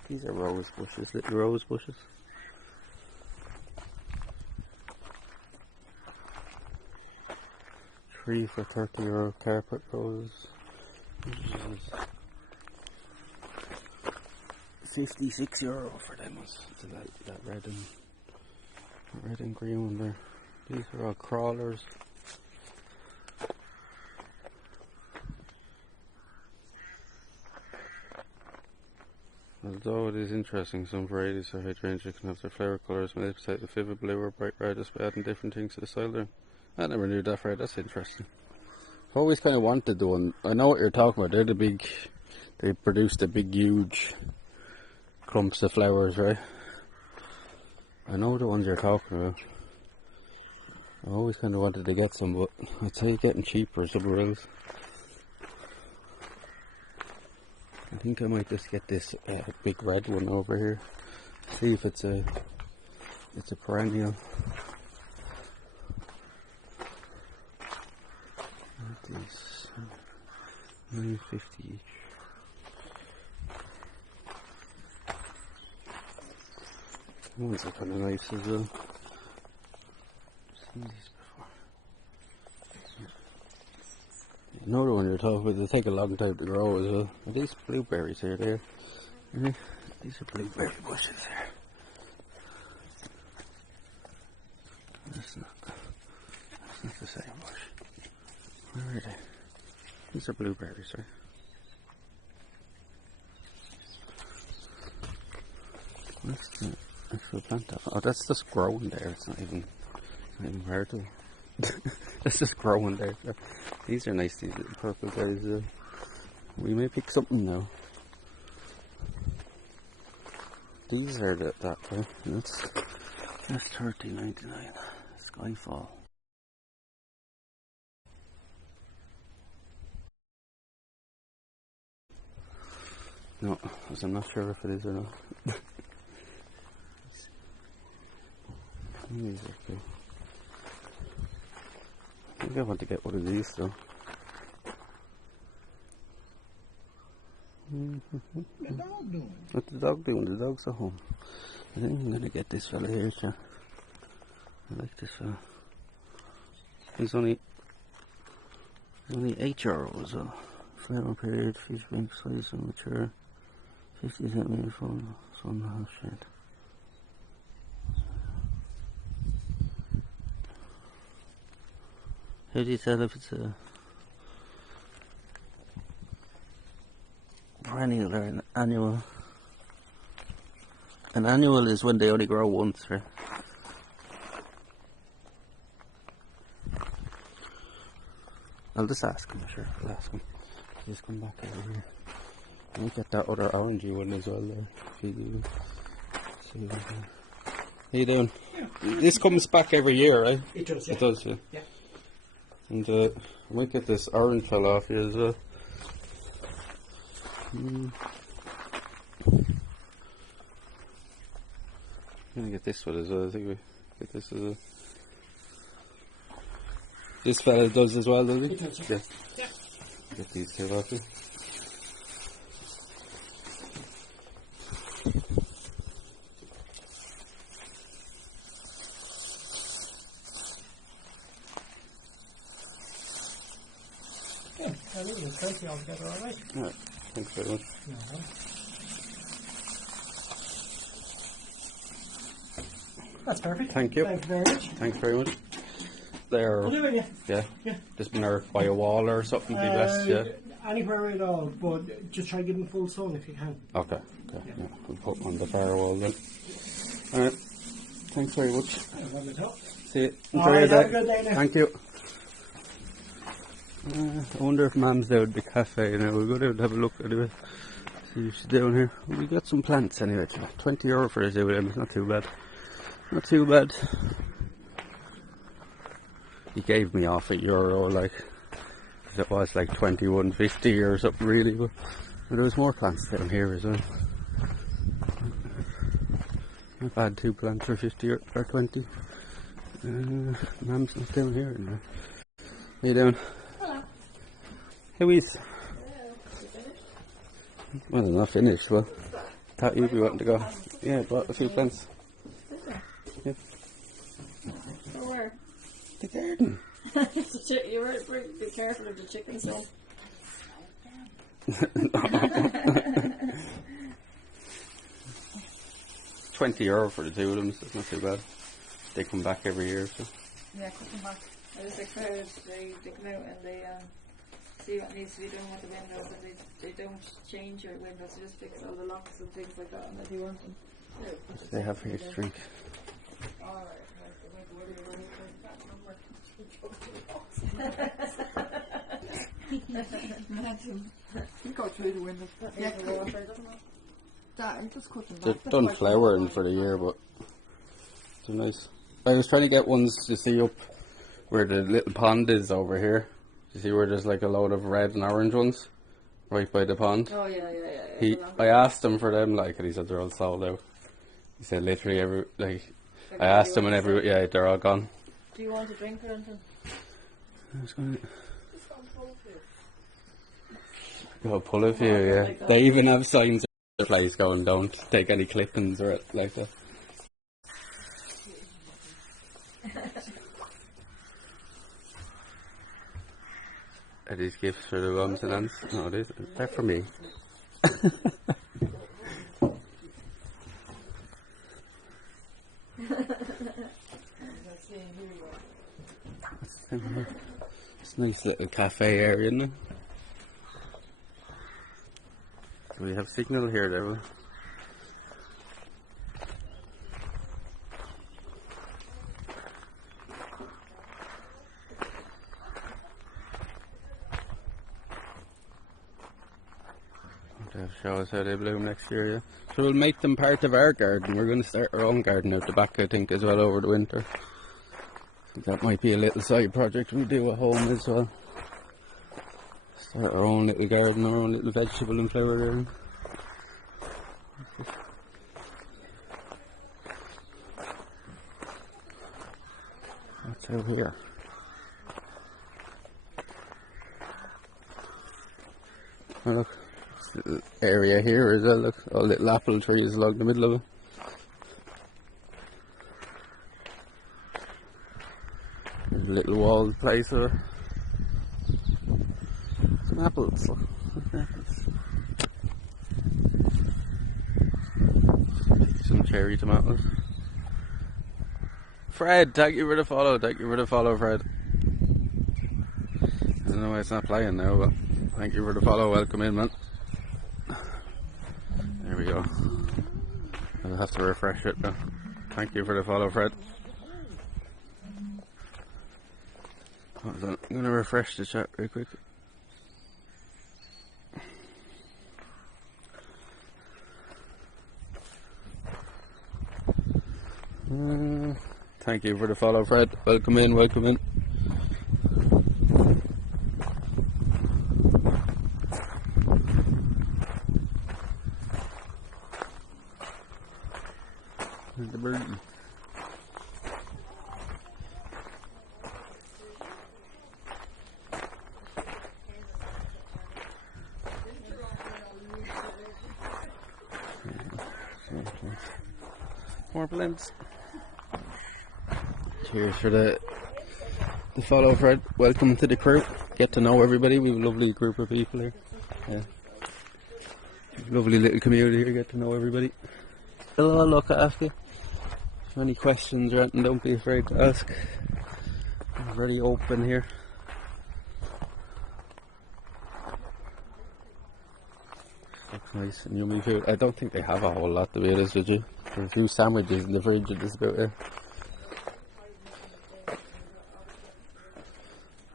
These are rose bushes, little rose bushes. Three for €30 carpet roses. €56 for them. So that red and green one there. These are all crawlers. Although it is interesting, some varieties of hydrangea can have their flower colours manipulate the vivid blue or bright red just by adding different things to the soil there. I never knew that, Fred. That's interesting. I've always kind of wanted the one. I know what you're talking about. They're the big. They produce the big, huge clumps of flowers, right? I know the ones you're talking about. I always kind of wanted to get some, but I'd say getting cheaper somewhere else. I think I might just get this big red one over here. See if it's a perennial. These $9.50 each. The ones are kind of nice as well. I've seen these before. Another one you're talking about, they take a long time to grow as well. Are these blueberries here? There. These are blueberry bushes here. That's not the same bush. Where are they? These are blueberries, right? What's the actual plant? Oh, that's just growing there. It's not even vertical. That's just growing there. These are nice, these little purple guys. We may pick something now. These are that way. That's $30.99. Skyfall. No, because I'm not sure if it is or not. These are cool. I think I want to get one of these though. The dog doing? What's the dog doing? The dog's at home. I think I'm gonna get this fella here, sir. I like this fella. He's only €8 though. Flower period, 5 weeks size and mature. 50 centimeter from sun half shade. How do you tell if it's a perennial or an annual? An annual is when they only grow once, right? I'll just ask him, sure. I'll ask him. He's come back over here. I'll get that other orangey one as well there. If you do. See what how you doing? Yeah. This comes back every year, right? It does, yeah. It does, yeah. Yeah. And I might get this orange fella off here as well. I'm gonna get this one as well. I think we get this as well. This fella does as well, does he? It does, yeah. Yeah. Get these two off here. Yeah, I think it's 20 altogether, alright? Alright, thanks very much. No. That's perfect. Thank you. Thank you very much. Thanks very much. There. I'll do it, Yeah. Yeah. Just been there by a wall or something, be best, yeah. Anywhere at all, but just try to give them full sun if you can. Okay, yeah. We'll put them on the far wall then. Alright, thanks very much. See you. Enjoy your day. Have a good day now. Thank you. I wonder if Mam's down at the cafe now. We'll go down and have a look anyway. See if she's down here. We got some plants anyway. €20 for a zoo with them. It's not too bad. Not too bad. He gave me off €1, like, it was like 21.50 or something really, but there was more plants down here as well. I've had 2 plants for 50 or 20. Mam's not down here anymore. How you doing? Hello. How is? Well, I'm not finished, well. Thought you'd be wanting to go. Yeah, bought a few plants. Yeah. For where? The garden. You were be careful of the chickens though. €20 for the 2 of them, so it's not too bad. They come back every year, so. Yeah, cut them back. I just excited they come out and they see what needs to be done with the windows, and they don't change your windows, they just fix all the locks and things like that, and if you want them. They have here to drink. Alright, You go through the windows. yeah, That, you just cut them They're back. done flowering for the year, but they're nice. I was trying to get ones to see up where the little pond is over here. You see where there's like a load of red and orange ones? Right by the pond. Oh yeah. I asked him for them, like, and he said they're all sold out. He said literally I asked him and yeah, they're all gone. Do you want a drink or anything? I was going to go pull a few, yeah. Like they even have signs on the place going, don't take any clippings or it like that. Are these gifts for the mums and aunts? No, they're for me. It's a nice little cafe area, isn't it? Do we have signal here, though? They'll show us how they bloom next year, yeah. So we'll make them part of our garden. We're going to start our own garden out the back, I think, as well over the winter. That might be a little side project we do at home as well. Start our own little garden, our own little vegetable and flower garden. What's out here? Oh, look, this little area here as well. Look, all little apple trees along the middle of it. There's a little walled place there. Some apples. Look. Some cherry tomatoes. Fred, thank you for the follow. Thank you for the follow, Fred. I don't know why it's not playing now, but thank you for the follow. Welcome in, man. There we go. I'll have to refresh it now. Thank you for the follow, Fred. Hold on. I'm going to refresh the chat real quick. Thank you for the follow, Fred. Welcome in, welcome in. There's the bird. More blends. Cheers for the follow, Fred. Welcome to the crew. Get to know everybody. We have a lovely group of people here. Yeah. Lovely little community here. Get to know everybody. Hello, look after you. If you have any questions or anything, don't be afraid to ask. I'm very open here. Looks nice and yummy food. I don't think they have a whole lot, to be honest with you. There's a few sandwiches in the fridge at this about there.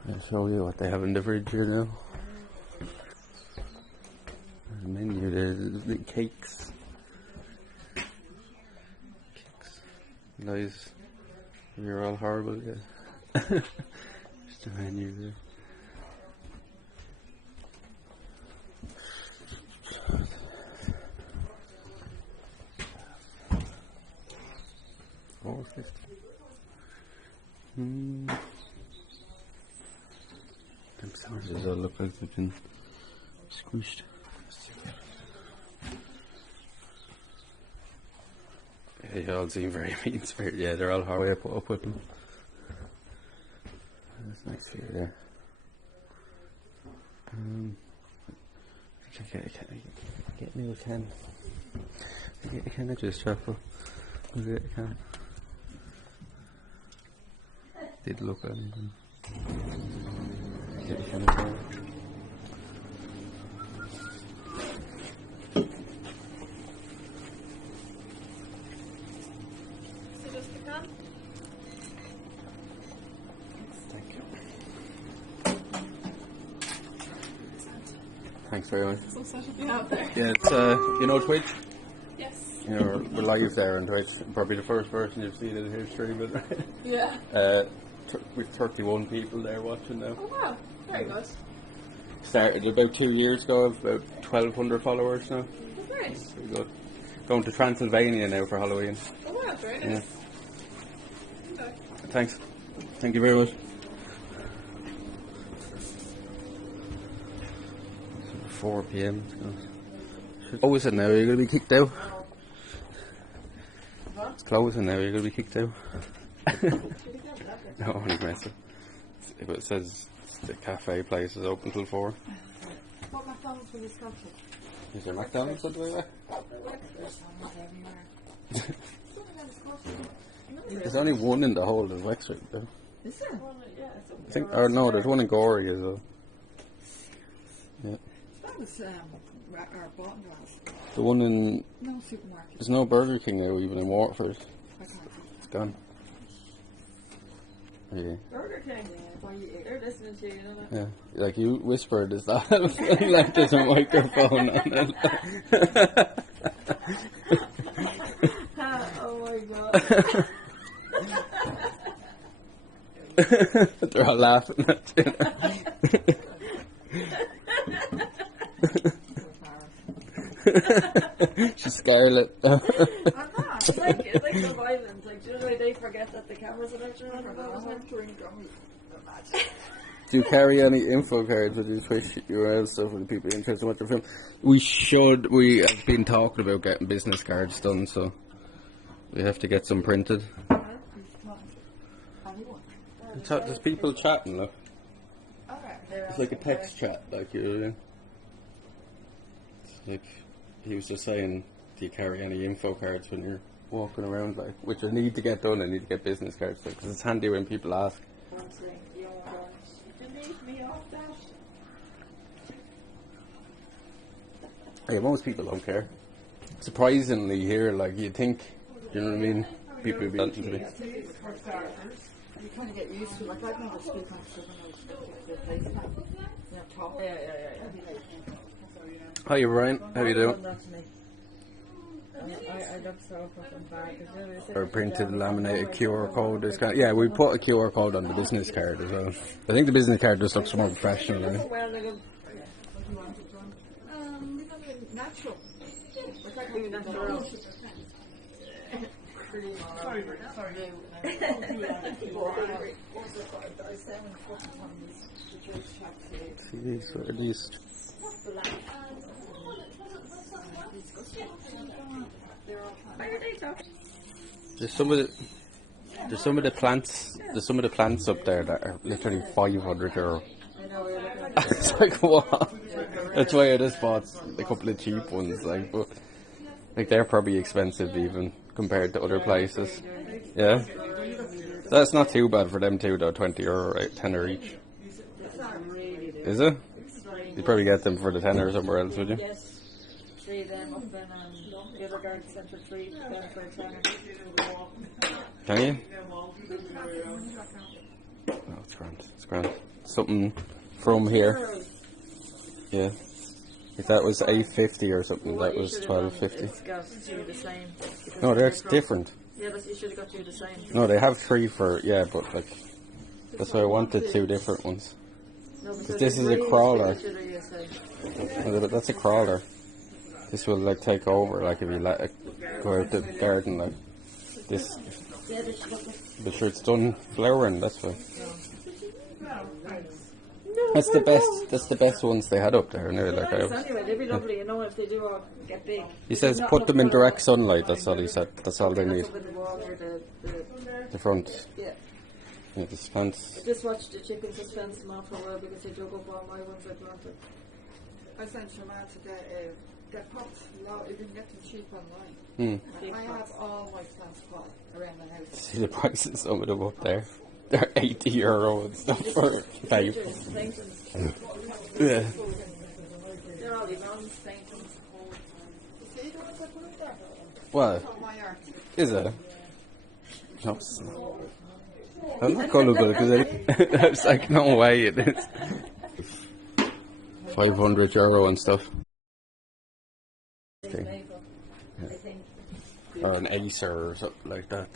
I'll show you what they have in the fridge here now. There's a menu there, there's little cakes. Nice. You're all horrible, yeah. Just a menu there. $4.50. Them sandwiches all look like they've been squished. Yeah, they all seem very mean spirited. Yeah, they're all hard way up with them. That's nice here there. Get me a can. Get a can of juice, chocolate. Get a can. Did look at anything. Get a can of water. Thanks very much. So sad to be out there. Yeah, it's you know Twitch? Yes. You know, we're live there on Twitch. Probably the first person you've seen in history, but Yeah. with 31 people there watching now. Oh wow, very good. Started about 2 years ago, about 1,200 followers now. Oh, great. Very good. Going to Transylvania now for Halloween. Oh wow, very nice. Yeah. Okay. Thanks. Thank you very much. 4 PM. It's closing now, you're going to be kicked out. What? It's closing now, you're going to be kicked out. No, only messing. It says The cafe place is open till 4. What McDonald's will you go to? Is there McDonald's on the way back? There's someone everywhere. There's only one in the whole of Wexford, though. Is there? I think, or no, there's one in Gorey as well. Yeah. That was our bottom glass. The one in, No supermarket. there's no Burger King now, even in Waterford. I can't It's gone. Yeah. Burger King. They're listening to you, you know that? Yeah, like you whispered, is that like there's a microphone on Oh my god. it? They're all laughing at you. She's Scarlet. I'm not. It's like Love Island. Like, do you know the way they forget that the cameras are actually on the Do you carry any info cards with you, push URL stuff with the people interested in what your film? We have been talking about getting business cards done, so we have to get some printed. There's people chatting, look. It's like a text chat, like you. It's like he was just saying, do you carry any info cards when you're walking around, like, which I need to get done. I need to get business cards because it's handy when people ask. Hey, most people don't care. Surprisingly, here, like you think, you know what I mean? People would be wanting to be. For starters, you kind of get used to, like, I've never speak on stuff when I was talk. Yeah. Hi, Brian. How you doing? I look so fucking bad. Or printed laminated QR code. Is kind of, yeah, we put a QR code on the business card as well. I think the business card just looks more professional. Right? We got it natural. It's like doing natural. Sorry. These are at least. There's some of the plants up there that are literally €500. It's like what? That's why I just bought a couple of cheap ones, like, but like they're probably expensive even compared to other places. Yeah, that's not too bad for them too though. €20, right? £10 each. Is it? You'd probably get them for the £10 somewhere else, would you? Yes. 3 of them up in the other garden centre, 3 down for a tenner. Can you? No, it's grand. It's grand. Something from here. Yeah. If that was $8.50 or something, that was $12.50. It's got 2 the same. No, that's different. Yeah, you should have got 2 the same. No, they have 3 for, yeah, but like, that's why I wanted 2 different ones. No, Because this is a crawler. Yeah, No, but that's a crawler. This will like take over, like if you let it go out the garden, like this. But sure, it's done flowering. That's why. That's the best. That's the best ones they had up there. Anyway, like anyway, they'd be lovely, you know, if they do all get big. he says, put them in direct sunlight. That's all he said. That's all they need. Up in the wall or The front. yeah. Yeah, the plants. I just watched the chickens just fence them off for a while because they dug up all my ones I planted. I sent your man today. They popped low. You can get them cheap online. Hmm. I have all my plants bought around the house. See the prices, some of them up there. They're €80 and stuff for paper. Paintings. Yeah. They're all lawns, paintings. See the ones I put up there? What? On my art. Is it? No, it's not. I'm not gullible because I was like, no way it is. €500 and stuff. Okay. Yeah. Or an Acer or something like that.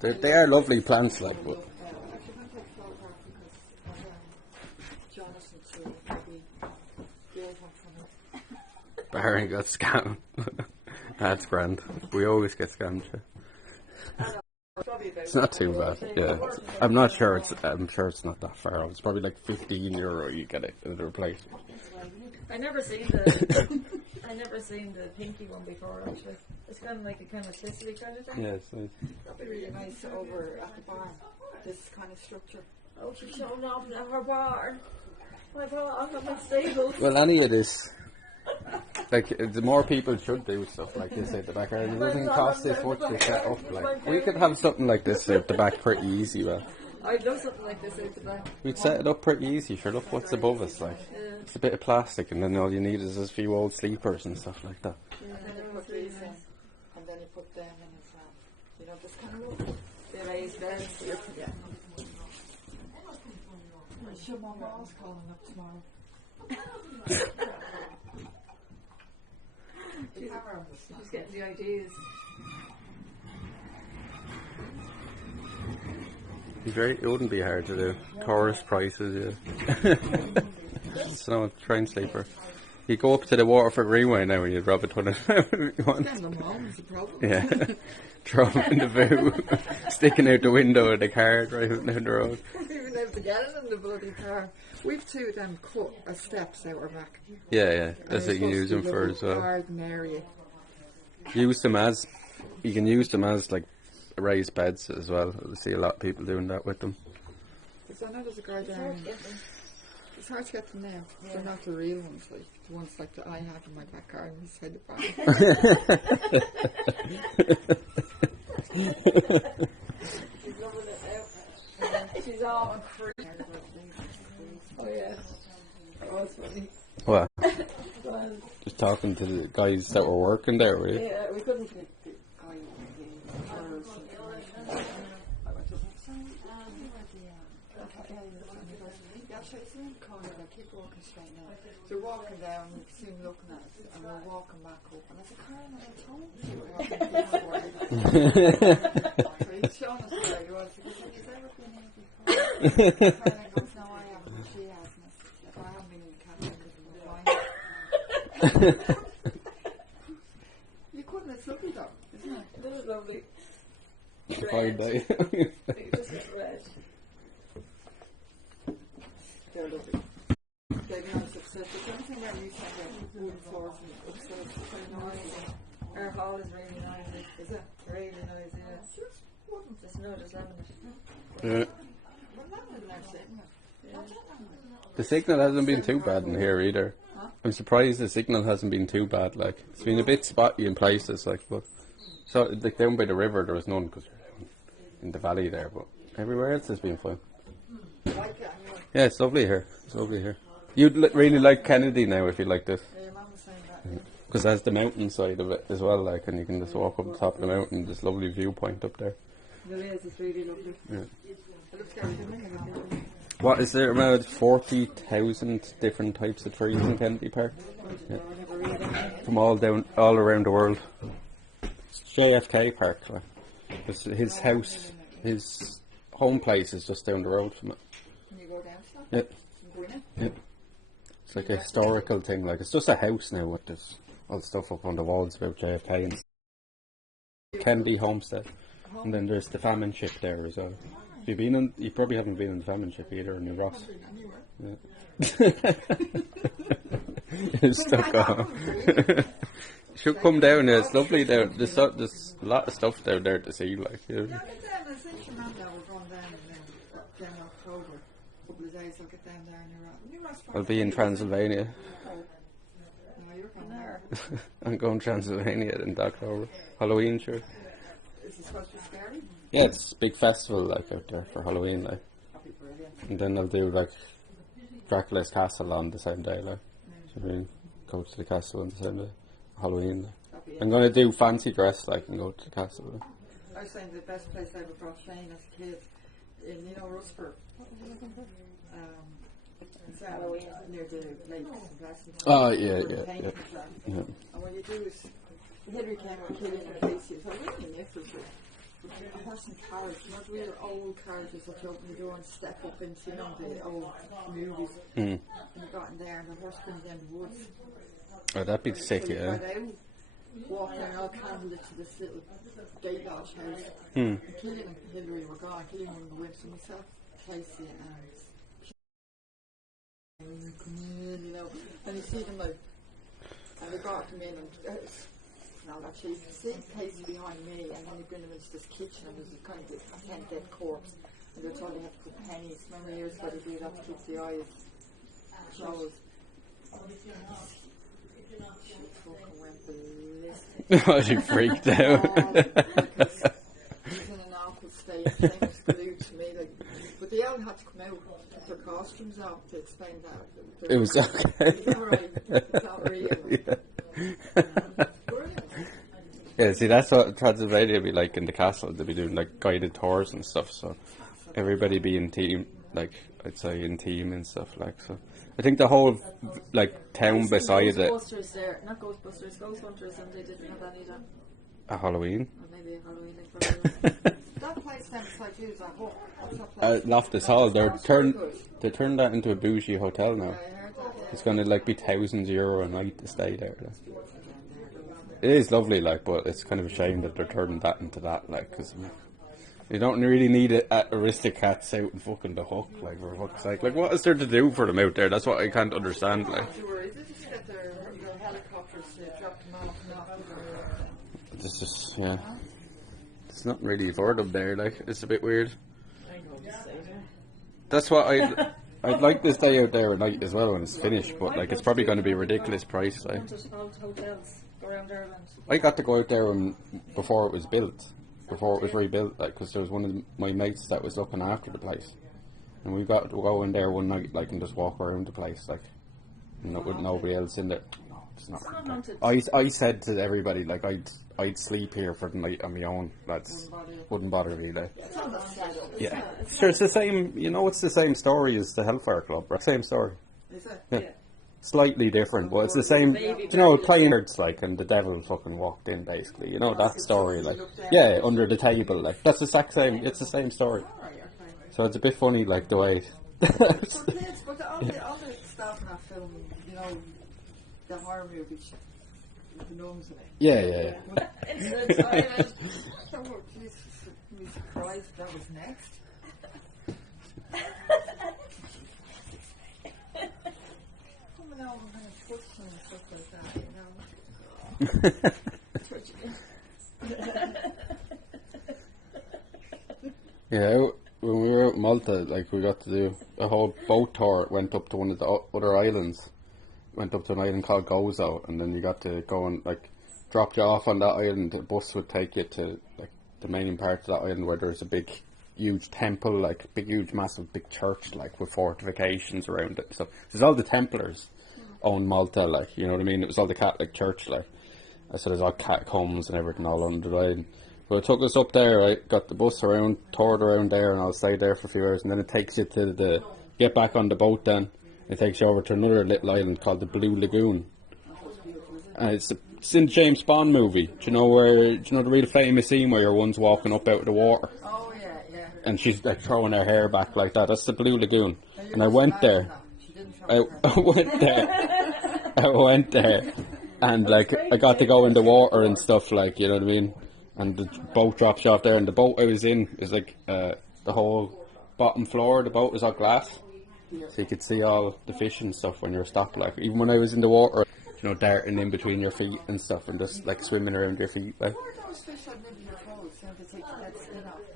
They are lovely plants, like, but. Barry got scammed. That's grand. We always get scammed. It's not too bad. Yeah, I'm not sure. I'm sure it's not that far off. It's probably like €15 you get it in the replacement. I never seen the pinky one before actually. It's kind of like a kind of Sicily kind of thing. Yeah, it's nice. That'd be really nice over at the barn. This kind of structure. Oh, she's showing off now her bar. My bar, I'm not stable. Well, any of this, like, the more people should do stuff like this out the back. It doesn't cost this much to set up. Like, we could have something like this out the back pretty easy, well. I'd love something like this out the back. We'd set it up pretty easy. Sure, look what's above us. Like, it's a bit of plastic, and then all you need is a few old sleepers and stuff like that. Yeah, and then you put these in, and then you put them in as well. You know, this kind of look. They raised beds. Yeah. I'm sure my mom's calling up tomorrow. She's getting the ideas. It wouldn't be hard to do. Chorus prices, yeah. So, train sleeper. You go up to the Waterford Greenway now and you'd rob a ton of you want. Yeah. Throw them in the boot. Sticking out the window of the car driving down the road. We don't even have to get it in the bloody car. We've two of them cut as steps out our back. Yeah. That's what you can use them for as well. Garden area. You can use them as like raised beds as well. I see a lot of people doing that with them. Because I know there's a guy down. It's hard to get them now. They're not the real ones, like the ones like that I have in my back garden beside the barn. She's loving it out. She's all free. Oh yeah. Oh, it's funny. What? Just talking to the guys that were working there, were you? Yeah, we couldn't get the guy in the cars. I went up and yeah, so it's in the corner, I keep walking straight now. So we're walking down, we see him looking at us, and we're walking back up, and I said, Carlow, I told you we're walking this way. So he's showing us where he was. He goes, have you ever been here before? Carlow goes, no, I haven't, and she has. And I said, I haven't been in the cabin, you couldn't, it's lovely though, isn't it? It is lovely. Fine day. This is red. They're lovely. They've been on success. There's anything where we send out wooden floors and upstairs. It's very noisy. Our hall is really noisy. Is it? Really noisy, yeah. There's no, there's laminate. Yeah. Well, laminate there, sitting there. The signal hasn't been too bad in here either. Huh? I'm surprised the signal hasn't been too bad. Like, it's been a bit spotty in places, like, but so like down by the river there was none because we're down in the valley there, but everywhere else has been fine. Like it anyway. Yeah, it's lovely here. It's lovely here. You'd really like Kennedy now if you like this, Yeah, your mum was saying that. because that's the mountain side of it as well. Like, and you can just walk up the top of the mountain. This lovely viewpoint up there. It is, it's really lovely. Yeah. It looks scary, doesn't it? What is there about 40,000 different types of trees in Kennedy Park? Yeah. From all around the world. It's JFK Park. Like. It's his house, his home place is just down the road from it. Can you go down to that? Yep. Go in it? Yep. It's like a historical thing. Like, it's just a house now with this all the stuff up on the walls about JFK and Kennedy Homestead. And then there's the famine ship there as well. Have you been on? You probably haven't been on the famine ship either, in New Ross. Yeah. You're stuck on. Should come down there. It's lovely down. There's a lot of stuff down there to see. Like, you know. Yeah, I'll get down. I think your man now we're going down in October. A couple of days I'll get down there and New Ross. I'll be in Transylvania. No, you're going there. I'm going to Transylvania in October. Halloween, sure. Is it supposed to be scary? Yeah, it's a big festival like out there for Halloween, like. That'd be brilliant. And then I'll do like Dracula's Castle on the same day, like. So we go to the castle on the same day, Halloween. Like. That'd be I'm gonna do fancy dress, like, and go to the castle. Like. I was saying the best place I ever brought Shane as a kid in, Rusper. What was I looking for? It's Halloween near the lakes in Pleasant. Oh yeah. And what you do is Hillary came and killed in Casey. So I really miss it. A horse and carriage, not real old carriages that you open the door and step up into, the old movies. And you got in there and the horse comes down the woods. Oh, that'd be sick, So you yeah. got out, walking all candlelit to this little gate lodge house. And Killian and Hillary were gone. Killian were in the winter, so myself, Casey and you come in, and you see them out, and they got them in and now actually you can see Casey behind me, and then you bring them into this kitchen and there's a kind of a 10 dead corpse, And they're told they have to put pennies. Remember years ago they did have to keep the eyes closed. She fucking went ballistic. Oh, she freaked out. Because she was in an awkward state. Same was glued to me. Like, but they all had to come out, took their costumes off to explain that. It was okay. It's alright. It's not real. Brilliant. Yeah, see, that's what Transylvania be like in the castle. They'll be doing like guided tours and stuff. So everybody be in team, like I'd say in team and stuff like so. I think the whole like town beside it. Ghostbusters there, not Ghostbusters, Ghost Hunters, and they didn't have any of that. A Halloween. Or maybe a Halloween. That place down beside you is a hole. What's that place? Loftus Hall. They That's very good. turned that into a bougie hotel now. I heard that. It's gonna like be €1,000 a night to stay there. Like. It is lovely, like, but it's kind of a shame that they're turning that into that, like, because you don't really need aristocrats out in fucking the Hook, like, for fuck's sake. Like, what is there to do for them out there? That's what I can't understand, like. They just get their helicopters to drop them off and off. It's just, yeah. It's not really for them there, like, it's a bit weird. That's what I'd like to stay out there at night as well when it's finished, but, like, it's probably going to be a ridiculous price, like. Hotels around Ireland. I got to go out there before it was built, before it was rebuilt, like, because there was one of my mates that was looking after the place, and we got to go in there one night, like, and just walk around the place, like, with nobody else in there. No, it's not. I said to everybody, like, I'd sleep here for the night on my own, lads. Wouldn't bother me, like. Yeah, sure, it's the same. You know, it's the same story as the Hellfire Club, right? Same story. Is it? Yeah. Slightly different, but it's the same. You know, players like, and the devil fucking walked in, basically. You know that story, like, yeah, under the table, like, that's the exact same. It's the same story. So it's a bit funny, like the way. But all the stuff in that film, you know, the horror movie, the gnomes in it. Yeah. It's silent. Oh, Jesus, we surprised that was next. Coming over and touching and stuff like that, you know. Yeah, when we were out in Malta, like, we got to do a whole boat tour. Went up to one of the other islands. Went up to an island called Gozo, and then you got to go and, like, dropped you off on that island. The bus would take you to, like, the main part of that island where there's a big, huge temple, like, big, huge, massive, big church, like, with fortifications around it. So there's all the Templars owned Malta, like, you know what I mean? It was all the Catholic Church, like. So there's all catacombs and everything all under the island. So it took us up there, right? Got the bus around, toured around there, and I'll stay there for a few hours, and then it takes you to get back on the boat then. It takes you over to another little island called the Blue Lagoon. And it's in the James Bond movie. Do you know the real famous scene where your one's walking up out of the water? Oh, yeah. And she's, like, throwing her hair back like that. That's the Blue Lagoon. And I went there. I went there. And, like, I got to go in the water and stuff, like, you know what I mean? And the boat drops you off there. And the boat I was in is, like, the whole bottom floor of the boat is all glass. So you could see all the fish and stuff when you were stopped, like, even when I was in the water, you know, darting in between your feet and stuff and just, like, swimming around your feet, like. What are those fish that live in your toes? You know, they take that skin off them.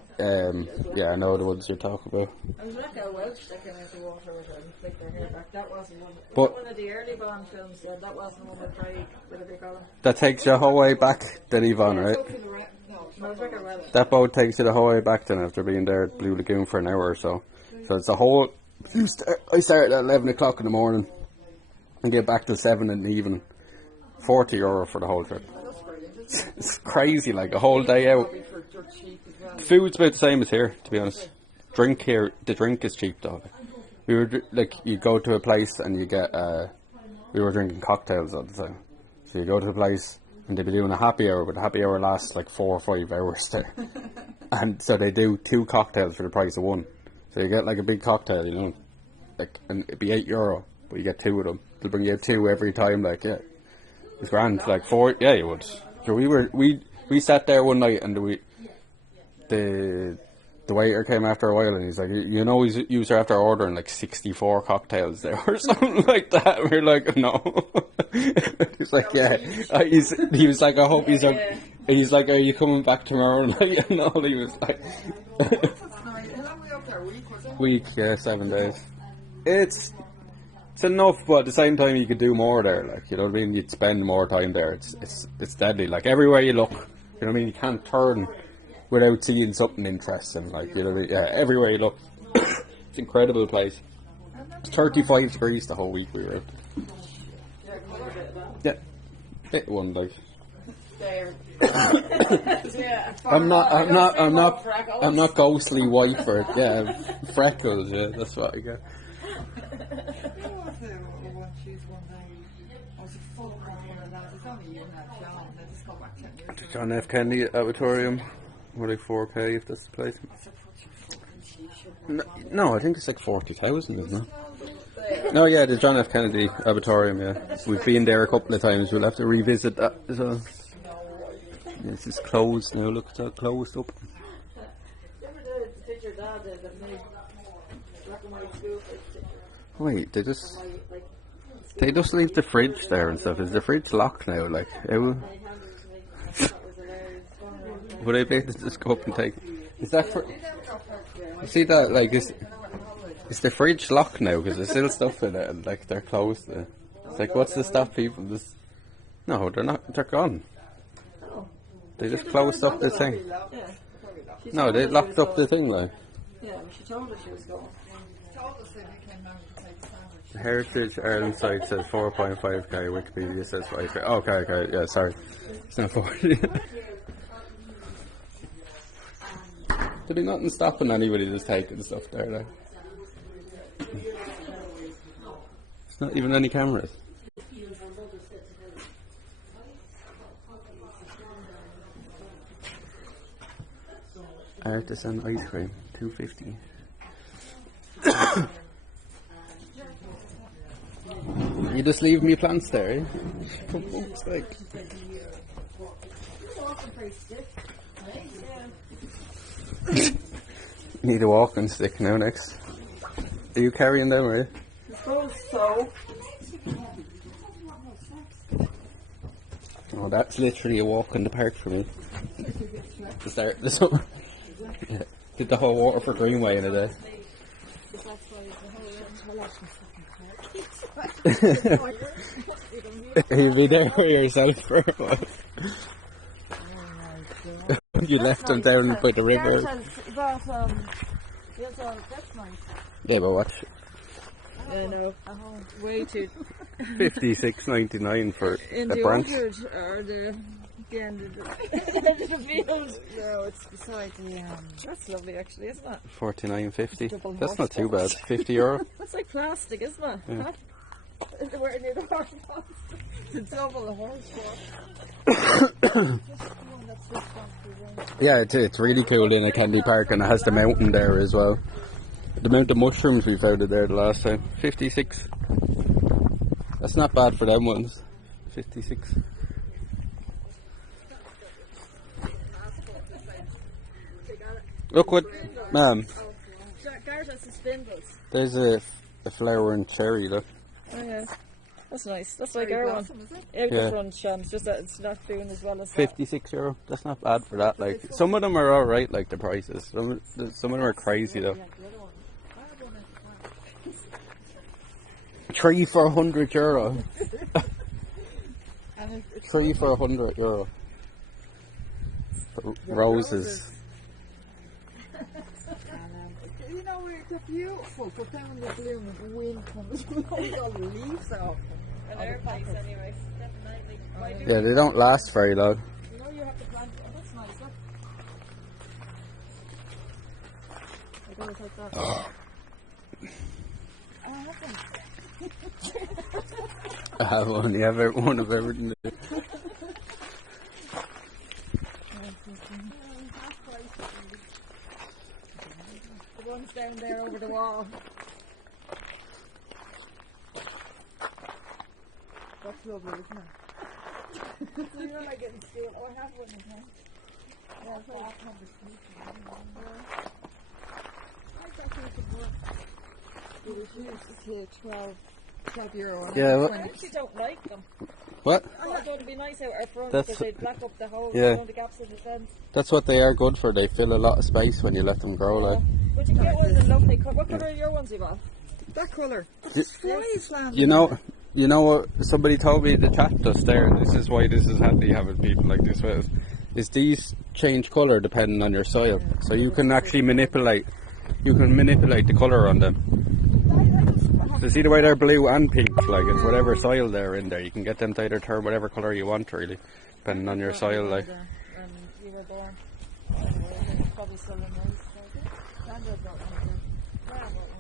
Yeah, I know the ones you're talking about. I was like a Welsh sticking out the water with them, flick their hair back. That wasn't one. But One of the early Bond films, that wasn't one with Craig, whatever you call him. that takes you a whole way back, then Yvonne, right? That boat takes you the whole way back then after being there at Blue Lagoon for an hour or so. So it's a whole. I started at 11 o'clock in the morning and get back till 7 in the evening. €40 for the whole trip. It's crazy, like a whole day out. Food's about the same as here, to be honest. Drink here, the drink is cheap though. We were like, you go to a place and you get. We were drinking cocktails all the time. So you go to a place and they'd be doing a happy hour, but the happy hour lasts like 4 or 5 hours there. And so they do 2 cocktails for the price of 1. So you get like a big cocktail, you know, like, and it'd be €8, but you get 2 of them. They'll bring you 2 every time, like, yeah, it's grand. Like 4, yeah, you would. So we sat there one night and the waiter came after a while and he's like, you know, you were after ordering like 64 cocktails there or something like that. And we're like, no. He's like, yeah. He was like, I hope he's like, and he's like, are you coming back tomorrow night? And all he was like. a week, was it? Week, yeah, 7 days. It's enough, but at the same time you could do more there. Like, you know what I mean? You'd spend more time there. It's deadly. Like, everywhere you look, you know what I mean? You can't turn without seeing something interesting. Like, you know what I mean? Yeah, everywhere you look. It's an incredible place. It's 35 degrees the whole week we were out. Yeah, it one like. There. I'm not ghostly white for it. Yeah, freckles. Yeah, that's what I got. Who was the one she's one day? I was a full one of that. It's only you and that John. They just go back 10 years ago. John F. Kennedy Auditorium. What, like 4K if that's the place? No, I think it's like 40,000, isn't it? No, yeah, the John F. Kennedy Auditorium, yeah. We've been there a couple of times, we'll have to revisit that as well. Yeah, it's just closed now, look, it's all closed up. Wait, they just leave the fridge there and stuff. Is the fridge locked now? Like, would I be able to just go up and take? Is that for? You see that? Like, is the fridge locked now? Because there's still stuff in it, and like they're closed. It's like, what's to stop people just? No, they're not. They're gone. They just closed up the thing. No, they locked up the thing, like. Yeah, she told us she was going. The Heritage Ireland site says 4.5k, Wikipedia says 5k. Okay, yeah, sorry. It's not 40. There'd be nothing stopping anybody just taking stuff there, like. There's not even any cameras. Artisan ice cream, $2.50. You just leave me plants there, eh? For fuck's sake. Need a walking stick now next. Are you carrying them, are you? I suppose so. Oh, that's literally a walk in the park for me. To start the summer. Yeah. Did the whole Waterford Greenway in a day. You'll be there for yourself for a while. You left them down by the river. That's nice. Yeah, but watch. I know. Way too. $56.99 for In a the branch. orchard or the end of the field. No, it's beside the. That's lovely, actually, isn't it? $49.50. That's not too bad. €50. That's like plastic, isn't it? Yeah. Huh? Where near the horse box. It's double the horse box. Yeah, it's really cool in a candy park, and it has the mountain there as well. The amount of mushrooms we found there the last time. 56. That's not bad for them ones. 56. Look what, ma'am. Gareth has the spindles. There's a flowering cherry, look. Oh yeah. That's nice. That's like our one. Yeah, one shams, just that it's not doing as well as that. €56. That's not bad for that. Like, some of them are alright, like the prices. Some of them are crazy though. 3 for €100. 3 for €100. For roses. You know, they're beautiful, but then when the bloom and the wind comes, blows all the leaves off. And our place anyway. Definitely. Why do Yeah, they don't last very long. you know you have to plant it? Oh, that's nice, look. I gotta take that. I have only ever one of everything. The one's down there over the wall. That's lovely, isn't it? So you're not getting scared. Oh, I have one in here. Yeah, it's like a conversation. I thought you could work. It was used to €12. €12. Yeah, I actually don't like them. What? I thought it would be nice out our front That's- because they'd black up the holes yeah. around the gaps in the fence. That's what they are good for. They fill a lot of space when you let them grow. Like. But you can get one of the lovely colour. What colour are your ones, Yvonne? That colour. Y- Flies landing. You know what? Somebody told me the chat just there, and this is why this is handy having people like this with us. Is these change colour depending on your soil, so you can actually manipulate. You can manipulate the colour on them. So see the way they're blue and pink, like it's whatever soil they're in there. You can get them to either turn whatever colour you want, really, depending on your soil. Like. And you were born. Anyway, probably still in those.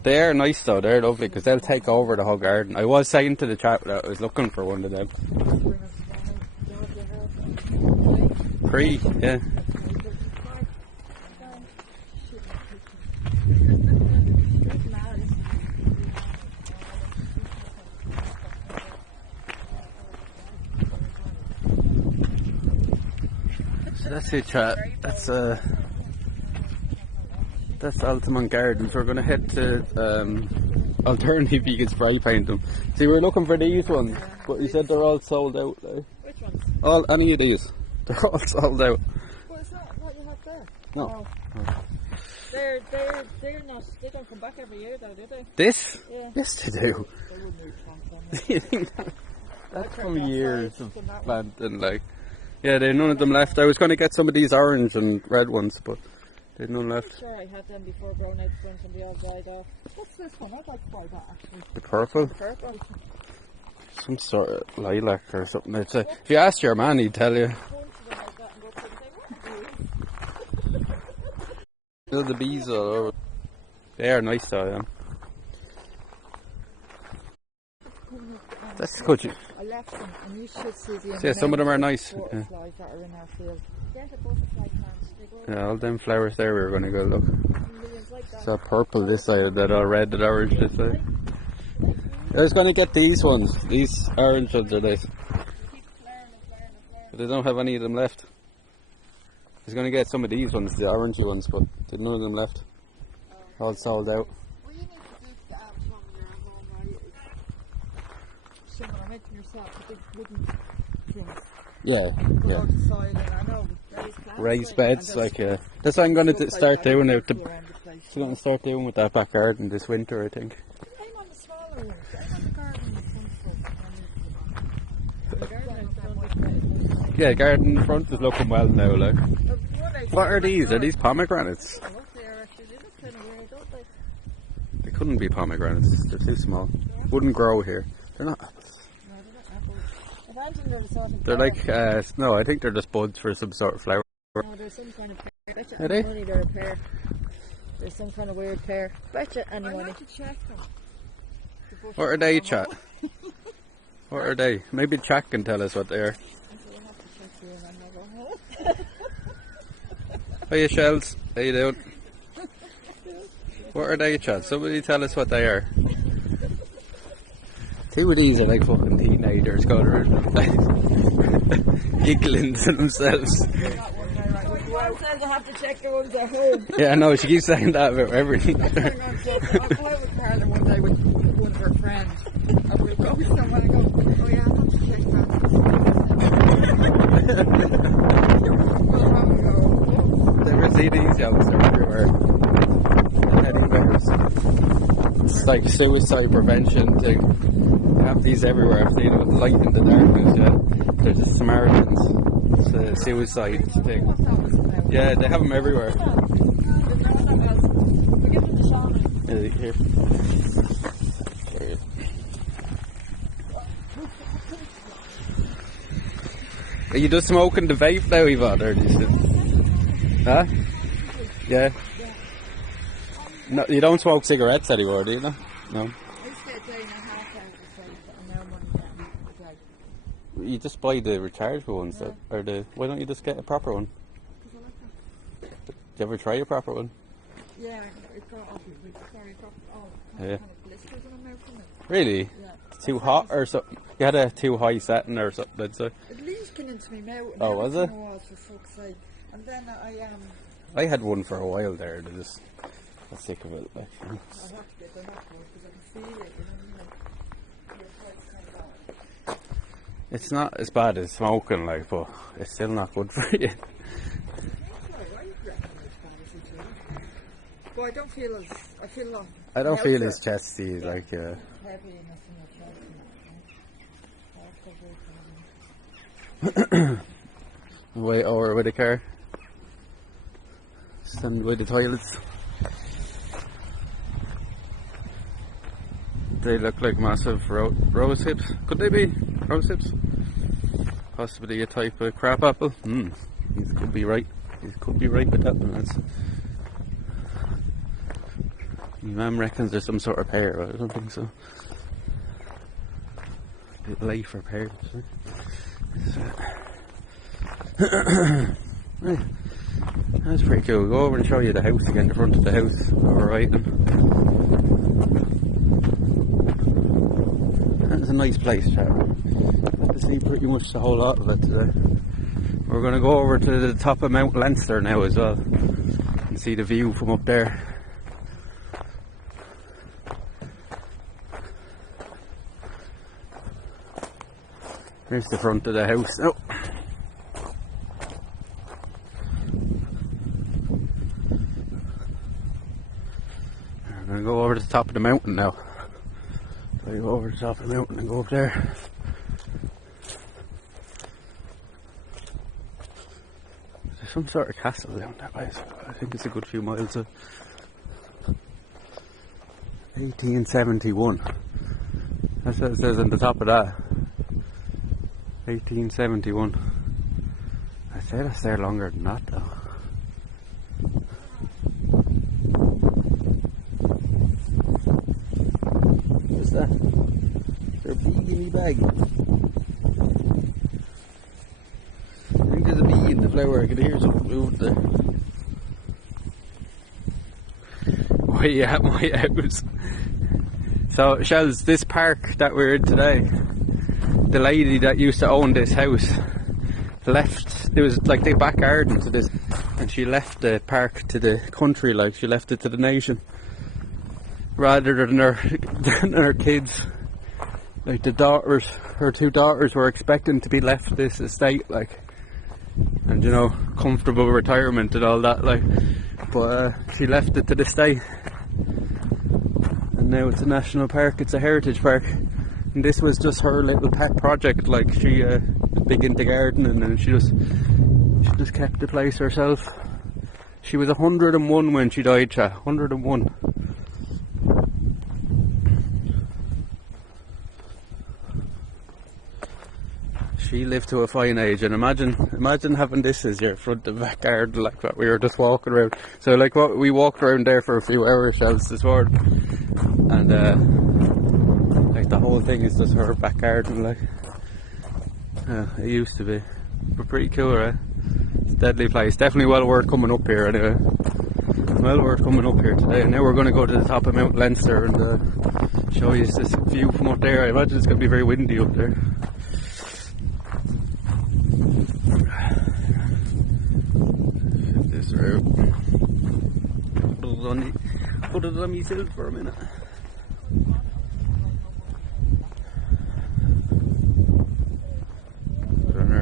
They are nice though. They're lovely because they'll take over the whole garden. I was saying to the chat that I was looking for one of them. Yeah. So that's it, chat. That's Altamont Gardens. We're going to head to Alternative. You can spray paint them. See, we're looking for these ones, but you said they're all sold out. Like. Which ones? Any of these. They're all sold out. Well, is that what you have there? No. Oh. They're not. They don't come back every year, though, do they? This? Yeah. Yes, they do. They wouldn't move from them. That's from years of planting. Like, yeah, there's none of them left. I was going to get some of these orange and red ones, but there's none left. Sure, I had them before growing out the front and they all died off. What's this one? I'd like to buy that actually. The purple. Purple. Some sort of lilac or something. I'd say. If you asked your man, he'd tell you. One to them like that and go to them and say, what Feel the bees all over. They are nice though, yeah. That's good. I left them, and you should see the Yeah, some of them are nice. Yeah. butterflies that are in our field. They're the butterfly plants. They grow Yeah, all them flowers there we were going to go look. millions like that. So purple this side, that all red, that orange this side. I was going to get these ones. These orange ones are nice. Keep flaring and flaring and flaring. But they don't have any of them left. I was going to get some of these ones, the orangey ones, but there's none of them left. All sold out. What you need to do to add some of your home, right, is similar, making yourself a big wooden things. Yeah, Put yeah. out the soil in, I know, Raised beds, like, that's what I'm going to start doing out the... around the place. I'm going to start doing with that back garden this winter, I think. Aim on the smaller ones, aim on the garden in the front foot. The garden in front is Yeah, garden in front is looking well now, like. What are these? Are these pomegranates? I hope they are actually. They look kind of weird, don't they? They couldn't be pomegranates. They're too small. Wouldn't grow here. They're not apples. No, they're not apples. If anything, they're the sort of They're like, no, I think they're just buds for some sort of flower. No, there's some kind of pear. Bet you Are any they? money they're a pear. There's some kind of weird pear. Bet you any I money. have to check them. What are they, chat? What are they? Maybe Jack can tell us what they are. We'll have to check you and I'm not going Hiya, Shells. How you doing? What are they, chat? Somebody tell us what they are. Two of these are like fucking teenagers going around giggling to themselves. One says I have to check the ones at home. Yeah, I know, she keeps saying that about everything. I was with Carlow one day with one of her friends, and we'll go somewhere and go, oh yeah, I have to check that. We'll have a go. Never see these yells, they're everywhere. Teddy bears. It's like suicide prevention thing. They have these everywhere. I've seen it with light in the darkness, yeah. They're the Samaritans. It's a suicide thing. What that was about. Yeah, they have them everywhere. Yeah, here. Are you just smoking the vape now, Yvonne, or huh? Yeah. No, you don't smoke cigarettes anymore, do you? No. No. I used to get a day and a half out of the place, and now I'm on a day. You just buy the rechargeable ones, though, or the. Why don't you just get a proper one? Because I like that. Did you ever try a proper one? Yeah, it got off it. Sorry, it got Yeah. kind of blisters in my mouth from it. Really? Yeah. It's too hot or something? You had a too high setting or something, I'd say. It leaked into my mouth. And Oh, was everything it? was, for fuck's sake. And then I had one for a while there. They just got sick of it. Like. I have to get the hot one because I can feel it. You know, your blood's kind of It's not as bad as smoking, like, but it's still not good for you. But I don't feel as, I feel like I don't feel healthier. as chesty, like, Heaviness in your chest. way over with the car. Stand by the toilets. They look like massive rose hips. Could they be rose hips? Possibly a type of crab apple. You could be right. You could be right with that one. That's... My mum reckons there's some sort of pear, but I don't think so. A bit late for pears. Right. That's pretty cool. Go over and show you the house again, the front of the house. Alright then. That's a nice place, chat. Got to see pretty much the whole lot of it today. We're going to go over to the top of Mount Leinster now as well and see the view from up there. There's the front of the house now. I'm going to go over to the top of the mountain now. So you go over to the top of the mountain and go up there. There's some sort of castle down that way, so I think it's a good few miles of 1871. That's what it says on the top of that. 1871. I say that's there longer than that though. What's that? Is there a bee in my bag? I think there's a bee in the flower. I can hear something moving there. Why are you at my house? So, Shells, this park that we're in today, the lady that used to own this house left, it was like the back garden to this, and she left the park to the country, like she left it to the nation rather than her kids. Like the daughters, her two daughters were expecting to be left this estate, like, and you know, comfortable retirement and all that, like, but she left it to the state, and now it's a national park, it's a heritage park. And this was just her little pet project, like she was big into gardening and she just kept the place herself. She was 101 when she died, chat. 101. She lived to a fine age, and imagine having this as your front and back garden, like what we were just walking around. So like what we walked around there for a few hours, Shells, this morning, and like the whole thing is just her back garden, like. It used to be. But pretty cool, right? It's a deadly place. Definitely well worth coming up here anyway. Well worth coming up here today. And now we're going to go to the top of Mount Leinster and show you this view from up there. I imagine it's going to be very windy up there. Get this route. Put it on me sill for a minute.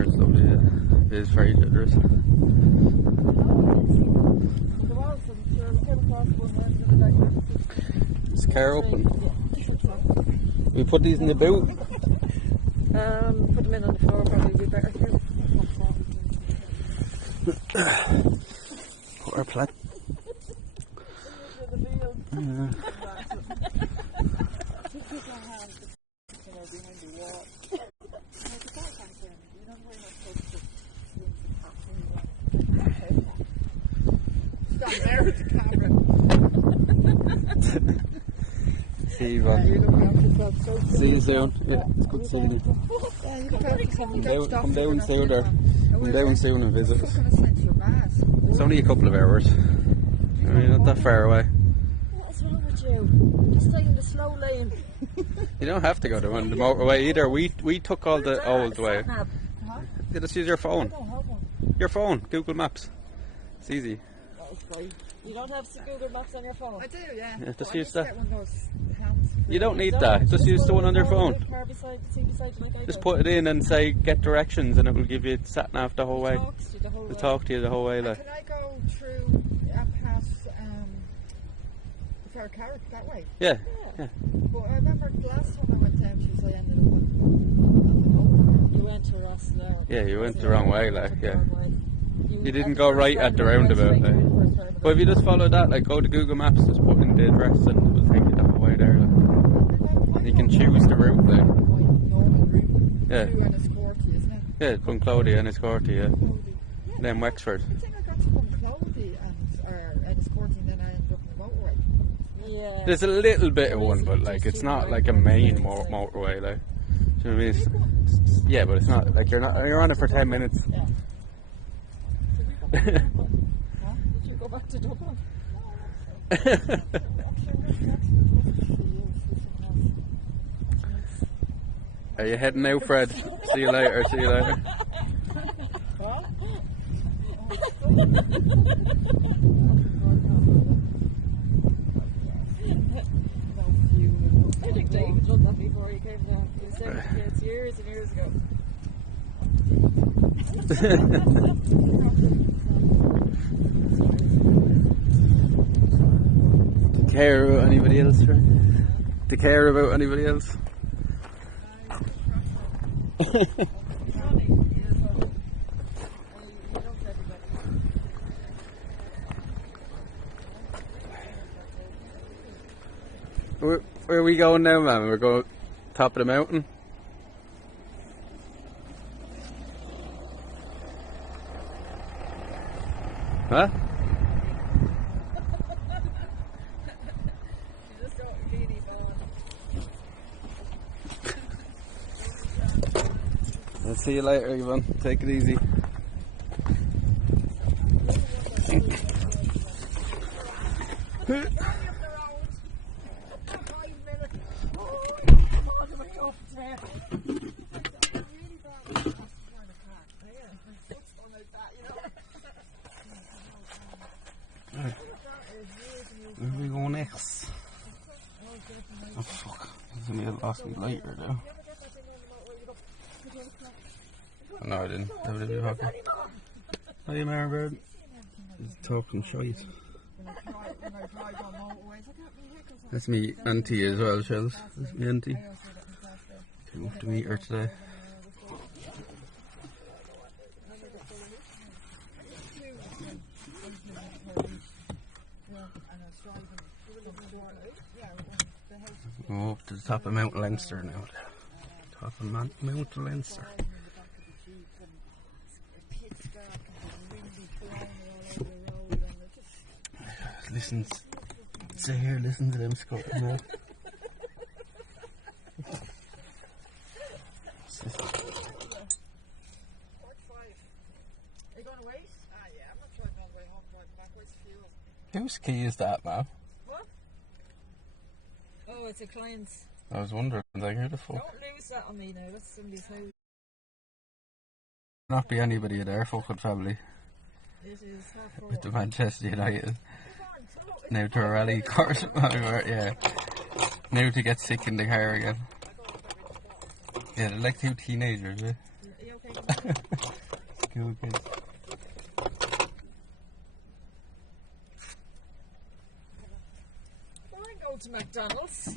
It's lovely, yeah. It is very generous. Is the car open? We put these in the boot? Put them in on the floor, probably be better too. Put our plant. See you, Ron. See you soon. Yeah, it's good seeing you. Come down soon there. Come down soon and visit us. It's only a couple of hours. I mean, not that far away. What's wrong with you? Just taking the slow lane. You don't have to go down the motorway either. We took all the old way. You just use your phone. I don't have one. Your phone, Google Maps. It's easy. You don't have Google Maps on your phone? I do, yeah. Yeah, just I use that. get one of those hands You don't need that. Just use the one on your phone. Just put it in and say get directions, and it will give you sat nav the whole way. It'll talk to you the whole way. Like. Can I go through past the Fair Carrick that way? Yeah. But I remember the last time I went down, she said I ended up at the You went to West now. Yeah, you went the wrong way, like, yeah. You didn't go right at the roundabout, like. But if you just follow that, like, go to Google Maps, just put in the address, and it will take you the whole way there, like. And you can choose the route, like. Yeah. Enniscorthy, isn't it? Yeah, Bunclody, Enniscorthy, yeah. Then Wexford. I think I got to Bunclody and Enniscorthy, and then I ended up on the motorway. Yeah. There's a little bit of one, but, like, it's not like a main motorway, like. Do you know what I mean? Yeah, but it's not, like, you're on it for 10 minutes. Yeah. Did you go back to Dublin? Are you heading out, Fred? See you later, see you later. I think David done that before he came down. He was saying kids years and years ago. Do you care about anybody else, Fred? Do you care about anybody else? Where are we going now, man? We're going top of the mountain. Huh? I'll see you later, Yvonne. Take it easy. Where are we going next? Oh fuck, I may have lost me later though. No, I didn't. That would be fucking. How you, Maribird? He's talking shite. That's me auntie as well, Shells. That's me auntie. Came off to meet her today. Go up to the top of Mount Leinster now. Top of Mount Leinster. Listen, stay here, listen to them squirting now. Whose key is that, man? What? Oh, it's a client's. I was wondering, like, who the fuck? Don't lose that on me now, that's somebody's house. Not be anybody in their fucking family. It is half 4. With the Manchester United. Now to a rally course, yeah. Now to get sick in the car again. Yeah, they're like two teenagers, yeah. Are you okay? School kids. Why go to McDonald's?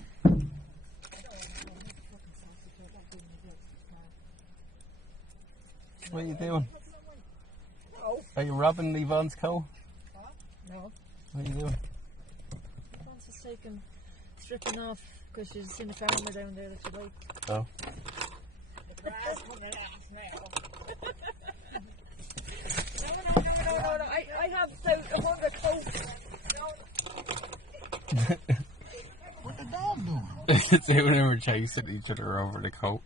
What are you doing? No. Are you robbing Yvonne's coat? No. What are you doing? Once it's taken, stripping off because she's seen a farmer down there that she liked. Oh. No. I have about 100 coats. What the dog doing? It's when they were chasing each other over the coat.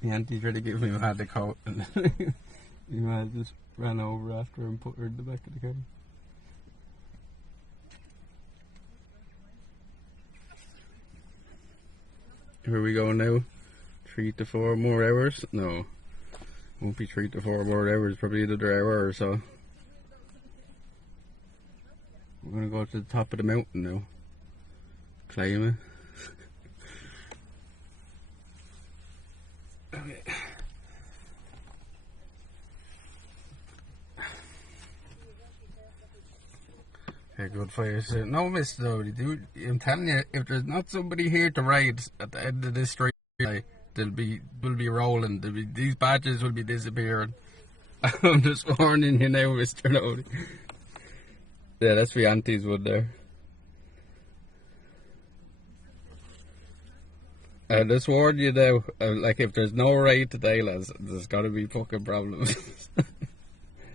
The auntie tried to give me mad the coat, and the man just ran over after her and put her in the back of the car. Where are we going now? 3 to 4 more hours? No, won't be 3 to 4 more hours, probably another hour or so. We're gonna go to the top of the mountain now. climate. Okay. Okay, good fire. So, no, Mr. Nobody, dude. I'm telling you, if there's not somebody here to ride at the end of this street, like, we'll be rolling. These badges will be disappearing. I'm just warning you now, Mr. Nobody. Yeah, that's the auntie's wood there. I just warn you now, like, if there's no raid today, lads, there's gonna be fucking problems.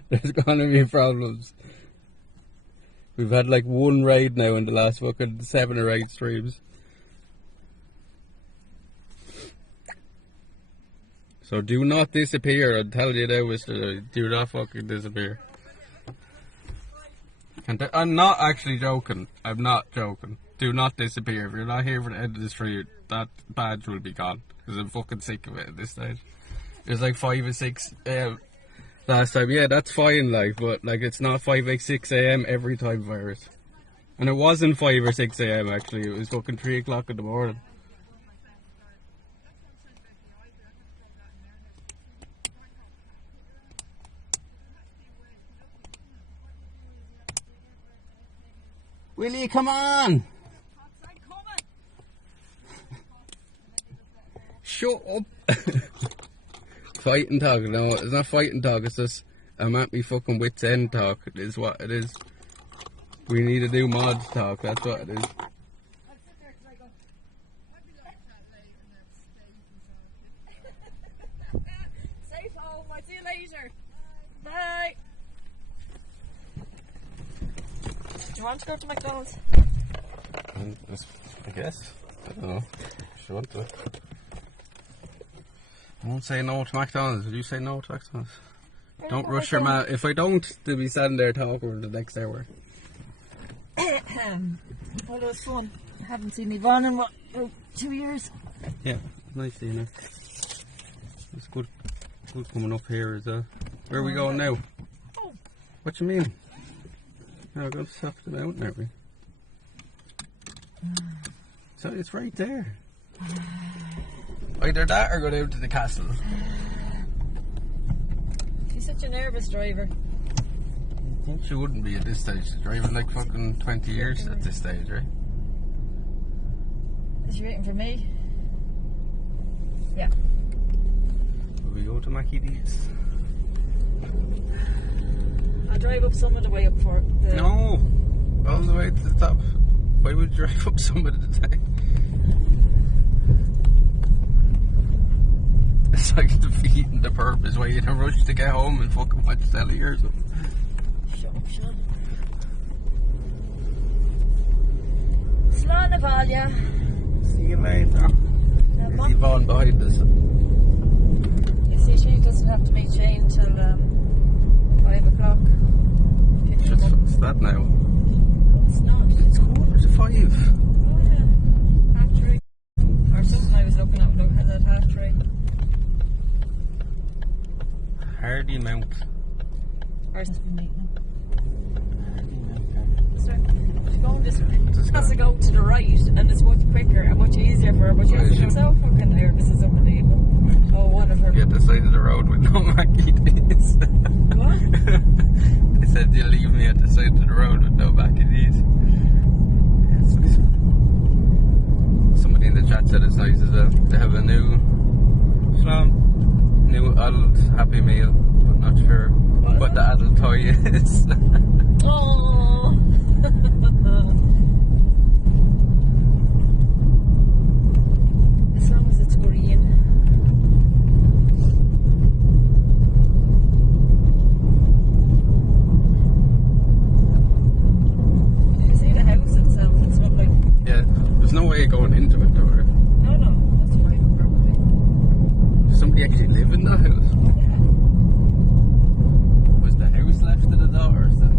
There's gonna be problems. We've had like one raid now in the last fucking 7 or 8 streams. So do not disappear, I tell you now, Mr. Do not fucking disappear. I'm not actually joking. I'm not joking. Do not disappear. If you're not here for the end of the stream, that badge will be gone. Because I'm fucking sick of it at this stage. There's like 5 or 6 last time. Yeah, that's fine, like, but like it's not 5 or 6 a.m. every time, virus. And it wasn't 5 or 6 a.m. actually. It was fucking 3 o'clock in the morning. Willie, come on! Shut up! Fighting talk, no, it's not fighting talk, it's just I'm at me fucking wit's end talk. It is what it is. We need to do mods talk, that's what it is. Safe home. I'll see you later. Bye. Do you want to go to McDonald's? I guess. I don't know. If you want to. I won't say no to McDonald's. Did you say no to McDonald's? Don't rush your man. If I don't, they'll be standing there talking for the next hour. Well, it was fun. I haven't seen Yvonne in what, 2 years? Yeah, nice seeing her. It's good coming up here as well. Where are we going now? Oh. What you mean? No, we're going to top the mountain, aren't we? So it's right there. Either that or go down to the castle. She's such a nervous driver. She wouldn't be at this stage. She's driving like fucking 20 years at this stage, right? Is she waiting for me? Yeah. Will we go to Mackie D's? I'll drive up some of the way up for the... No! All the way to the top. Why would you drive up some of the time? It's like defeating the purpose. Why you in a rush to get home and fucking watch telly or something? Shut up, shut up. Slán Navalia. See you later. Yeah, There's Yvonne behind us. You see, she doesn't have to meet Shane till 5 o'clock. It's that now. No, it's not. It's 4:45. Oh, yeah. 3:30. Or something I was looking at 3:30. Hardy Mount. Ours has been meeting. Hardy Mount. She's going this way. Just She has go. to go to the right, and it's much quicker and much easier for her, but she has to go so fucking nervous. This is unbelievable. Oh, whatever. Get the side of the road with no Mackie D's. What? They said you'll leave me at the side of the road with no Mackie D's. Somebody in the chat said it's nice as well. They have a new adult Happy Meal, but not sure what the adult toy is. Oh. As long as it's green. You see the house itself? It's not like. Yeah, there's no way of going into it though, right? No, that's private property. Does somebody actually live in that house? Was the house left to the daughters then?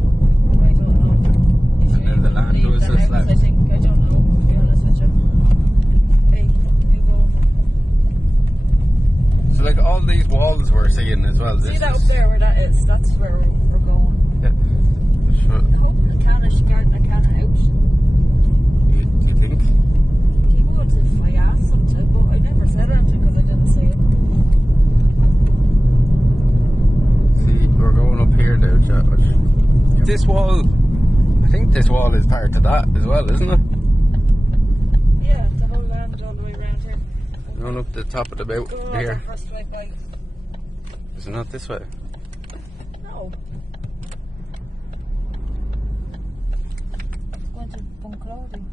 I don't know. And then the land was the just house, left. I think. I don't know, to be honest with you. Hey, we go. So like all these walls we're seeing as well. See this that up is- there where that is? That's where we're going. Yeah. Sure. I hope the can of garden a can of house. You think? what if I asked them to, but I never said anything because I didn't see it. See, we're going up here now, chat. This wall, I think this wall is part of that as well, isn't it? Yeah, the whole land all the way around here. Going up the top of the mountain Going over here. first way by. Is it not this way? No. It's going to Bunclody.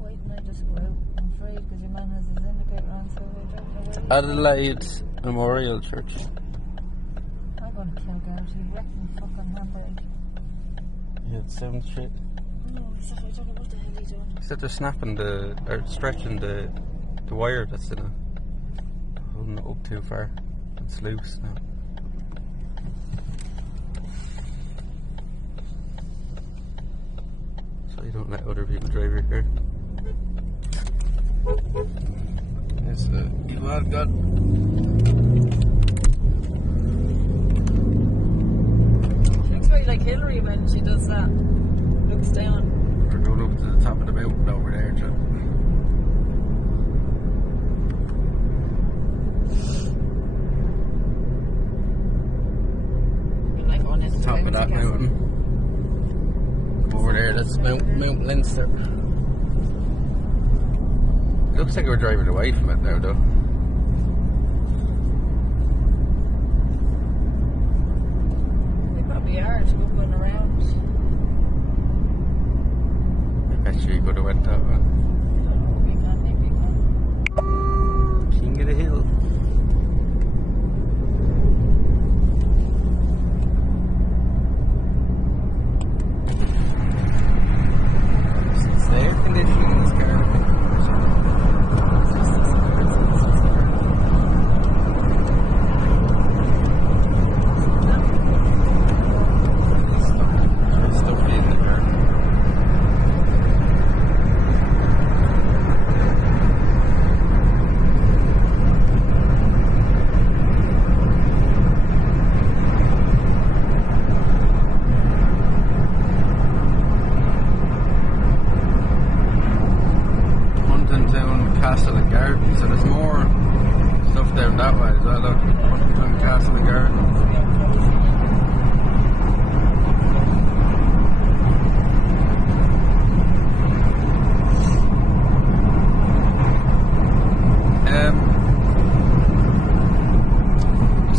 Wait, and I just go out. I'm afraid because your man has his indicator on, so I don't know where he is. Adelaide Memorial Church. I'm going to kill out. He's wrecking fucking Hamburg. Yeah, it sounds shit. No, I don't know what the hell he's doing. He said they're snapping or stretching the wire that's in it. Holding it up too far. It's loose now. So you don't let other people drive your car. Yes, you have got. She looks very like Hillary when she does that. Looks down. We're going up to the top of the mountain over there, Joe. Like on his Top of that mountain. Over there, that's Mount Leinster. Looks like we're driving away from it now, though. They probably are. It's moving around. I bet you could have went that way. I don't know. We can, maybe we can. King of the Hill. It's the air conditioning in this car. Stuff in the car. Castle and Gardens, so there's more stuff down that way as well. Look, Huntington Castle and Gardens.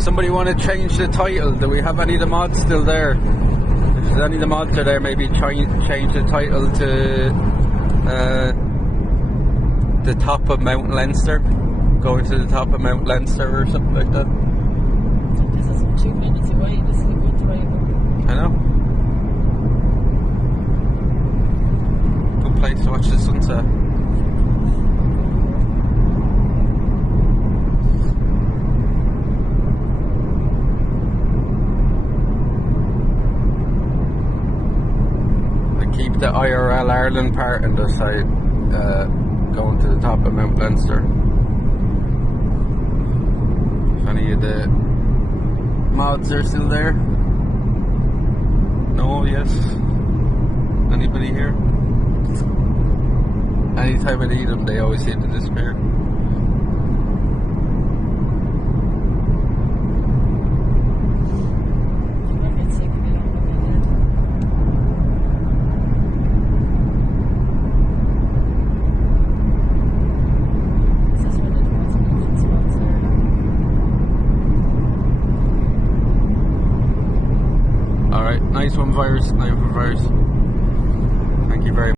Somebody want to change the title? Do we have any of the mods still there? If there's any of the mods are there, maybe try and change the title to the top of Mount Leinster, going to the top of Mount Leinster or something like that. This is 2 minutes away. This is a good drive. I know. Good place to watch the sunset. I keep the IRL Ireland part on the side. Going to the top of Mount Leinster. If any of the mods are still there? No, yes. Anybody here? Anytime I need them, they always seem to disappear. Nice one, Virus. Nice one, Virus. Thank you very much.